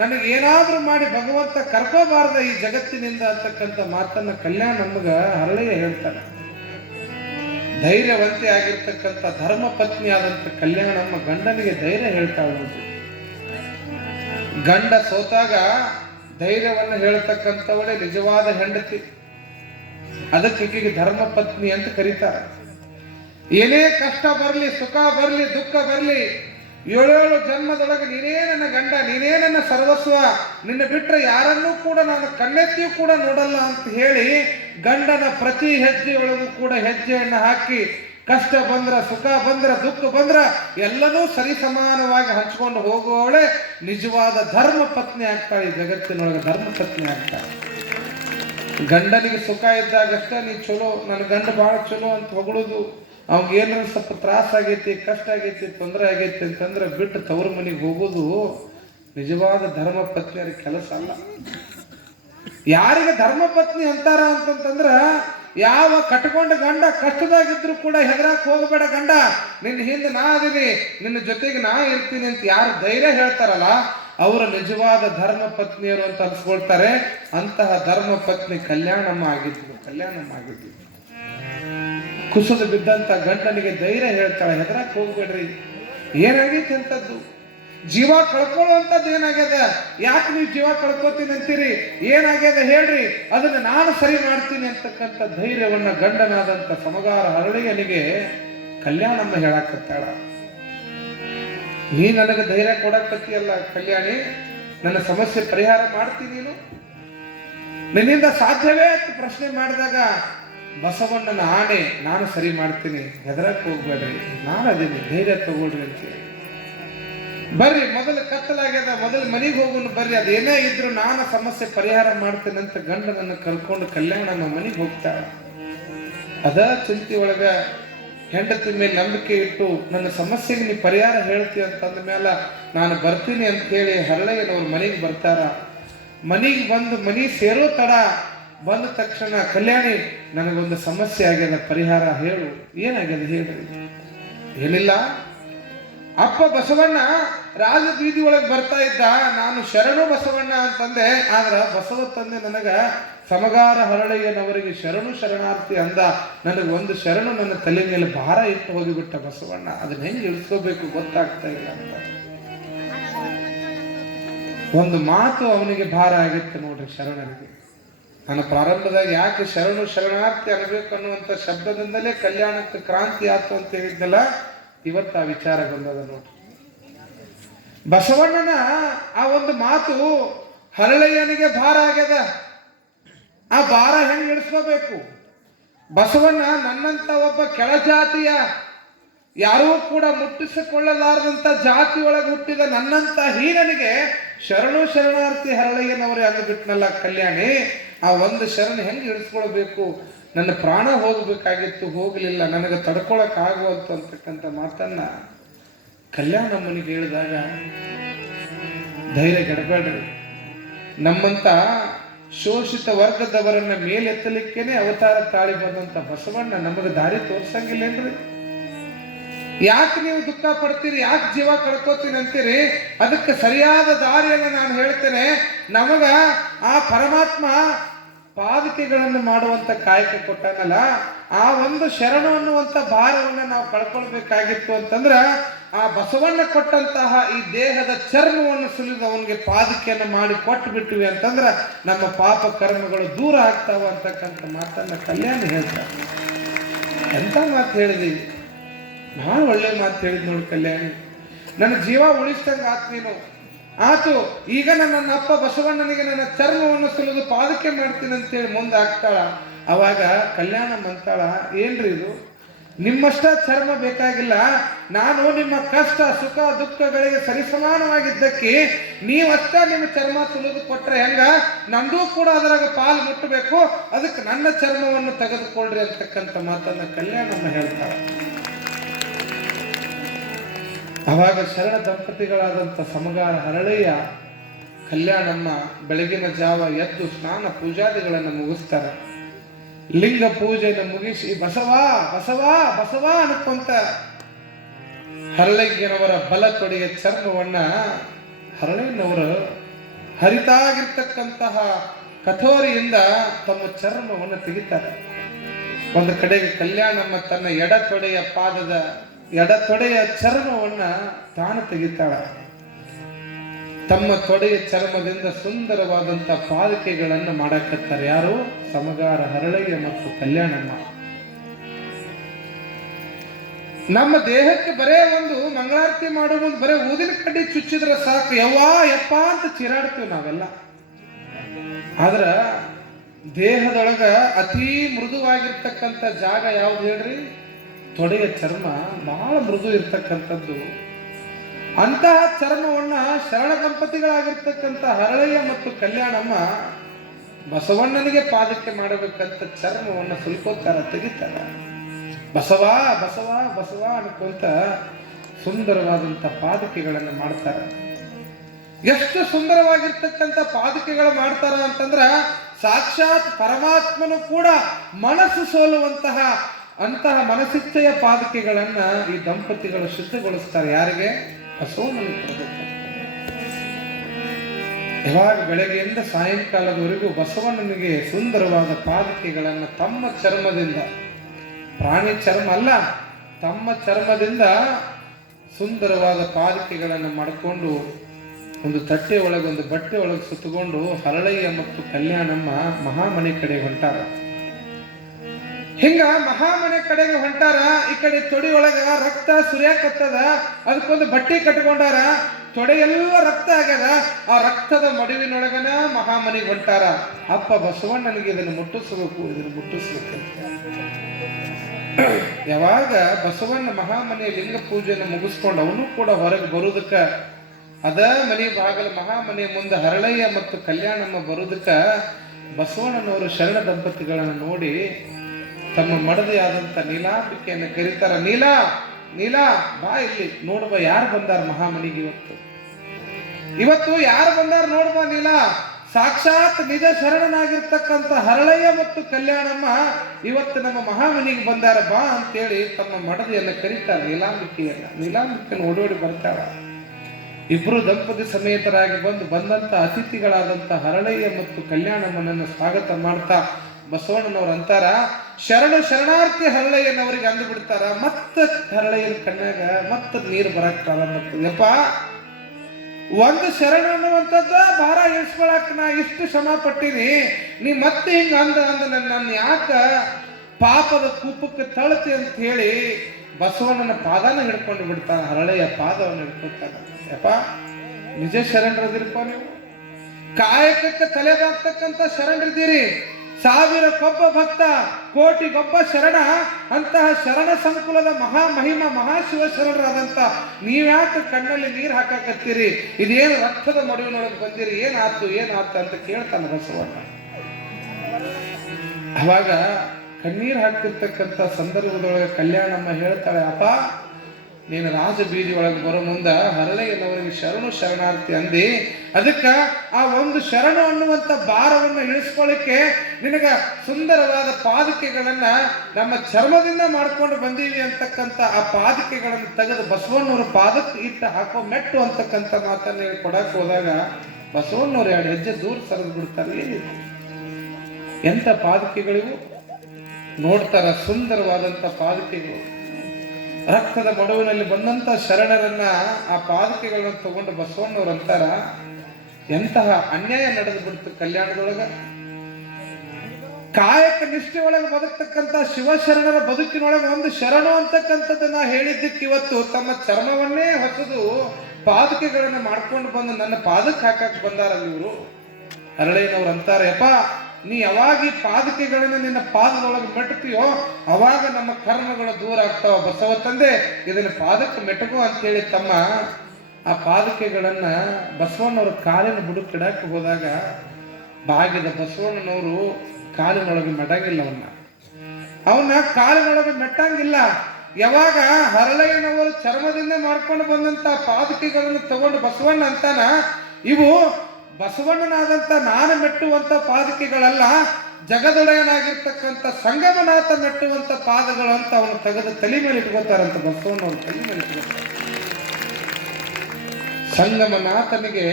ನನಗೆ ಏನಾದ್ರೂ ಮಾಡಿ ಭಗವಂತ ಕರ್ಕೋಬಾರ್ದ ಈ ಜಗತ್ತಿನಿಂದ ಅಂತಕ್ಕಂಥ ಮಾತನ್ನ ಕಲ್ಯಾಣಮ್ಮಗ ಹರಳೆಯ ಹೇಳ್ತಾನೆ. ಧೈರ್ಯವಂತೆ ಆಗಿರ್ತಕ್ಕಂಥ ಧರ್ಮ ಪತ್ನಿ ಆದಂತ ಕಲ್ಯಾಣಮ್ಮ ಗಂಡನಿಗೆ ಧೈರ್ಯ ಹೇಳ್ತಾಳೆ. ಗಂಡ ಸೋತಾಗ ಧೈರ್ಯವನ್ನ ಹೇಳ್ತಕ್ಕಂಥವಳೆ ನಿಜವಾದ ಹೆಂಡತಿ. ಅದಕ್ಕೆ ಈಕೆಗೆ ಧರ್ಮ ಪತ್ನಿ ಅಂತ ಕರೀತಾರೆ. ಏನೇ ಕಷ್ಟ ಬರಲಿ, ಸುಖ ಬರಲಿ, ದುಃಖ ಬರಲಿ, 7 ಜನ್ಮದೊಳಗೆ ನೀನೇ ನನ್ನ ಗಂಡ, ನೀನೇ ನನ್ನ ಸರ್ವಸ್ವ, ನಿನ್ನ ಬಿಟ್ಟರೆ ಯಾರನ್ನೂ ಕೂಡ ನಾನು ಕಣ್ಣೆತ್ತಿಯೂ ಕೂಡ ನೋಡಲ್ಲ ಅಂತ ಹೇಳಿ ಗಂಡನ ಪ್ರತಿ ಹೆಜ್ಜೆಯೊಳಗೂ ಕೂಡ ಹೆಜ್ಜೆಯನ್ನು ಹಾಕಿ ಕಷ್ಟ ಬಂದ್ರ, ಸುಖ ಬಂದ್ರ, ದುಃಖ ಬಂದ್ರ ಎಲ್ಲನೂ ಸರಿ ಸಮಾನವಾಗಿ ಹಂಚ್ಕೊಂಡು ಹೋಗುವವಳೆ ನಿಜವಾದ ಧರ್ಮ ಪತ್ನಿ ಆಗ್ತಾಳೆ. ಈ ಜಗತ್ತಿನೊಳಗೆ ಧರ್ಮ ಪತ್ನಿ ಆಗ್ತಾಳೆ. ಗಂಡನಿಗೆ ಸುಖ ಇದ್ದಾಗಷ್ಟೇ ನೀ ಚಲೋ, ನನ್ನ ಗಂಡ ಭಾಳ ಚಲೋ ಅಂತ ಹೊಗಳೋದು, ಅವ್ನಿಗೆ ಏನಾದ್ರು ಸ್ವಲ್ಪ ತ್ರಾಸ ಆಗೈತಿ, ಕಷ್ಟ ಆಗೈತಿ, ತೊಂದರೆ ಆಗೈತಿ ಅಂತಂದ್ರೆ ಬಿಟ್ಟು ತವ್ರ ಮನೆಗೆ ಹೋಗೋದು ನಿಜವಾದ ಧರ್ಮ ಪತ್ನಿಯರ ಕೆಲಸ ಅಲ್ಲ. ಯಾರಿಗೆ ಧರ್ಮ ಪತ್ನಿ ಅಂತಾರ ಅಂತಂತಂದ್ರ, ಯಾವ ಕಟ್ಕೊಂಡ ಗಂಡ ಕಷ್ಟದಾಗಿದ್ರು ಕೂಡ ಹೆದರಾಕ್ ಹೋಗಬೇಡ ಗಂಡ, ನಿನ್ನ ಹಿಂದೆ ನಾ ಅದೀನಿ, ನಿನ್ನ ಜೊತೆಗೆ ನಾ ಇರ್ತೀನಿ ಅಂತ ಯಾರು ಧೈರ್ಯ ಹೇಳ್ತಾರಲ್ಲ ಅವರ ನಿಜವಾದ ಧರ್ಮ ಪತ್ನಿಯರು ಅಂತ ಅನ್ಸ್ಕೊಳ್ತಾರೆ. ಅಂತಹ ಧರ್ಮ ಪತ್ನಿ ಕಲ್ಯಾಣಮ್ಮ ಆಗಿದ್ರು. ಕುಸಿದು ಬಿದ್ದಂತ ಗಂಡನಿಗೆ ಧೈರ್ಯ ಹೇಳ್ತಾಳೆ, ಹೆದರಕ್ಕೆ ಹೋಗ್ಬೇಡ್ರಿ, ಏನಾಗೈತಿ ಅಂತದ್ದು, ಜೀವ ಕಳ್ಕೊಳ್ಳುವಂಥದ್ದು ಏನಾಗ್ಯದ, ಯಾಕೆ ನೀವು ಜೀವ ಕಳ್ಕೊತೀನಿ ಅಂತೀರಿ, ಏನಾಗ್ಯದ ಹೇಳ್ರಿ, ಅದನ್ನ ನಾನು ಸರಿ ಮಾಡ್ತೀನಿ ಅಂತಕ್ಕಂಥ ಧೈರ್ಯವನ್ನ ಗಂಡನಾದಂತ ಸಮಗಾರ ಹರಳಿಯನಿಗೆ ಕಲ್ಯಾಣಮ್ಮ ಹೇಳಾಕತ್ತಾಳ. ನೀ ನನಗೆ ಧೈರ್ಯ ಕೊಡಕತ್ತೀಯಲ್ಲ ಕಲ್ಯಾಣಿ, ನನ್ನ ಸಮಸ್ಯೆ ಪರಿಹಾರ ಮಾಡ್ತೀನಿ, ನೀನು ನಿನ್ನಿಂದ ಸಾಧ್ಯವೇ ಅಂತ ಪ್ರಶ್ನೆ ಮಾಡಿದಾಗ ಬಸವಣ್ಣನ ಆಣೆ, ನಾನು ಸರಿ ಮಾಡ್ತೀನಿ, ಹೆದರಕ್ಕೆ ಹೋಗ್ಬೇಡ್ರಿ, ನಾನು ಅದೀನಿ, ಧೈರ್ಯ ತಗೊಳ್ರಿ ಅಂತೇಳಿ. ಬರ್ರಿ, ಮೊದಲು ಕತ್ತಲಾಗ್ಯದ, ಮೊದಲು ಮನೆಗೆ ಹೋಗೋನು ಬರ್ರಿ, ಅದೇನೇ ಇದ್ರು ನಾನು ಸಮಸ್ಯೆ ಪರಿಹಾರ ಮಾಡ್ತೇನೆ ಅಂತ ಗಂಡನನ್ನು ಕರ್ಕೊಂಡು ಕಲ್ಯಾಣಮ್ಮ ಮನೆಗೆ ಹೋಗ್ತಾಳ. ಅದ ಚಿಂತೆ ಒಳಗ ಹೆಂಡತಿ ಮೇಲೆ ನಂಬಿಕೆ ಇಟ್ಟು ನನ್ನ ಸಮಸ್ಯೆಗೆ ನೀ ಪರಿಹಾರ ಹೇಳ್ತೀಯ ಅಂತಂದ ಮೇಲೆ ನಾನು ಬರ್ತೀನಿ ಅಂತ ಹೇಳಿ ಹರಳಯ್ಯನವ್ರ ಮನೆಗೆ ಬರ್ತಾರ. ಮನೆಗೆ ಬಂದು ಮನೆ ಸೇರೋ ತಡ ಬಂದ ತಕ್ಷಣ, ಕಲ್ಯಾಣಿ ನನಗೊಂದು ಸಮಸ್ಯೆ ಆಗ್ಯದ, ಪರಿಹಾರ ಹೇಳು, ಏನಾಗ್ಯದ ಹೇಳ್ರಿ. ಏನಿಲ್ಲ, ಅಪ್ಪ ಬಸವಣ್ಣ ರಾಜ ಬೀದಿ ಒಳಗೆ ಬರ್ತಾ ಇದ್ದ, ನಾನು ಶರಣು ಬಸವಣ್ಣ ಅಂತಂದೆ, ಆದ್ರ ಬಸವ ತಂದೆ ನನಗ ಸಮಗಾರ ಹರಳಯ್ಯನವರಿಗೆ ಶರಣು ಶರಣಾರ್ಥಿ ಅಂದ, ನನಗೆ ಒಂದು ಶರಣು ನನ್ನ ತಲೆ ಮೇಲೆ ಭಾರ ಇಟ್ಟು ಹೋಗಿಬಿಟ್ಟ ಬಸವಣ್ಣ, ಅದನ್ನ ಹೆಂಗೆ ಇಳಿಸ್ಕೋಬೇಕು ಗೊತ್ತಾಗ್ತಾ ಇಲ್ಲ ಅಂತ ಒಂದು ಮಾತು ಅವನಿಗೆ ಭಾರ ಆಗಿತ್ತು ನೋಡ್ರಿ ಶರಣನಿಗೆ. ನಾನು ಪ್ರಾರಂಭದಾಗ ಯಾಕೆ ಶರಣು ಶರಣಾರ್ಥಿ ಅನ್ಬೇಕು ಅನ್ನುವಂಥ ಶಬ್ದದಿಂದಲೇ ಕಲ್ಯಾಣಕ್ಕೆ ಕ್ರಾಂತಿ ಆಯ್ತು ಅಂತ ಹೇಳಿದ್ನಲ್ಲ, ಇವತ್ತು ಆ ವಿಚಾರ ಬಂದದ ನೋಡ್ರಿ. ಬಸವಣ್ಣನ ಆ ಒಂದು ಮಾತು ಹರಳಯ್ಯನಿಗೆ ಭಾರ ಆಗ್ಯದ. ಆ ಭಾರ ಹೆಂಗ್ ಇಳಿಸ್ಕೋಬೇಕು? ಬಸವಣ್ಣ ನನ್ನಂತ ಒಬ್ಬ ಕೆಳಜಾತಿಯ, ಯಾರೂ ಕೂಡ ಮುಟ್ಟಿಸಿಕೊಳ್ಳಲಾರದಂತ ಜಾತಿ ಒಳಗೆ ಹುಟ್ಟಿದ ನನ್ನಂತ ಹೀನನಿಗೆ ಶರಣು ಶರಣಾರ್ಥಿ ಹರಳಯ್ಯನವರೇ ಅಂದ್ಬಿಟ್ನಲ್ಲ ಕಲ್ಯಾಣಿ, ಆ ಒಂದು ಶರಣ ಹೆಂಗೆ ಇಳಿಸ್ಕೊಳ್ಬೇಕು? ನನ್ನ ಪ್ರಾಣ ಹೋಗಬೇಕಾಗಿತ್ತು, ಹೋಗಲಿಲ್ಲ, ನನಗೆ ತಡ್ಕೊಳಕ್ ಆಗುವಂತ ಅಂತಕ್ಕಂಥ ಮಾತನ್ನ ಕಲ್ಯಾಣಮ್ಮನಿಗೆ ಹೇಳಿದಾಗ, ಧೈರ್ಯ ಗೆಡಬೇಡ್ರಿ, ನಮ್ಮಂತ ಶೋಷಿತ ವರ್ಗದವರನ್ನ ಮೇಲೆತ್ತಲಿಕ್ಕೇನೆ ಅವತಾರ ತಾಳಿ ಬಂದಂತ ಬಸವಣ್ಣ ನಮಗೆ ದಾರಿ ತೋರ್ಸಂಗಿಲ್ಲೇನ್ರಿ? ಯಾಕೆ ನೀವು ದುಃಖ ಪಡ್ತೀರಿ, ಯಾಕೆ ಜೀವ ಕಳ್ಕೋತೀನಿ ಅಂತೀರಿ? ಅದಕ್ಕೆ ಸರಿಯಾದ ದಾರಿಯನ್ನು ನಾನು ಹೇಳ್ತೇನೆ. ನಮಗ ಆ ಪರಮಾತ್ಮ ಪಾದಕೆಗಳನ್ನು ಮಾಡುವಂತ ಕಾಯಕ ಕೊಟ್ಟನಲ್ಲ, ಆ ಒಂದು ಶರಣು ಅನ್ನುವಂತ ಭಾರವನ್ನು ನಾವು ಕಳ್ಕೊಳ್ಬೇಕಾಗಿತ್ತು ಅಂತಂದ್ರ ಆ ಬಸವಣ್ಣ ಕೊಟ್ಟಂತಹ ಈ ದೇಹದ ಚರ್ಮವನ್ನು ಸುಲಿದು ಅವನಿಗೆ ಪಾದಕೆಯನ್ನು ಮಾಡಿ ಕೊಟ್ಟು ಬಿಟ್ಟಿವಿ ಅಂತಂದ್ರ ನಮ್ಮ ಪಾಪ ಕರ್ಮಗಳು ದೂರ ಆಗ್ತಾವ ಅಂತಕ್ಕಂಥ ಮಾತನ್ನ ಕಲ್ಯಾಣ ಹೇಳ್ತಾರೆ. ಎಂತ ಮಾತು ಹೇಳಿದೀವಿ, ಭಾಳ ಒಳ್ಳೆ ಮಾತು ಹೇಳಿದ್ ನೋಡಿ ಕಲ್ಯಾಣಿ. ನನ್ನ ಜೀವ ಉಳಿಸ್ದಂಗ ಆತ್ ನೀನು, ಆತು, ಈಗ ನನ್ನ ಅಪ್ಪ ಬಸವಣ್ಣನಿಗೆ ನನ್ನ ಚರ್ಮವನ್ನು ಸುಲಿದು ಪಾದಕೆ ಮಾಡ್ತೀನಿ ಅಂತೇಳಿ ಮುಂದೆ ಆಗ್ತಾಳ. ಅವಾಗ ಕಲ್ಯಾಣ ಅಂತಾಳ, ಏನ್ರಿ ಇದು, ನಿಮ್ಮಷ್ಟ ಚರ್ಮ ಬೇಕಾಗಿಲ್ಲ, ನಾನು ನಿಮ್ಮ ಕಷ್ಟ ಸುಖ ದುಃಖಗಳಿಗೆ ಸರಿಸಮಾನವಾಗಿದ್ದಕ್ಕೆ ನೀವಷ್ಟ ನಿಮ್ಮ ಚರ್ಮ ಸುಲಿದು ಕೊಟ್ರೆ ಹೆಂಗ, ನಂದೂ ಕೂಡ ಅದರಾಗ ಪಾಲು ಮುಟ್ಟಬೇಕು, ಅದಕ್ಕೆ ನನ್ನ ಚರ್ಮವನ್ನು ತೆಗೆದುಕೊಳ್ರಿ ಅಂತಕ್ಕಂಥ ಮಾತನ್ನ ಕಲ್ಯಾಣಮ್ಮ ಹೇಳ್ತಾಳೆ. ಅವಾಗ ಶರಣ ದಂಪತಿಗಳಾದಂಥ ಸಮಗಾರ ಹರಳಯ್ಯ ಕಲ್ಯಾಣಮ್ಮ ಬೆಳಗಿನ ಜಾವ ಎದ್ದು ಸ್ನಾನ ಪೂಜಾದಿಗಳನ್ನು ಮುಗಿಸ್ತಾರೆ. ಲಿಂಗ ಪೂಜೆಯನ್ನು ಮುಗಿಸಿ ಬಸವ ಬಸವ ಬಸವ ಅನ್ಕೊಂತ ಹರಳಯ್ಯನವರ ಬಲ ತೊಡೆಯ ಚರ್ಮವನ್ನ ಹರಳಯ್ಯನವರು ಹರಿತಾಗಿರ್ತಕ್ಕಂತಹ ಕಥೋರಿಯಿಂದ ತಮ್ಮ ಚರ್ಮವನ್ನು ತೆಗಿತಾರೆ. ಒಂದು ಕಡೆಗೆ ಕಲ್ಯಾಣಮ್ಮ ತನ್ನ ಎಡತೊಡೆಯ ಚರ್ಮವನ್ನ ತಾನು ತೆಗಿತಾಳ. ತಮ್ಮ ತೊಡೆಯ ಚರ್ಮದಿಂದ ಸುಂದರವಾದಂತ ಪಾದಕೆಗಳನ್ನು ಮಾಡಕತ್ತಾರೆ. ಯಾರು? ಸಮಗಾರ ಹರಳಯ್ಯ ಮತ್ತು ಕಲ್ಯಾಣಮ್ಮ. ನಮ್ಮ ದೇಹಕ್ಕೆ ಬರೇ ಒಂದು ಮಂಗಳಾರತಿ ಮಾಡೋ ಮುಂದೆ ಬರೇ ಊದಿನ ಕಡ್ಡಿ ಚುಚ್ಚಿದ್ರೆ ಸಾಕು, ಯವ್ವಾ ಯಪ್ಪ ಅಂತ ಚೀರಾಡ್ತೀವಿ ನಾವೆಲ್ಲ. ಆದ್ರ ದೇಹದೊಳಗ ಅತೀ ಮೃದುವಾಗಿರ್ತಕ್ಕಂಥ ಜಾಗ ಯಾವ್ದು ಹೇಳ್ರಿ? ತೊಡೆಯ ಚರ್ಮ ಬಹಳ ಮೃದು ಇರ್ತಕ್ಕಂಥದ್ದು. ಅಂತಹ ಚರ್ಮವನ್ನ ಶರಣ ದಂಪತಿಗಳಾಗಿರ್ತಕ್ಕಂಥ ಹರಳಯ್ಯ ಮತ್ತು ಕಲ್ಯಾಣಮ್ಮ ಬಸವಣ್ಣನಿಗೆ ಪಾದಕ್ಕೆ ಮಾಡಬೇಕಂತ ಚರ್ಮವನ್ನ ಸುಲ್ಕೋತಾರ, ತೆಗಿತಾರ. ಬಸವ ಬಸವ ಬಸವ ಅನ್ಕೊಂತ ಸುಂದರವಾದಂತ ಪಾದಕೆಗಳನ್ನು ಮಾಡ್ತಾರ. ಎಷ್ಟು ಸುಂದರವಾಗಿರ್ತಕ್ಕಂಥ ಪಾದಕೆಗಳು ಮಾಡ್ತಾರ ಅಂತಂದ್ರ ಸಾಕ್ಷಾತ್ ಪರಮಾತ್ಮನು ಕೂಡ ಮನಸ್ಸು ಸೋಲುವಂತಹ ಅಂತಹ ಮನಸ್ಸಿಚ್ಛೆಯ ಪಾದಕೆಗಳನ್ನ ಈ ದಂಪತಿಗಳು ಸಿದ್ಧಗೊಳಿಸ್ತಾರೆ. ಯಾರಿಗೆ? ಬಸವಣ್ಣನಿಗೆ ಕೊಡಬೇಕು. ಯಾವಾಗ ಬೆಳಗ್ಗೆಯಿಂದ ಸಾಯಂಕಾಲದವರೆಗೂ ಬಸವಣ್ಣನಿಗೆ ಸುಂದರವಾದ ಪಾದಕೆಗಳನ್ನ ತಮ್ಮ ಚರ್ಮದಿಂದ ಪ್ರಾಣಿ ಚರ್ಮ ಅಲ್ಲ, ತಮ್ಮ ಚರ್ಮದಿಂದ ಸುಂದರವಾದ ಪಾದಕೆಗಳನ್ನು ಮಾಡಿಕೊಂಡು ಒಂದು ತಟ್ಟೆ ಒಳಗೆ ಒಂದು ಬಟ್ಟೆ ಒಳಗೆ ಸುತ್ತಕೊಂಡು ಹರಳಯ್ಯ ಮತ್ತು ಕಲ್ಯಾಣಮ್ಮ ಮಹಾಮನೆ ಕಡೆ ಹೊಂಟಾರ. ಹಿಂಗ ಮಹಾಮನೆ ಕಡೆಗೆ ಹೊಂಟಾರ. ಈ ಕಡೆ ತೊಡಿ ಒಳಗ ರಕ್ತ ಸುರಿಯಾಕತ್ತದ, ಅದಕ್ಕೊಂದು ಬಟ್ಟೆ ಕಟ್ಕೊಂಡಾರ, ತೊಡೆ ಎಲ್ಲ ರಕ್ತ ಆಗ್ಯದ. ಆ ರಕ್ತದ ಮಡುವಿನೊಳಗನ ಮಹಾಮನೆಗೆ ಹೊಂಟಾರ. ಅಪ್ಪ ಬಸವಣ್ಣನಿಗೆ ಇದನ್ನು ಮುಟ್ಟಿಸ್ಬೇಕು, ಇದನ್ನು ಮುಟ್ಟಿಸ್ಬೇಕು. ಯಾವಾಗ ಬಸವಣ್ಣ ಮಹಾಮನೆ ಲಿಂಗ ಪೂಜೆಯನ್ನು ಮುಗಿಸ್ಕೊಂಡು ಅವನು ಕೂಡ ಹೊರಗೆ ಬರುವುದಕ್ಕ ಅದ ಮನೆ ಬಾಗಲ ಮಹಾಮನೆ ಮುಂದೆ ಹರಳಯ್ಯ ಮತ್ತು ಕಲ್ಯಾಣಮ್ಮ ಬರುವುದಕ್ಕ ಬಸವಣ್ಣನವರು ಶರಣ ದಂಪತಿಗಳನ್ನು ನೋಡಿ ತಮ್ಮ ಮಡದಿಯಾದಂಥ ನೀಲಾಂಬಿಕೆಯನ್ನು ಕರೀತಾರ. ನೀಲಾ, ನೀಲಾ ಬಾ ಇಲ್ಲಿ ನೋಡ್ಬಾ, ಯಾರು ಬಂದಾರ ಮಹಾಮನಿಗೆ ಇವತ್ತು ಯಾರು ಬಂದಾರ ನೋಡ್ಬಾ ನೀಲಾ. ಸಾಕ್ಷಾತ್ ನಿಜ ಶರಣನಾಗಿರ್ತಕ್ಕಂಥ ಹರಳಯ್ಯ ಮತ್ತು ಕಲ್ಯಾಣಮ್ಮ ಇವತ್ತು ನಮ್ಮ ಮಹಾಮನಿಗೆ ಬಂದಾರ, ಬಾ ಅಂತೇಳಿ ತಮ್ಮ ಮಡದಿಯನ್ನು ಕರೀತಾರೆ. ನೀಲಾಂಬಿಕೆಯನ್ನು ಓಡೋಡಿ ಬರ್ತಾಳ. ಇಬ್ರು ದಂಪತಿ ಸಮೇತರಾಗಿ ಬಂದಂತ ಅತಿಥಿಗಳಾದಂಥ ಹರಳಯ್ಯ ಮತ್ತು ಕಲ್ಯಾಣಮ್ಮನನ್ನು ಸ್ವಾಗತ ಮಾಡ್ತಾ ಬಸವಣ್ಣನವ್ರು ಅಂತಾರ, ಶರಣಾರ್ಥಿ ಹರಳಯ್ಯನವರಿಗೆ ಅಂದು ಬಿಡ್ತಾರ. ಮತ್ತ ಹರಳಯ್ಯನ ಕಣ್ಣಾಗ ಮತ್ತ ನೀರು ಬರಕ್ ಪ್ರಾರಂಭ ಆಗ್ತದೆಪ್ಪ. ಒಂದು ಶರಣ ಅನ್ನುವಂಥದ್ದ ಭಾರ ಇಳಿಸ್ಕೊಳಕ್ ನಾ ಇಷ್ಟು ಶ್ರಮ ಪಟ್ಟಿನಿ, ನೀ ಮತ್ತೆ ಹಿಂಗ ನನ್ನ ಯಾಕ ಪಾಪದ ಕೂಪಕ್ಕೆ ತಳತಿ ಅಂತ ಹೇಳಿ ಬಸವಣ್ಣನ ಪಾದನ ಹಿಡ್ಕೊಂಡು ಬಿಡ್ತಾನ. ಹರಳಯ್ಯ ಪಾದವನ್ನು ಹಿಡ್ಕೊತಾನ. ಯಪ್ಪ, ನಿಜ ಶರಣರದಿರಪ್ಪ ನೀವು, ಕಾಯಕಕ್ಕೆ ತಲೆಬಾಗ್ತಕ್ಕಂಥ ಶರಣರಿದ್ದೀರಿ. ಸಾವಿರಕ್ಕೊಬ್ಬ ಭಕ್ತ, ಕೋಟಿಗೊಬ್ಬ ಶರಣ, ಅಂತಹ ಶರಣ ಸಂಕುಲದ ಮಹಾಮಹಿಮ ಮಹಾಶಿವ ಶರಣರಾದಂತ ನೀವ್ಯಾಕೆ ಕಣ್ಣಲ್ಲಿ ನೀರು ಹಾಕಾಕತ್ತೀರಿ? ಇದೇನು ರಕ್ತದ ಮಡುವಿನೊಳಗೆ ಬಂದಿರಿ, ಏನಾತು ಅಂತ ಕೇಳ್ತಾನ ಬಸವಣ್ಣ. ಅವಾಗ ಕಣ್ಣೀರು ಹಾಕ್ತಿರ್ತಕ್ಕಂಥ ಸಂದರ್ಭದೊಳಗೆ ಕಲ್ಯಾಣಮ್ಮ ಹೇಳ್ತಾಳೆ, ಅಪ್ಪ ನೀನು ರಾಜ ಬೀದಿ ಒಳಗೆ ಬರೋ ಮುಂದ ಹರಳಯ್ಯನವರಿಗೆ ಶರಣಾರ್ಥಿ ಅಂದಿ, ಅದಕ್ಕ ಆ ಒಂದು ಶರಣು ಅನ್ನುವಂಥ ಭಾರವನ್ನು ಇಳಿಸ್ಕೊಳ್ಳಿಕ್ಕೆ ನಿನಗ ಸುಂದರವಾದ ಪಾದಕೆಗಳನ್ನ ನಮ್ಮ ಚರ್ಮದಿಂದ ಮಾಡ್ಕೊಂಡು ಬಂದೀವಿ ಅಂತಕ್ಕಂಥ ಆ ಪಾದಕೆಗಳನ್ನು ತೆಗೆದು ಬಸವಣ್ಣವ್ರ ಪಾದಕ್ಕೆ ಇಟ್ಟು ಹಾಕೋ ಮೆಟ್ಟು ಅಂತಕ್ಕಂಥ ಮಾತನ್ನು ಹೇಳಿ ಕೊಡಕ್ಕೆ ಹೋದಾಗ ಬಸವಣ್ಣವ್ರು 2 ಹೆಜ್ಜೆ ದೂರ ಸರಿದು ಬಿಡ್ತಾರೆ. ಏನಿದೆ ಎಂಥ ಪಾದಕೆಗಳಿವು ನೋಡ್ತಾರ, ಸುಂದರವಾದಂಥ ಪಾದಕೆಗಳು. ರಕ್ತದ ಮಡುವಿನಲ್ಲಿ ಬಂದಂತ ಶರಣರನ್ನ ಆ ಪಾದಕೆಗಳನ್ನ ತಗೊಂಡು ಬಸವಣ್ಣವ್ರು ಅಂತಾರ, ಎಂತಹ ಅನ್ಯಾಯ ನಡೆದು ಬಿಡ್ತು ಕಲ್ಯಾಣದೊಳಗ. ಕಾಯಕ ನಿಷ್ಠೆ ಒಳಗೆ ಬದುಕ್ತಕ್ಕಂಥ ಶಿವಶರಣರ ಬದುಕಿನೊಳಗೆ ಒಂದು ಶರಣು ಅಂತಕ್ಕಂಥದ್ದನ್ನ ಹೇಳಿದ್ದಕ್ಕೆ ಇವತ್ತು ತಮ್ಮ ಚರ್ಮವನ್ನೇ ಹೊಸದು ಪಾದಕೆಗಳನ್ನ ಮಾಡ್ಕೊಂಡು ಬಂದು ನನ್ನ ಪಾದಕ್ಕೆ ಹಾಕಕ್ ಬಂದಾರಲ್ಲ ಇವರು. ಹರಳಯ್ಯನವ್ರು ಅಂತಾರೆ, ಯಪ್ಪ ನೀ ಯಾವಾಗ ಈ ಪಾದಕೆಗಳನ್ನ ನಿನ್ನ ಪಾದದೊಳಗೆ ಮೆಟ್ಟುತ್ತೀಯೋ ಅವಾಗ ನಮ್ಮ ಕರ್ಮಗಳು ದೂರ ಆಗ್ತಾವ. ಬಸವ ತಂದೆ ಇದನ್ನ ಪಾದಕ್ಕೆ ಮೆಟ್ಟಗು ಅಂತೇಳಿ ತಮ್ಮ ಆ ಪಾದಕೆಗಳನ್ನ ಬಸವಣ್ಣವ್ರ ಕಾಲಿನ ಬುಡಕ್ಕಿಡಕ್ಕೆ ಹೋದಾಗ ಬಾಗಿದ ಬಸವಣ್ಣನವರು ಕಾಲಿನೊಳಗೆ ಮೆಟ್ಟಂಗಿಲ್ಲ, ಅವನ್ನ ಕಾಲಿನೊಳಗೆ ಮೆಟ್ಟಂಗಿಲ್ಲ. ಯಾವಾಗ ಹರಳಯ್ಯನವರು ಚರ್ಮದಿಂದ ಮಾಡ್ಕೊಂಡು ಬಂದಂತ ಪಾದಕೆಗಳನ್ನು ತಗೊಂಡು ಬಸವಣ್ಣ ಅಂತಾನ, ಇವು ಬಸವಣ್ಣನಾದಂಥ ನಾನು ಮೆಟ್ಟುವಂಥ ಪಾದಕೆಗಳಲ್ಲ, ಜಗದೊಡೆಯನಾಗಿರ್ತಕ್ಕಂಥ ಸಂಗಮನಾಥ ಮೆಟ್ಟುವಂಥ ಪಾದಗಳು ಅಂತ ಅವನು ತೆಗೆದು ತಲೆ ಮೇಲೆ ಇಟ್ಕೋತಾರಂತ. ಬಸವಣ್ಣವ್ರು ತಲೆ ಮೇಲೆ ಇಟ್ಕೋತಾರೆ. ಸಂಗಮನಾಥನಿಗೆ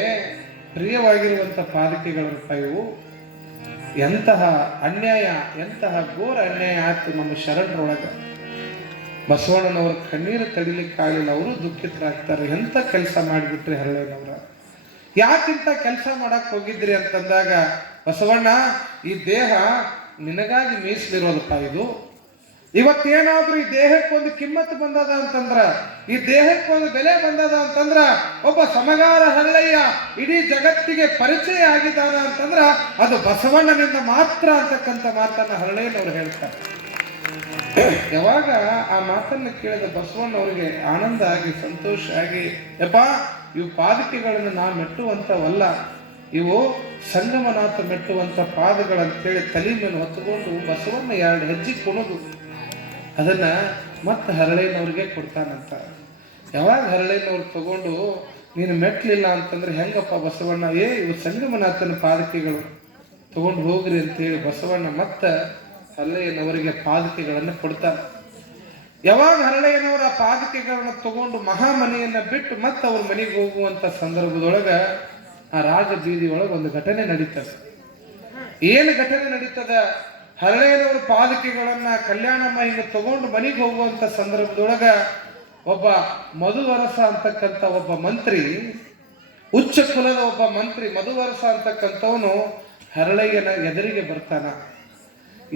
ಪ್ರಿಯವಾಗಿರುವಂಥ ಪಾದಕೆಗಳಂತ ಇವು. ಎಂತಹ ಅನ್ಯಾಯ, ಎಂತಹ ಘೋರ ಅನ್ಯಾಯ ಆಯ್ತು ನಮ್ಮ ಶರಣರೊಳಗೆ. ಬಸವಣ್ಣನವ್ರ ಕಣ್ಣೀರು ತಡಿಲಿಕ್ಕಾಗಲಿಲ್ಲ, ಅವರು ದುಃಖಿತರಾಗ್ತಾರೆ. ಎಂಥ ಕೆಲಸ ಮಾಡಿಬಿಟ್ರಿ ಹರಳಯ್ಯನವರ, ಯಾಕಿಂತ ಕೆಲಸ ಮಾಡಕ್ ಹೋಗಿದ್ರಿ ಅಂತಂದಾಗ, ಬಸವಣ್ಣ ಈ ದೇಹ ನಿನಗಾಗಿ ಮೀಸಲಿರೋದಪ್ಪ. ಇದು ಇವತ್ತೇನಾದ್ರೂ ಈ ದೇಹಕ್ಕೊಂದು ಕಿಮ್ಮತ್ತು ಬಂದದ ಅಂತಂದ್ರ, ಈ ದೇಹಕ್ಕೊಂದು ಬೆಲೆ ಬಂದದ ಅಂತಂದ್ರ, ಒಬ್ಬ ಸಮಗಾರ ಹರಳಯ್ಯ ಇಡೀ ಜಗತ್ತಿಗೆ ಪರಿಚಯ ಆಗಿದ್ದಾನ ಅಂತಂದ್ರ ಅದು ಬಸವಣ್ಣನಿಂದ ಮಾತ್ರ ಅಂತಕ್ಕಂಥ ಮಾತನ್ನ ಹರಳಯ್ಯನವ್ರು ಹೇಳ್ತಾರೆ. ಯಾವಾಗ ಆ ಮಾತನ್ನು ಕೇಳಿದ ಬಸವಣ್ಣವ್ರಿಗೆ ಆನಂದ ಆಗಿ, ಸಂತೋಷ ಆಗಿ, ಯಪ್ಪ ಇವು ಪಾದಕೆಗಳನ್ನು ನಾ ಮೆಟ್ಟುವಂಥವಲ್ಲ, ಇವು ಸಂಗಮನಾಥ ಮೆಟ್ಟುವಂಥ ಪಾದಗಳಂತೇಳಿ ತಲೆ ಮೇಲೆ ಹೊತ್ತುಕೊಂಡು ಬಸವಣ್ಣ 2 ಹೆಜ್ಜೆ ಕುಣಿದು ಅದನ್ನ ಮತ್ತೆ ಹರಳಯ್ಯನವ್ರಿಗೆ ಕೊಡ್ತಾನಂತ. ಯಾವಾಗ ಹರಳಯ್ಯನವ್ರು ತಗೊಂಡು ನೀನು ಮೆಟ್ಟಲಿಲ್ಲ ಅಂತಂದ್ರೆ ಹೆಂಗಪ್ಪ ಬಸವಣ್ಣ, ಇವು ಸಂಗಮನಾಥನ ಪಾದಕೆಗಳು ತಗೊಂಡು ಹೋಗ್ರಿ ಅಂತೇಳಿ ಬಸವಣ್ಣ ಮತ್ತೆ ಹರಳಯ್ಯನವರಿಗೆ ಪಾದಕೆಗಳನ್ನು ಕೊಡ್ತಾರೆ. ಯಾವಾಗ ಹರಳಯ್ಯನವರ ಪಾದಕೆಗಳನ್ನ ತಗೊಂಡು ಮಹಾಮನೆಯನ್ನ ಬಿಟ್ಟು ಮತ್ತೆ ಅವ್ರ ಮನೆಗೆ ಹೋಗುವಂತ ಸಂದರ್ಭದೊಳಗ ಆ ರಾಜ ಬೀದಿ ಒಳಗೆ ಒಂದು ಘಟನೆ ನಡೀತದೆ. ಏನು ಘಟನೆ ನಡೀತದ ಹರಳೆಯನವರ ಪಾದಕೆಗಳನ್ನ ಕಲ್ಯಾಣಮ್ಮ ಹಿಂಗೆ ತಗೊಂಡು ಮನೆಗೆ ಹೋಗುವಂತ ಸಂದರ್ಭದೊಳಗ ಒಬ್ಬ ಮಧುವರಸ ಅಂತಕ್ಕಂಥ ಒಬ್ಬ ಮಂತ್ರಿ, ಉಚ್ಚ ಕುಲದ ಒಬ್ಬ ಮಂತ್ರಿ ಮಧುವರಸ ಅಂತಕ್ಕಂಥವನು ಹರಳಯ್ಯನ ಎದುರಿಗೆ ಬರ್ತಾನ.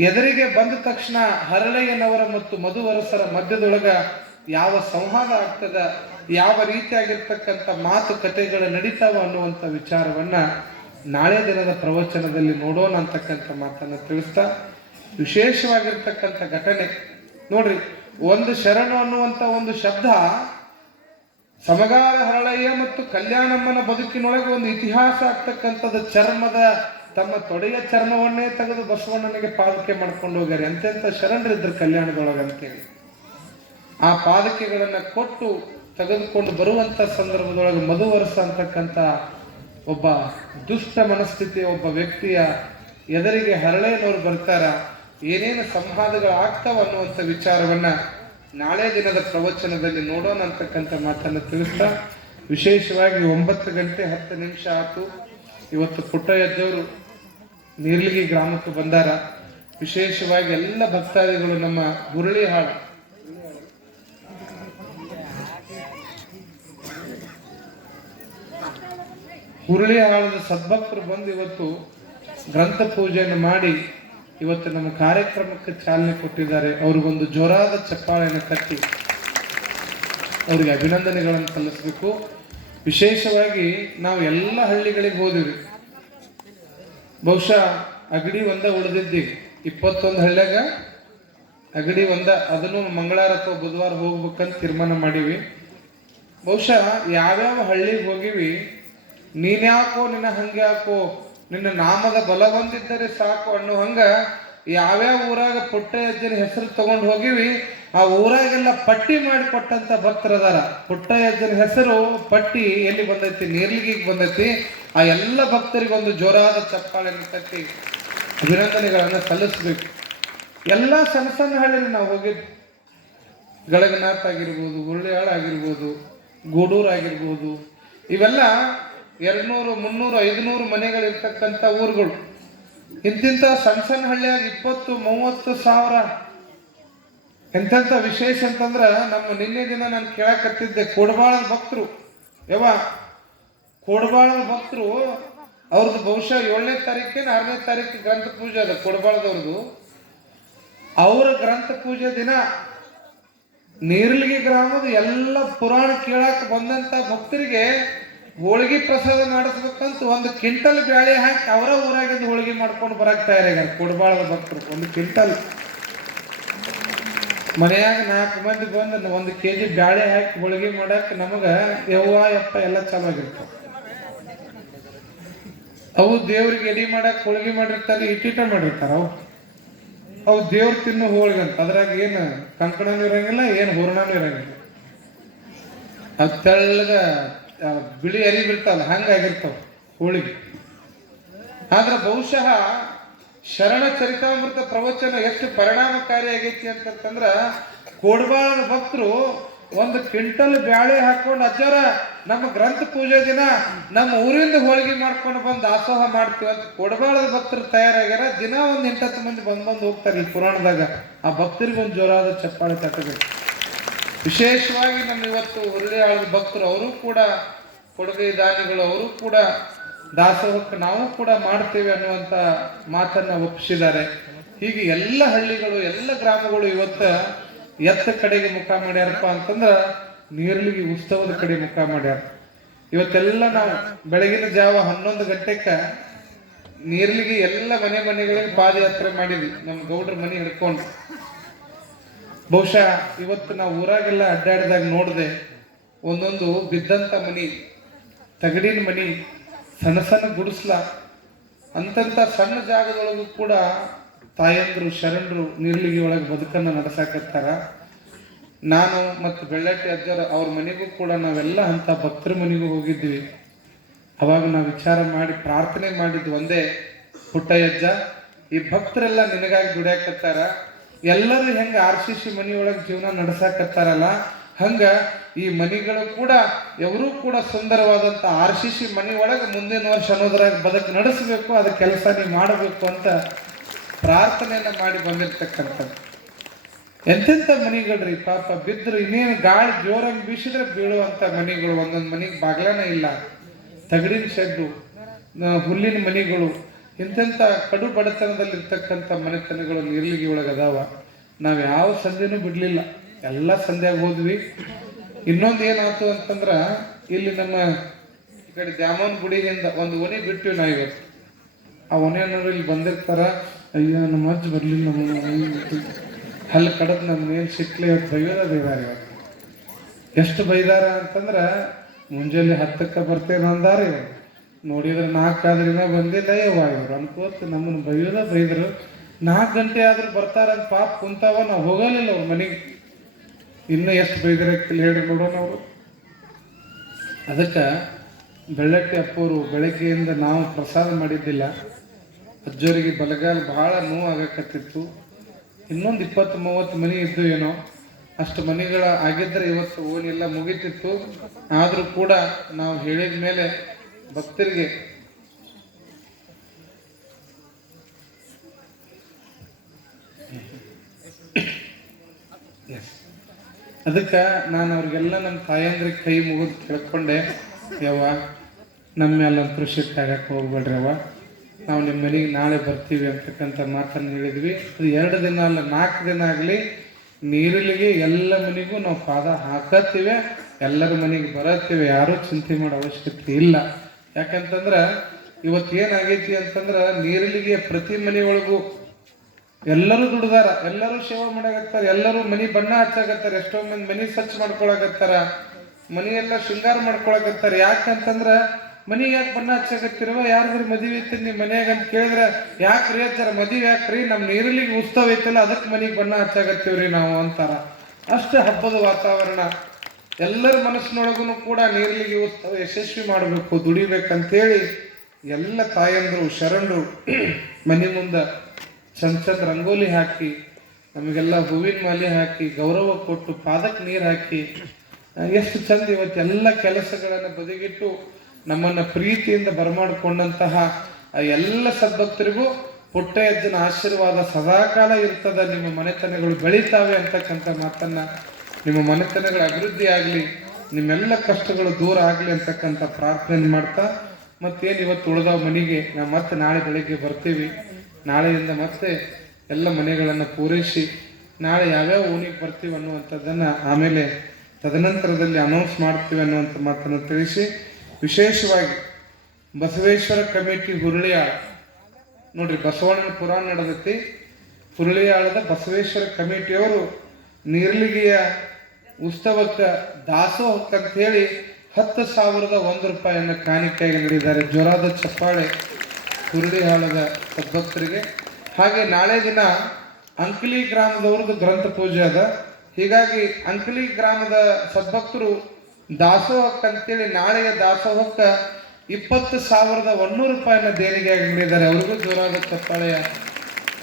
ಎದುರಿಗೆ ಬಂದ ತಕ್ಷಣ ಹರಳಯ್ಯನವರ ಮತ್ತು ಮಧುವರಸರ ಮಧ್ಯದೊಳಗ ಯಾವ ಸಂವಾದ ಆಗ್ತದ, ಯಾವ ರೀತಿಯಾಗಿರ್ತಕ್ಕಂಥ ಮಾತುಕತೆಗಳು ನಡೀತಾವ ಅನ್ನುವಂಥ ವಿಚಾರವನ್ನ ನಾಳೆ ದಿನದ ಪ್ರವಚನದಲ್ಲಿ ನೋಡೋಣ ಅಂತಕ್ಕಂಥ ಮಾತನ್ನ ತಿಳಿಸ್ತಾ, ವಿಶೇಷವಾಗಿರ್ತಕ್ಕಂಥ ಘಟನೆ ನೋಡ್ರಿ. ಒಂದು ಶರಣು ಅನ್ನುವಂಥ ಒಂದು ಶಬ್ದ ಸಮಗಾರ ಹರಳಯ್ಯ ಮತ್ತು ಕಲ್ಯಾಣಮ್ಮನ ಬದುಕಿನೊಳಗೆ ಒಂದು ಇತಿಹಾಸ ಆಗ್ತಕ್ಕಂಥದ್ದು. ಚರ್ಮದ ತಮ್ಮ ತೊಡೆಯ ಚರ್ಮವನ್ನೇ ತೆಗೆದು ಬಸವಣ್ಣನಿಗೆ ಪಾದಕೆ ಮಾಡ್ಕೊಂಡು ಹೋಗ್ಯಾರೆ. ಎಂತೆಂಥ ಶರಣರಿದ್ರು ಕಲ್ಯಾಣದೊಳಗಂತೇಳಿ ಆ ಪಾದಕೆಗಳನ್ನ ಕೊಟ್ಟು ತೆಗೆದುಕೊಂಡು ಬರುವಂತ ಸಂದರ್ಭದೊಳಗೆ ಮಧುವರಸ ಅಂತಕ್ಕಂಥ ಒಬ್ಬ ದುಷ್ಟ ಮನಸ್ಥಿತಿಯ ಒಬ್ಬ ವ್ಯಕ್ತಿಯ ಎದುರಿಗೆ ಹರಳೆಯನವರು ಬರ್ತಾರ. ಏನೇನು ಸಂವಾದಗಳು ಆಗ್ತಾವ ಅನ್ನುವಂಥ ವಿಚಾರವನ್ನ ನಾಳೆ ದಿನದ ಪ್ರವಚನದಲ್ಲಿ ನೋಡೋಣ ಅಂತಕ್ಕಂಥ ಮಾತನ್ನು ತಿಳಿಸ್ತಾ, ವಿಶೇಷವಾಗಿ 9 ಗಂಟೆ 10 ನಿಮಿಷ ಆಯ್ತು. ಇವತ್ತು ಪುಟ್ಟಯ್ಯಜ್ಜವರು ನೀರ್ಲಿಗಿ ಗ್ರಾಮಕ್ಕೆ ಬಂದಾರ. ವಿಶೇಷವಾಗಿ ಎಲ್ಲ ಭಕ್ತಾದಿಗಳು ನಮ್ಮ ಹುರುಳಿಹಾಳದ ಸದ್ಭಕ್ತರು ಬಂದು ಇವತ್ತು ಗ್ರಂಥ ಪೂಜೆಯನ್ನು ಮಾಡಿ ಇವತ್ತು ನಮ್ಮ ಕಾರ್ಯಕ್ರಮಕ್ಕೆ ಚಾಲನೆ ಕೊಟ್ಟಿದ್ದಾರೆ. ಅವ್ರಿಗೊಂದು ಜೋರಾದ ಚಪ್ಪಾಳೆಯನ್ನು ತಟ್ಟಿ ಅವ್ರಿಗೆ ಅಭಿನಂದನೆಗಳನ್ನು ಸಲ್ಲಿಸಬೇಕು. ವಿಶೇಷವಾಗಿ ನಾವು ಎಲ್ಲ ಹಳ್ಳಿಗಳಿಗೆ ಹೋದಿವಿ. ಬಹುಶಃ ಅಗಡಿ ಒಂದ ಉಳಿದಿದ್ದೀವಿ. 21 ಹಳ್ಳಿಯಾಗ ಅಗಡಿ ಒಂದ, ಅದನ್ನು ಮಂಗಳವಾರ ಅಥವಾ ಬುಧವಾರ ಹೋಗ್ಬೇಕಂತ ತೀರ್ಮಾನ ಮಾಡೀವಿ. ಬಹುಶಃ ಯಾವ್ಯಾವ ಹಳ್ಳಿಗೆ ಹೋಗಿವಿ, ನೀನ್ಯಾಕೋ ನಿನ್ನ ಹಂಗೆ ಯಾಕೋ ನಿನ್ನ ನಾಮದ ಬಲ ಬಂದಿದ್ದರೆ ಸಾಕು ಅನ್ನೋ ಹಂಗ ಯಾವ್ಯಾವ ಊರಾಗ ಪುಟ್ಟಯ್ಯಜ್ಜನ ಹೆಸರು ತಗೊಂಡು ಹೋಗಿವಿ, ಆ ಊರಾಗೆಲ್ಲ ಪಟ್ಟಿ ಮಾಡಿ ಕೊಟ್ಟಂತ ಭಕ್ತರದಾರ. ಪುಟ್ಟಯ್ಯಜ್ಜನ ಹೆಸರು ಪಟ್ಟಿ ಎಲ್ಲಿ ಬಂದೈತಿ, ನೀರ್ಲಿಗಿಗೆ ಬಂದೈತಿ. ಆ ಎಲ್ಲ ಭಕ್ತರಿಗೆ ಒಂದು ಜೋರಾದ ಚಪ್ಪಾಳೆಯನ್ನು ತಟ್ಟಿ ಅಭಿನಂದನೆಗಳನ್ನು ಸಲ್ಲಿಸ್ಬೇಕು. ಎಲ್ಲ ಸಣ್ಣ ಸಣ್ಣ ಹಳ್ಳಿಯಲ್ಲಿ ನಾವು ಹೋಗಿದ್ವಿ. ಗಳಗನಾಥ್ ಆಗಿರ್ಬೋದು, ಹುರುಳಿಹಾಳ ಆಗಿರ್ಬೋದು, ಗೂಡೂರು ಆಗಿರ್ಬೋದು, ಇವೆಲ್ಲ 200, 300, 500 ಮನೆಗಳಿರ್ತಕ್ಕಂಥ ಊರುಗಳು. ಇಂತಿಂಥ ಸಣ್ಣ ಸಣ್ಣ ಹಳ್ಳಿಯಾಗ 20, 30 ಸಾವಿರ. ಎಂತೆಂಥ ವಿಶೇಷ ಅಂತಂದ್ರ, ನಮ್ಮ ನಿನ್ನೆ ದಿನ ನಾನು ಕೇಳಕತ್ತಿದ್ದೆ, ಕೋಡಬಾಳದ ಭಕ್ತರು ಕೋಡಬಾಳದ ಭಕ್ತರು ಅವ್ರದ್ದು ಬಹುಶಃ 7ನೇ ತಾರೀಕಿನ 6ನೇ ತಾರೀಕು ಗ್ರಂಥ ಪೂಜೆ ಅದ ಕೋಡಬಾಳದವ್ರದ್ದು. ಅವರ ಗ್ರಂಥ ಪೂಜೆ ದಿನ ನೀರ್ಲಿಗಿ ಗ್ರಾಮದ ಎಲ್ಲ ಪುರಾಣ ಕೇಳಾಕ ಬಂದಂತ ಭಕ್ತರಿಗೆ ಹೋಳಿಗೆ ಪ್ರಸಾದ ಮಾಡಿಸ್ಬೇಕಂತ 1 ಕ್ವಿಂಟಲ್ ಬ್ಯಾಳೆ ಹಾಕಿ ಅವರ ಊರಾಗಿಂದ ಹೋಳಿಗೆ ಮಾಡ್ಕೊಂಡು ಬರಕ್ ತಯಾರಾಗ್ಯಾರ ಕೋಡಬಾಳದ ಭಕ್ತರು. 1 ಕ್ವಿಂಟಲ್ ಮನೆಯಾಗ 4 ಮಂದಿ ಬಂದು 1 kg ಬ್ಯಾಳೆ ಹಾಕಿ ಹೋಳಿಗೆ ಮಾಡಕ್ ನಮಗ ಯಪ್ಪ ಎಲ್ಲ ಚೆನ್ನಾಗಿರ್ತಾವ. ಅವು ದೇವ್ರಿಗೆ ಎಡಿ ಮಾಡಕ್ ಹೋಳಿಗೆ ಮಾಡಿರ್ತಾರೆ, ಇಟ್ಟಿಟ ಮಾಡಿರ್ತಾರ. ಅವು ದೇವ್ರು ತಿನ್ನೋ ಹೋಳಿಗೆ ಅಂತ. ಅದ್ರಾಗ ಏನು ಕಂಕಣನೂ ಇರಂಗಿಲ್ಲ, ಏನು ಹೂರಣನೂ ಇರಂಗಿಲ್ಲ. ಅದು ತೆಳ್ಳಗ ಬಿಳಿ ಅರಿ ಬಿರ್ತಾವಲ್ಲ ಹಂಗಾಗಿರ್ತಾವ ಹೋಳಿಗೆ. ಆದ್ರೆ ಬಹುಶಃ ಶರಣ ಚರಿತಾಮೃತ ಪ್ರವಚನ ಎಷ್ಟು ಪರಿಣಾಮಕಾರಿ ಆಗೈತಿ ಅಂತಂದ್ರ, ಕೋಡಬಾಳದ ಭಕ್ತರು 1 ಕ್ವಿಂಟಲ್ ಬ್ಯಾಳೆ ಹಾಕೊಂಡು, ಅಜ್ಜರ ನಮ್ಮ ಗ್ರಂಥ ಪೂಜೆ ದಿನ ನಮ್ಮ ಊರಿಂದ ಹೋಳಿಗೆ ಮಾಡ್ಕೊಂಡು ಬಂದು ದಾಸೋಹ ಮಾಡ್ತೀವಿ ಅಂತ ಕೋಡಬಾಳದ ಭಕ್ತರು ತಯಾರಾಗ್ಯಾರ. ದಿನ 8-10 ಮಂದಿ ಬಂದು ಹೋಗ್ತಾರೆ ಈ ಪುರಾಣದಾಗ. ಆ ಭಕ್ತರಿಗೆ ಒಂದು ಜೋರಾದ ಚಪ್ಪಾಳೆ ತಟ್ಟಬೇಕು. ವಿಶೇಷವಾಗಿ ನಮ್ಮ ಇವತ್ತು ಹುರುಳಿಹಾಳದ ಭಕ್ತರು, ಅವರು ಕೂಡ ಕೊಡುಗೆ ದಾನಿಗಳು, ಅವರು ಕೂಡ ದಾಸೋಹಕ್ಕೆ ನಾವು ಕೂಡ ಮಾಡ್ತೇವೆ ಅನ್ನುವಂಥ ಮಾತನ್ನ ಒಪ್ಪಿಸಿದ್ದಾರೆ. ಹೀಗೆ ಎಲ್ಲ ಹಳ್ಳಿಗಳು, ಎಲ್ಲ ಗ್ರಾಮಗಳು ಇವತ್ತು ಎತ್ತ ಕಡೆಗೆ ಮುಖ ಮಾಡ್ಯಾರಪ್ಪ ಅಂತಂದ್ರ ನೀರ್ಲಿಗಿ ಉತ್ಸವದ ಕಡೆ ಮುಖ ಮಾಡ್ಯಾರ. ಇವತ್ತೆಲ್ಲ ನಾವು ಬೆಳಗಿನ ಜಾವ 11 ಗಂಟೆಗೆ ನೀರ್ಲಿಗಿ ಎಲ್ಲ ಮನೆಗಳಿಗೆ ಪಾದಯಾತ್ರೆ ಮಾಡಿದ್ವಿ, ನಮ್ಮ ಗೌಡ್ರ ಮನೆ ಹಿಡ್ಕೊಂಡು. ಬಹುಶಃ ಇವತ್ತು ನಾವು ಊರಾಗೆಲ್ಲ ಅಡ್ಡಾಡಿದಾಗ ನೋಡಿದೆ, ಒಂದೊಂದು ಬಿದ್ದಂತ ಮನಿ, ತಗಡಿನ ಮನಿ, ಸಣ್ಣ ಸಣ್ಣ ಗುಡಿಸ್ಲ, ಅಂತಂತ ಸಣ್ಣ ಜಾಗದೊಳಗೂ ಕೂಡ ತಾಯಂದ್ರು ಶರಣರು ನೀರ್ಲಿಗಿ ಒಳಗೆ ಬದುಕನ್ನು ನಡೆಸಾಕತ್ತಾರ. ನಾನು ಮತ್ತು ಬೆಳ್ಳಟ್ಟಿ ಅಜ್ಜರ ಅವ್ರ ಮನೆಗೂ ಕೂಡ ನಾವೆಲ್ಲ ಅಂತ ಭಕ್ತರ ಮನೆಗೂ ಹೋಗಿದ್ವಿ. ಅವಾಗ ನಾವು ವಿಚಾರ ಮಾಡಿ ಪ್ರಾರ್ಥನೆ ಮಾಡಿದ್ವಿ ಒಂದೇ, ಪುಟ್ಟಯ್ಯಜ್ಜ, ಈ ಭಕ್ತರೆಲ್ಲ ನಿನಗಾಗಿ ದುಡಿಯಾಕತ್ತಾರ, ಎಲ್ಲರೂ ಹೆಂಗ RCC ಮನೆಯೊಳಗೆ ಜೀವನ ನಡೆಸಾಕತ್ತಾರಲ್ಲ ಹಂಗ ಈ ಮನೆಗಳು ಕೂಡ ಎವರೂ ಕೂಡ ಸುಂದರವಾದಂಥ RCC ಮನೆ ಒಳಗೆ ಮುಂದಿನ ವರ್ಷ ಅನ್ನೋದ್ರಾಗ ಬದುಕು ನಡೆಸಬೇಕು. ಅದ ಕೆಲಸ ನೀವು ಮಾಡಬೇಕು ಅಂತ ಪ್ರಾರ್ಥನೆಯನ್ನ ಮಾಡಿ ಬಂದಿರ್ತಕ್ಕಂಥದ್ದು. ಎಂತೆಂಥ ಮನಿಗಳ್ರಿ ಪಾಪ ಬಿದ್ದರು, ಇನ್ನೇನು ಗಾಳಿ ಜೋರಾಗಿ ಬೀಸಿದ್ರೆ ಬೀಳುವಂಥ ಮನಿಗಳು. ಒಂದೊಂದು ಮನೆಗೆ ಬಾಗ್ಲನೇ ಇಲ್ಲ, ತಗಡಿನ ಶೆಡ್ಡು, ಹುಲ್ಲಿನ ಮನಿಗಳು, ಇಂತೆಂಥ ಕಡು ಬಡತನದಲ್ಲಿರ್ತಕ್ಕಂಥ ಮನೆತನಗಳು ನೀರ್ಲಿಗೆ ಒಳಗೆ ಅದಾವ. ನಾವು ಯಾವ ಸಂಧ್ಯನೂ ಬಿಡಲಿಲ್ಲ, ಎಲ್ಲ ಸಂಧ್ಯಾಗ ಹೋದ್ವಿ. ಇನ್ನೊಂದು ಏನಾಯ್ತು ಅಂತಂದ್ರೆ, ಇಲ್ಲಿ ನಮ್ಮ ಈ ಕಡೆ ದ್ಯಾಮೋನ್ ಗುಡಿಯಿಂದ ಒಂದು ಒನೆ ಬಿಟ್ಟಿವಿ ನಾವು ಇವತ್ತು. ಆ ಒನೆಯನ್ನೋರು ಇಲ್ಲಿ ಬಂದಿರ್ತಾರ, ಅಯ್ಯೋ ನಮ್ಮ ಅಜ್ಜ ಬರಲಿಲ್ಲ, ನಮ್ಮ ಹಲ್ಲು ಕಡದ್ ನಮ್ಮ ಮೇಲೆ ಸಿಕ್ಲಿ ಇವತ್ತು ಬೈಯೋದ ಬೈದಾರ. ಇವತ್ತು ಎಷ್ಟು ಬೈದಾರ ಅಂತಂದ್ರೆ, ಮುಂಜಾನೆ 10ಕ್ಕೆ ಬರ್ತೇನೆ ಅಂದಾರ, ಇವರು ನೋಡಿದ್ರೆ 4 ಆದ್ರಿನ ಬಂದಿಲ್ಲ ಯವ್ವ. ಇವ್ರು ಅನ್ಕೋತ ನಮ್ಮನ್ನು ಬೈಯೋದ ಬೈದರು. 4 ಗಂಟೆ ಆದ್ರೂ ಬರ್ತಾರಂತ ಪಾಪ ಕುಂತಾವ, ನಾವು ಹೋಗಲಿಲ್ಲ ಅವ್ರ ಮನೆಗೆ. ಇನ್ನೂ ಎಷ್ಟು ಬೈದಿರಕ್ಕಿಲ್ಲ ಹೇಳಿ ನೋಡೋಣ ಅವರು. ಅದಕ್ಕೆ ಬೆಳ್ಳಟ್ಟಿ ಅಪ್ಪವರು ಬೆಳಗ್ಗೆಯಿಂದ ನಾವು ಪ್ರಸಾದ ಮಾಡಿದ್ದಿಲ್ಲ. ಅಜ್ಜೋರಿಗೆ ಬಲಗಾಲ ಭಾಳ ನೋವು ಆಗಕತ್ತಿತ್ತು. ಇನ್ನೊಂದು 20-30 ಮನೆ ಇದ್ದು ಏನೋ, ಅಷ್ಟು ಮನೆಗಳ ಆಗಿದ್ದರೆ ಇವತ್ತು ಓನೆಲ್ಲ ಮುಗಿತಿತ್ತು. ಆದರೂ ಕೂಡ ನಾವು ಹೇಳಿದ ಮೇಲೆ ಭಕ್ತರಿಗೆ ಅದಕ್ಕೆ ನಾನು ಅವ್ರಿಗೆಲ್ಲ ನಮ್ಮ ತಾಯಂದ್ರಿಗೆ ಕೈ ಮುಗಿದು ಕೇಳ್ಕೊಂಡೆ, ಯವ್ವ ನಮ್ಮ ಮೇಲಂತೂ ಸಿಟ್ಟಾಗಕ್ಕೆ ಹೋಗ್ಬೇಡ್ರಿ ಅವ್ವ, ನಾವು ನಿಮ್ಮ ಮನೆಗೆ ನಾಳೆ ಬರ್ತೀವಿ ಅಂತಕ್ಕಂಥ ಮಾತನ್ನು ಹೇಳಿದ್ವಿ. ಅದು 2 ದಿನ ಅಲ್ಲ 4 ದಿನ ಆಗಲಿ ನೀರಿಲಿಗೆ ಎಲ್ಲ ಮನೆಗೂ ನಾವು ಪಾದ ಹಾಕತ್ತೀವಿ, ಎಲ್ಲರ ಮನೆಗೆ ಬರತ್ತೀವಿ, ಯಾರೂ ಚಿಂತೆ ಮಾಡೋ ಅವಶ್ಯಕತೆ ಇಲ್ಲ. ಯಾಕಂತಂದ್ರೆ ಇವತ್ತು ಏನಾಗೈತಿ ಅಂತಂದ್ರೆ, ನೀರಿಲಿಗೆ ಪ್ರತಿ ಮನೆಯೊಳಗೂ ಎಲ್ಲರೂ ದುಡ್ದಾರ, ಎಲ್ಲರೂ ಸೇವೆ ಮಾಡಾಕತ್ತಾರ, ಎಲ್ಲರೂ ಮನೆ ಬಣ್ಣ ಹಚ್ಚಾಕತ್ತಾರ, ಎಷ್ಟೋ ಮಂದಿ ಮನೆ ಸ್ವಚ್ಛ ಮಾಡ್ಕೊಳಕತ್ತಾರ, ಮನೆಯೆಲ್ಲ ಶೃಂಗಾರ ಮಾಡ್ಕೊಳಕತ್ತಾರ. ಯಾಕಂತಂದ್ರೆ ಮನೆ ಯಾಕೆ ಬಣ್ಣ ಹಚ್ಚಾಕತ್ತಿರವ, ಯಾರ್ದಾರು ಮದುವೆ ಐತಿ ನಿಮ್ಮ ಮನ್ಯಾಗ ಅಂತ ಕೇಳಿದ್ರೆ, ಯಾಕ್ರಿ ಅಂತಾರ, ಮದುವೆ ಯಾಕ್ರಿ, ನಮ್ಮ ನೀರಿಲಿಗೆ ಉತ್ಸವ ಐತಲ್ಲ ಅದಕ್ಕೆ ಮನೆಗೆ ಬಣ್ಣ ಹಚ್ಚಾಕತ್ತೀವ್ರಿ ನಾವು ಅಂತಾರ. ಅಷ್ಟು ಹಬ್ಬದ ವಾತಾವರಣ. ಎಲ್ಲರ ಮನಸ್ಸಿನೊಳಗೂ ಕೂಡ ನೀರಿಲಿಗೆ ಉತ್ಸವ ಯಶಸ್ವಿ ಮಾಡಬೇಕು, ದುಡಿಬೇಕಂತೇಳಿ ಎಲ್ಲ ತಾಯಂದರು ಶರಣರು ಮನೆ ಮುಂದೆ ಚಂದ ರಂಗೋಲಿ ಹಾಕಿ, ನಮಗೆಲ್ಲ ಹೂವಿನ ಮಾಲೆ ಹಾಕಿ, ಗೌರವ ಕೊಟ್ಟು, ಪಾದಕ್ಕೆ ನೀರು ಹಾಕಿ, ಎಷ್ಟು ಚಂದ ಇವತ್ತೆಲ್ಲ ಕೆಲಸಗಳನ್ನು ಬದಿಗಿಟ್ಟು ನಮ್ಮನ್ನು ಪ್ರೀತಿಯಿಂದ ಬರಮಾಡಿಕೊಂಡಂತಹ ಎಲ್ಲ ಸದ್ಭಕ್ತರಿಗೂ ಪುಟ್ಟಯ್ಯಜ್ಜನ ಆಶೀರ್ವಾದ ಸದಾಕಾಲ ಇರ್ತದ. ನಿಮ್ಮ ಮನೆತನಗಳು ಬೆಳೀತಾವೆ ಅಂತಕ್ಕಂಥ ಮಾತನ್ನ, ನಿಮ್ಮ ಮನೆತನಗಳ ಅಭಿವೃದ್ಧಿ ಆಗಲಿ, ನಿಮ್ಮೆಲ್ಲ ಕಷ್ಟಗಳು ದೂರ ಆಗಲಿ ಅಂತಕ್ಕಂಥ ಪ್ರಾರ್ಥನೆ ಮಾಡ್ತಾ, ಮತ್ತೇನು ಇವತ್ತು ಉಳಿದ ಮನೆಗೆ ನಾವು ಮತ್ತೆ ನಾಳೆ ಬೆಳಿಗ್ಗೆ ಬರ್ತೀವಿ. ನಾಳೆಯಿಂದ ಮತ್ತೆ ಎಲ್ಲ ಮನೆಗಳನ್ನು ಪೂರೈಸಿ ನಾಳೆ ಯಾವ್ಯಾವ ಓಣಿಗೆ ಬರ್ತೀವಿ ಅನ್ನುವಂಥದ್ದನ್ನು ಆಮೇಲೆ ತದನಂತರದಲ್ಲಿ ಅನೌನ್ಸ್ ಮಾಡ್ತೀವಿ ಅನ್ನುವಂಥ ಮಾತನ್ನು ತಿಳಿಸಿ, ವಿಶೇಷವಾಗಿ ಬಸವೇಶ್ವರ ಕಮಿಟಿ ಹುರುಳಿಯಾಳ ನೋಡ್ರಿ, ಬಸವಣ್ಣನ ಪುರಾಣ ನಡೆದೈತಿ. ಹುರುಳಿಯಾಳದ ಬಸವೇಶ್ವರ ಕಮಿಟಿಯವರು ನೀರ್ಲಿಗೆಯ ಉತ್ಸವಕ್ಕೆ ದಾಸೋಹಕ್ಕಂತ ಹೇಳಿ 10,001 ರೂಪಾಯಿಯನ್ನು ಕಾಣಿಕೆಯಾಗಿ ನೀಡಿದ್ದಾರೆ. ಜೋರಾದ ಚಪ್ಪಾಳೆ ಹುರುಳಿಯಾಳದ ಸದ್ಭಕ್ತರಿಗೆ. ಹಾಗೆ ನಾಳೆ ದಿನ ಅಂಕಲಿ ಗ್ರಾಮದವ್ರದ್ದು ಗ್ರಂಥ ಪೂಜೆ ಅದ. ಹೀಗಾಗಿ ಅಂಕಲಿ ಗ್ರಾಮದ ಸದ್ಭಕ್ತರು ದಾಸೋಹಕ್ಕಂತೇಳಿ ನಾಳೆಯ ದಾಸೋಹಕ್ಕೆ 20,100 ರೂಪಾಯಿನ ದೇಣಿಗೆಯಾಗಿ ನೀಡಿದ್ದಾರೆ. ಅವ್ರಿಗೂ ಜೋರಾದ ಚಪ್ಪಾಳೆಯ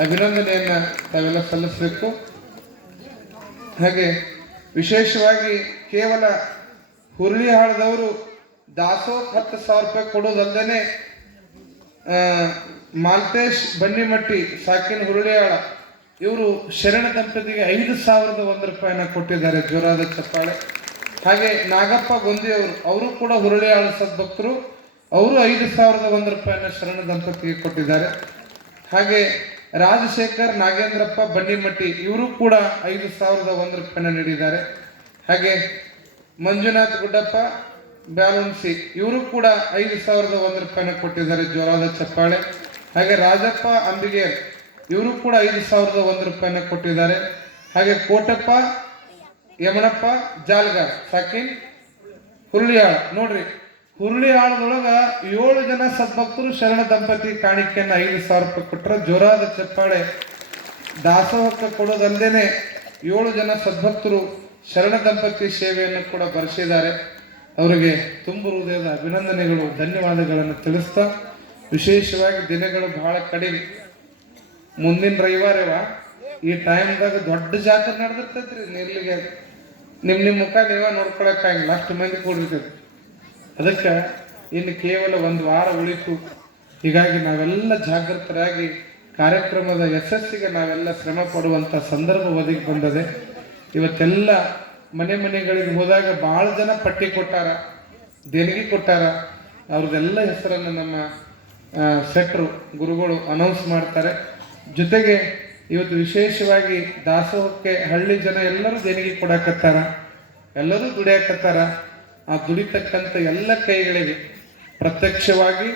ಅಭಿನಂದನೆಯನ್ನು ತಾವೆಲ್ಲ ಸಲ್ಲಿಸಬೇಕು. ಹಾಗೆ ವಿಶೇಷವಾಗಿ ಕೇವಲ ಹುರುಳಿಹಾಳದವರು ದಾಸೋಹಕ್ಕೆ 10,000 ರೂಪಾಯಿ ಕೊಡೋದಲ್ಲದೆ ಮಾಲ್ತೇಶ್ ಬನ್ನಿಮಟ್ಟಿ ಸಾಕಿನ ಹುರುಳಿಯಾಳ ಇವರು ಶರಣ ದಂಪತಿಗೆ 5,001 ರೂಪಾಯಿನ ಕೊಟ್ಟಿದ್ದಾರೆ. ಜೋರಾದ ಚಪ್ಪಾಳೆ. ಹಾಗೆ ನಾಗಪ್ಪ ಗೊಂದಿಯವರು, ಅವರು ಕೂಡ ಹುರುಳಿಯಾಳ ಸದ್ಭಕ್ತರು, ಅವರು 5,001 ರೂಪಾಯಿನ ಶರಣ ದಂಪತಿಗೆ ಕೊಟ್ಟಿದ್ದಾರೆ. ಹಾಗೆ ರಾಜಶೇಖರ್ ನಾಗೇಂದ್ರಪ್ಪ ಬನ್ನಿಮಟ್ಟಿ ಇವರು ಕೂಡ 5,001 ರೂಪಾಯಿನ ನೀಡಿದ್ದಾರೆ. ಹಾಗೆ ಮಂಜುನಾಥ್ ಗುಡ್ಡಪ್ಪ ಬ್ಯಾಲುನ್ಸಿ ಇವರು ಕೂಡ 5,001 ರೂಪಾಯಿನ ಕೊಟ್ಟಿದ್ದಾರೆ. ಜೋರಾದ ಚಪ್ಪಾಳೆ. ಹಾಗೆ ರಾಜಪ್ಪ ಅಂಬಿಗೇರ್ ಇವರು ಕೂಡ 5,001 ರೂಪಾಯಿನ ಕೊಟ್ಟಿದ್ದಾರೆ. ಹಾಗೆ ಕೋಟಪ್ಪ ಯಮನಪ್ಪ ಜಾಲ್ಗಾರ್ ಸಾಕಿನ್ ಹುರುಳಿಯಾಳ. ನೋಡ್ರಿ, ಹುರುಳಿಯಾಳದೊಳಗ 7 ಜನ ಸದ್ಭಕ್ತರು ಶರಣ ದಂಪತಿ ಕಾಣಿಕೆಯನ್ನು 5,000 ರೂಪಾಯಿ ಕೊಟ್ಟರೆ. ಜೋರಾದ ಚಪ್ಪಾಳೆ. ದಾಸೋಹಕ್ಕೆ ಕೊಡೋದಲ್ಲದೇನೆ 7 ಜನ ಸದ್ಭಕ್ತರು ಶರಣ ದಂಪತಿ ಸೇವೆಯನ್ನು ಕೂಡ ಬರೆಸಿದ್ದಾರೆ. ಅವರಿಗೆ ತುಂಬು ಹೃದಯದ ಅಭಿನಂದನೆಗಳು, ಧನ್ಯವಾದಗಳನ್ನು ತಿಳಿಸ್ತಾ, ವಿಶೇಷವಾಗಿ ದಿನಗಳು ಬಹಳ ಕಡಿಮೆ. ಮುಂದಿನ ರವಿವಾರವ ಈ ಟೈಮ್ದಾಗ ದೊಡ್ಡ ಜಾತ್ರೆ ನಡೆದಿರ್ತೈತ್ರಿ ನೀರ್ಲಿಗೆ. ನಿಮ್ಮ ಮುಖ ನೀವೇ ನೋಡ್ಕೊಳಕ್ಕಾಗಿಲ್ಲ, ಅಷ್ಟು ಮಂದಿ ಕೂಡಿರ್ತೈತಿ. ಅದಕ್ಕೆ ಇನ್ನು ಕೇವಲ 1 ವಾರ ಉಳಿತು. ಹೀಗಾಗಿ ನಾವೆಲ್ಲ ಜಾಗೃತರಾಗಿ ಕಾರ್ಯಕ್ರಮದ ಯಶಸ್ಸಿಗೆ ನಾವೆಲ್ಲ ಶ್ರಮ ಪಡುವಂಥ ಸಂದರ್ಭ ಒದಗಿ ಬಂದದೆ. ಇವತ್ತೆಲ್ಲ ಮನೆಗಳಿಗೆ ಹೋದಾಗ ಭಾಳ ಜನ ಪಟ್ಟಿ ಕೊಟ್ಟಾರ, ದೇಣಿಗೆ ಕೊಟ್ಟಾರ. ಅವ್ರದ್ದೆಲ್ಲ ಹೆಸರನ್ನು ನಮ್ಮ ಶೆಟ್ರು ಗುರುಗಳು ಅನೌನ್ಸ್ ಮಾಡ್ತಾರೆ. ಜೊತೆಗೆ ಇವತ್ತು ವಿಶೇಷವಾಗಿ ದಾಸೋಹಕ್ಕೆ ಹಳ್ಳಿ ಜನ ಎಲ್ಲರೂ ದೇಣಿಗೆ ಕೊಡಕತ್ತಾರ, ಎಲ್ಲರೂ ದುಡಿಯಾಕತ್ತಾರ. ಆ ದುಡಿತಕ್ಕಂಥ ಎಲ್ಲ ಕೈಗಳಿಗೆ, ಪ್ರತ್ಯಕ್ಷವಾಗಿ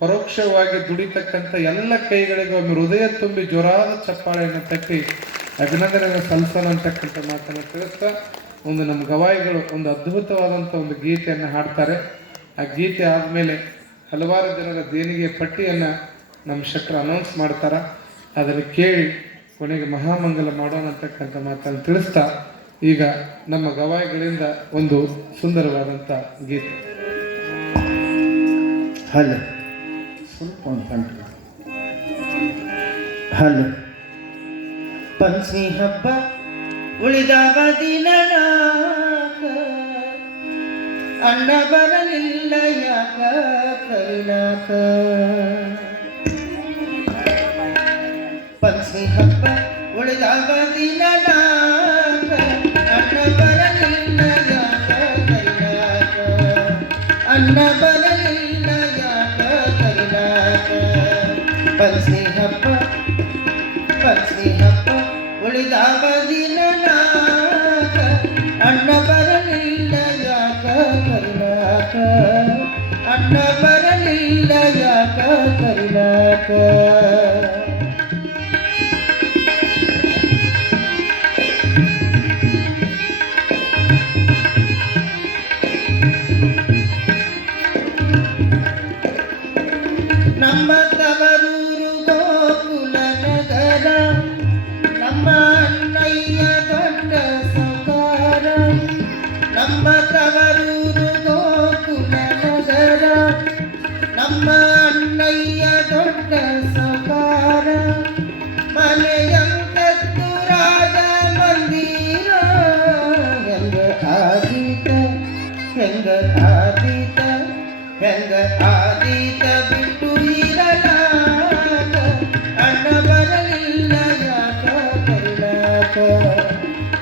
ಪರೋಕ್ಷವಾಗಿ ದುಡಿತಕ್ಕಂಥ ಎಲ್ಲ ಕೈಗಳಿಗೆ ಒಮ್ಮೆ ಹೃದಯ ತುಂಬಿ ಜೋರಾದ ಚಪ್ಪಾಳೆಯನ್ನು ತಟ್ಟಿ ಅಭಿನಂದನೆ ಸಲ್ಲಿಸೋಣ ಅಂತಕ್ಕಂಥ ಮಾತನ್ನು ತಿಳಿಸ್ತಾ ಒಂದು ನಮ್ಮ ಗವಾಯಿಗಳು ಒಂದು ಅದ್ಭುತವಾದಂಥ ಒಂದು ಗೀತೆಯನ್ನು ಹಾಡ್ತಾರೆ. ಆ ಗೀತೆ ಆದಮೇಲೆ ಹಲವಾರು ಜನರ ದೇಣಿಗೆ ಪಟ್ಟಿಯನ್ನು ನಮ್ಮ ಶೆಟ್ರು ಅನೌನ್ಸ್ ಮಾಡ್ತಾರೆ. ಅದನ್ನು ಕೇಳಿ ಕೊನೆಗೆ ಮಹಾಮಂಗಲ ಮಾಡೋಣ ಅಂತಕ್ಕಂಥ ಮಾತನ್ನು ತಿಳಿಸ್ತಾ ಈಗ ನಮ್ಮ ಗವಾಯಿಗಳಿಂದ ಒಂದು ಸುಂದರವಾದಂಥ ಗೀತೆ. ಹಲ ಸ್ವಲ್ಪ ಒಂದು ಹಲ ಪಂಚಮಿ ಹಬ್ಬ ಉಳಿದವ ದಿನನಾಕ ಅಣ್ಣ ಬರಲಿಲ್ಲ ಯಾಕ ಕರಿನಾಕ. ಪಂಚಮಿ ಹಬ್ಬ ಉಳಿದವ ದಿನನಾಕ ಅಣ್ಣ ಬರಲಿಲ್ಲ ಯಾಕ ಕರಿನಾಕ. ಅಣ್ಣ ಬರಲಿಲ್ಲ ಯಾಕ ಕರಿನಾಕ. ಪಂಚಮಿ ಹಬ್ಬ ಉಳಿದವ ದಿನನಾಕ ಅಣ್ಣ ಬರಲಿಲ್ಲ ಯಾಕ ಕರಿನಾಕ. ಅಣ್ಣ ಬರಲಿಲ್ಲ ಯಾಕ ಕರಿನಾಕ. ನಮ್ಮ ತವರೂರು ಗೋಕುಲ ನಗರ, ನಮ್ಮ ಅಣ್ಣಯ್ಯ ದೊಡ್ಡ ಸೌಕಾರ. ನಮ್ಮ ತವರೂರು ಗೋಕುಲ ನಗರ, ನಮ್ಮ ಅಣ್ಣಯ್ಯ ದೊಡ್ಡ ಸೌಕಾರ. ಮನೆಯಂತದ್ದು ರಾಜ ಮಂದಿರ, ಹೆಂಗ ಆದೀತ ಹೆಂಗ ಆದೀತ ಹೆಂಗ ಆದೀತ ಬಿಟ್ಟು ಇರಲಾಗ. ಅಣ್ಣ ಬರಲಿಲ್ಲ ಯಾಕ ಕರಿನಾಕ.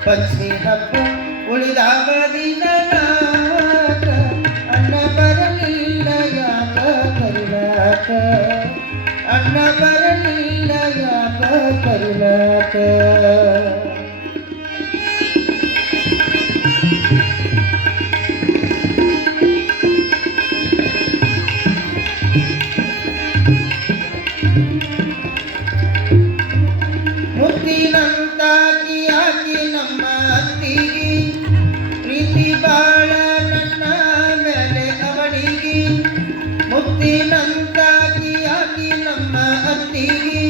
ಪಂಚಮಿ ಹಬ್ಬ ಉಳಿದವ ದಿನನಾಕ ಅಣ್ಣ ಬರಲಿಲ್ಲ ಯಾಕ ಕರಿನಾಕ. ಅಣ್ಣ ಬರಲಿಲ್ಲ ಯಾಕ ಕರಿನಾಕ. ಮುತ್ತಿನಂತಾಕಿ ಆಕಿ ನಮ್ಮ ಅತ್ತಿಗೆ, ಪ್ರೀತಿ ಬಾಳ ನನ್ನ ಮೇಲೆ ಅವಳಿಗೆ. ಮುತ್ತಿನಂತಾಕಿ ಆಕಿ ನಮ್ಮ ಅತ್ತಿಗೆ,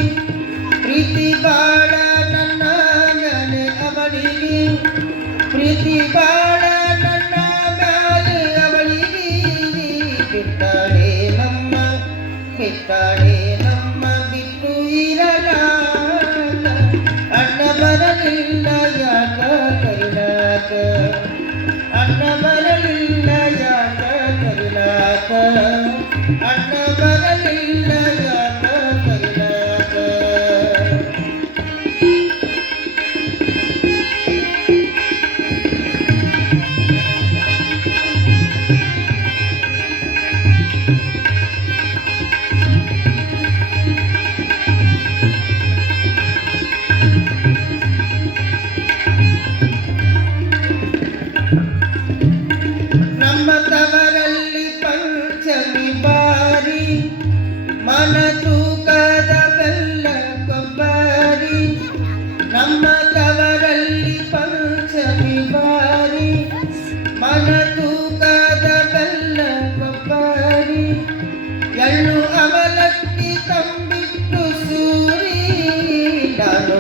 ಪ್ರೀತಿ ಬಾಳ ನನ್ನ ಮೇಲೆ ಅವಳಿಗೆ. ಪ್ರೀತಿ ಬಾಳ ನನ್ನ ಮೇಲೆ ಅವಳಿಗೆ. ಬಿಟ್ಟಾಳೆ ನಮ್ಮ ಬಿಟ್ಟು ಇರಲಾಗ. ಅಣ್ಣ ಬರಲಿಲ್ಲ ಯಾಕ ಕರಿನಾಕ. ಅಣ್ಣ ಬರಲಿಲ್ಲ ಯಾಕ ಕರಿನಾಕ. ಅಣ್ಣ ಬರಲಿಲ್ಲ ಯಾಕ ಕರಿನಾಕ. ನಮ್ಮ ತವರಲ್ಲಿ ಪಂಚಮಿ ಬಾರಿ, ಮನ ತೂಕದ ಬೆಲ್ಲ ಕೊಬ್ಬರಿ. ನಮ್ಮ ತವರಲ್ಲಿ ಪಂಚಮಿ ಬಾರಿ, ಮನ ತೂಕದ ಬೆಲ್ಲ ಕೊಬ್ಬರಿ. ಎಳ್ಳು ಅವಲಕ್ಕಿ ತಂಬಿಟ್ಟು ಸೂರಿ. ನಾನು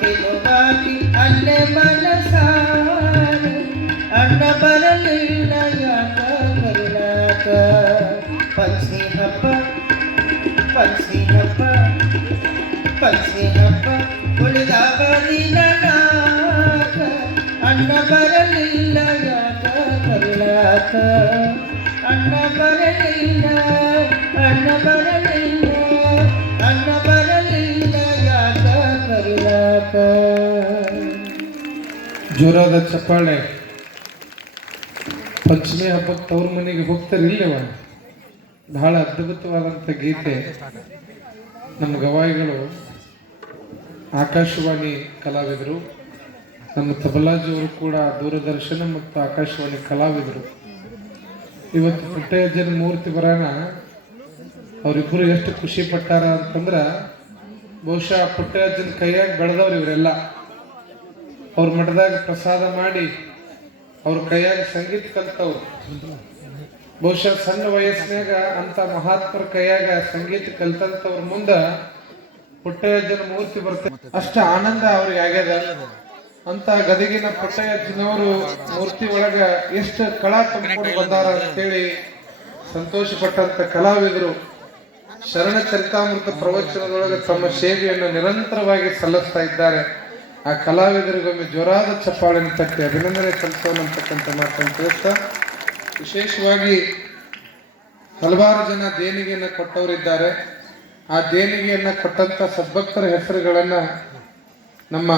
ತಿನ್ನುವಾಕಿ ಅಲ್ಲೇ ಮನಸಾರೆ. ಅಣ್ಣ ಬರಲಿಲ್ಲ ಯಾಕ ಕರಿನಾಕ. ಪಂಚಮಿ ಹಬ್ಬ ಉಳಿದವ ದಿನನಾಕ ಅಣ್ಣ ಬರಲಿಲ್ಲ ಯಾಕ ಕರಿನಾಕ. ಅಣ್ಣ ಬರಲಿಲ್ಲ ಬರಲಿಲ್ಲ ಅಣ್ಣ ಬರಲಿಲ್ಲ ಯಾಕ ಕರಿಯಾಕ. ಜೋರಾದ ಚಪ್ಪಾಳೆ. ಪಂಚಮಿ ಹಬ್ಬಕ್ಕೆ ತವ್ರ ಮನೆಗೆ ಹೋಗ್ತಾರಿಲ್ಲವ? ಬಹಳ ಅದ್ಭುತವಾದಂಥ ಗೀತೆ. ನಮ್ಮ ಗವಾಯಿಗಳು ಆಕಾಶವಾಣಿ ಕಲಾವಿದರು, ನಮ್ಮ ತಬಲಾಜಿಯವರು ಕೂಡ ದೂರದರ್ಶನ ಮತ್ತು ಆಕಾಶವಾಣಿ ಕಲಾವಿದರು. ಇವತ್ತು ಪುಟ್ಟಯ್ಯಜ್ಜನ ಮೂರ್ತಿ ಬರೋಣ ಅವರಿಬ್ಬರು ಎಷ್ಟು ಖುಷಿ ಪಟ್ಟಾರ ಅಂತಂದ್ರೆ, ಬಹುಶಃ ಪುಟ್ಟಯ್ಯಜ್ಜನ ಕೈಯಾಗ ಬೆಳೆದವ್ರು ಇವರೆಲ್ಲ. ಅವ್ರ ಮಠದಾಗ ಪ್ರಸಾದ ಮಾಡಿ ಅವ್ರ ಕೈಯಾಗ ಸಂಗೀತ ಕಲ್ತವ್ರು. ಬಹುಶಃ ಸಣ್ಣ ವಯಸ್ಸಿನಾಗ ಅಂತ ಮಹಾತ್ಮರ ಕೈಯಾಗ ಸಂಗೀತ ಕಲ್ತಂತವ್ರ ಮುಂದ ಪುಟ್ಟಯ್ಯಜ್ಜನ ಮೂರ್ತಿ ಬರ್ತದೆ. ಅಷ್ಟ ಆನಂದ ಅವ್ರಿಗೆ ಆಗ್ಯದ. ಅಂತ ಗದಗಿನ ಪುಟ್ಟಯ್ಯಜ್ಜನವರು ಮೂರ್ತಿ ಒಳಗ ಎಷ್ಟು ಕಳಾ ತುಂಬಿಕೊಂಡು ಬಂದಾರ ಅಂತೇಳಿ ಸಂತೋಷ ಪಟ್ಟಂತ ಕಲಾವಿದರು ಶರಣ ಚರಿತಾಮೃತ ಪ್ರವಚನದೊಳಗೆ ತಮ್ಮ ಸೇವೆಯನ್ನು ನಿರಂತರವಾಗಿ ಸಲ್ಲಿಸ್ತಾ ಇದ್ದಾರೆ. ಆ ಕಲಾವಿದರಿಗೊಮ್ಮೆ ಜೋರಾದ ಚಪ್ಪಾಳೆಯನ್ನು ತಟ್ಟಿ ಅಭಿನಂದನೆ ಸಲ್ಲಿಸೋಣಂತಕ್ಕಂಥ ಮಾತನ್ನು ತಿಳಿಸ್ತಾ, ವಿಶೇಷವಾಗಿ ಹಲವಾರು ಜನ ದೇಣಿಗೆಯನ್ನು ಕೊಟ್ಟವರಿದ್ದಾರೆ. ಆ ದೇಣಿಗೆಯನ್ನು ಕೊಟ್ಟಂತ ಸದ್ಭಕ್ತರ ಹೆಸರುಗಳನ್ನ ನಮ್ಮ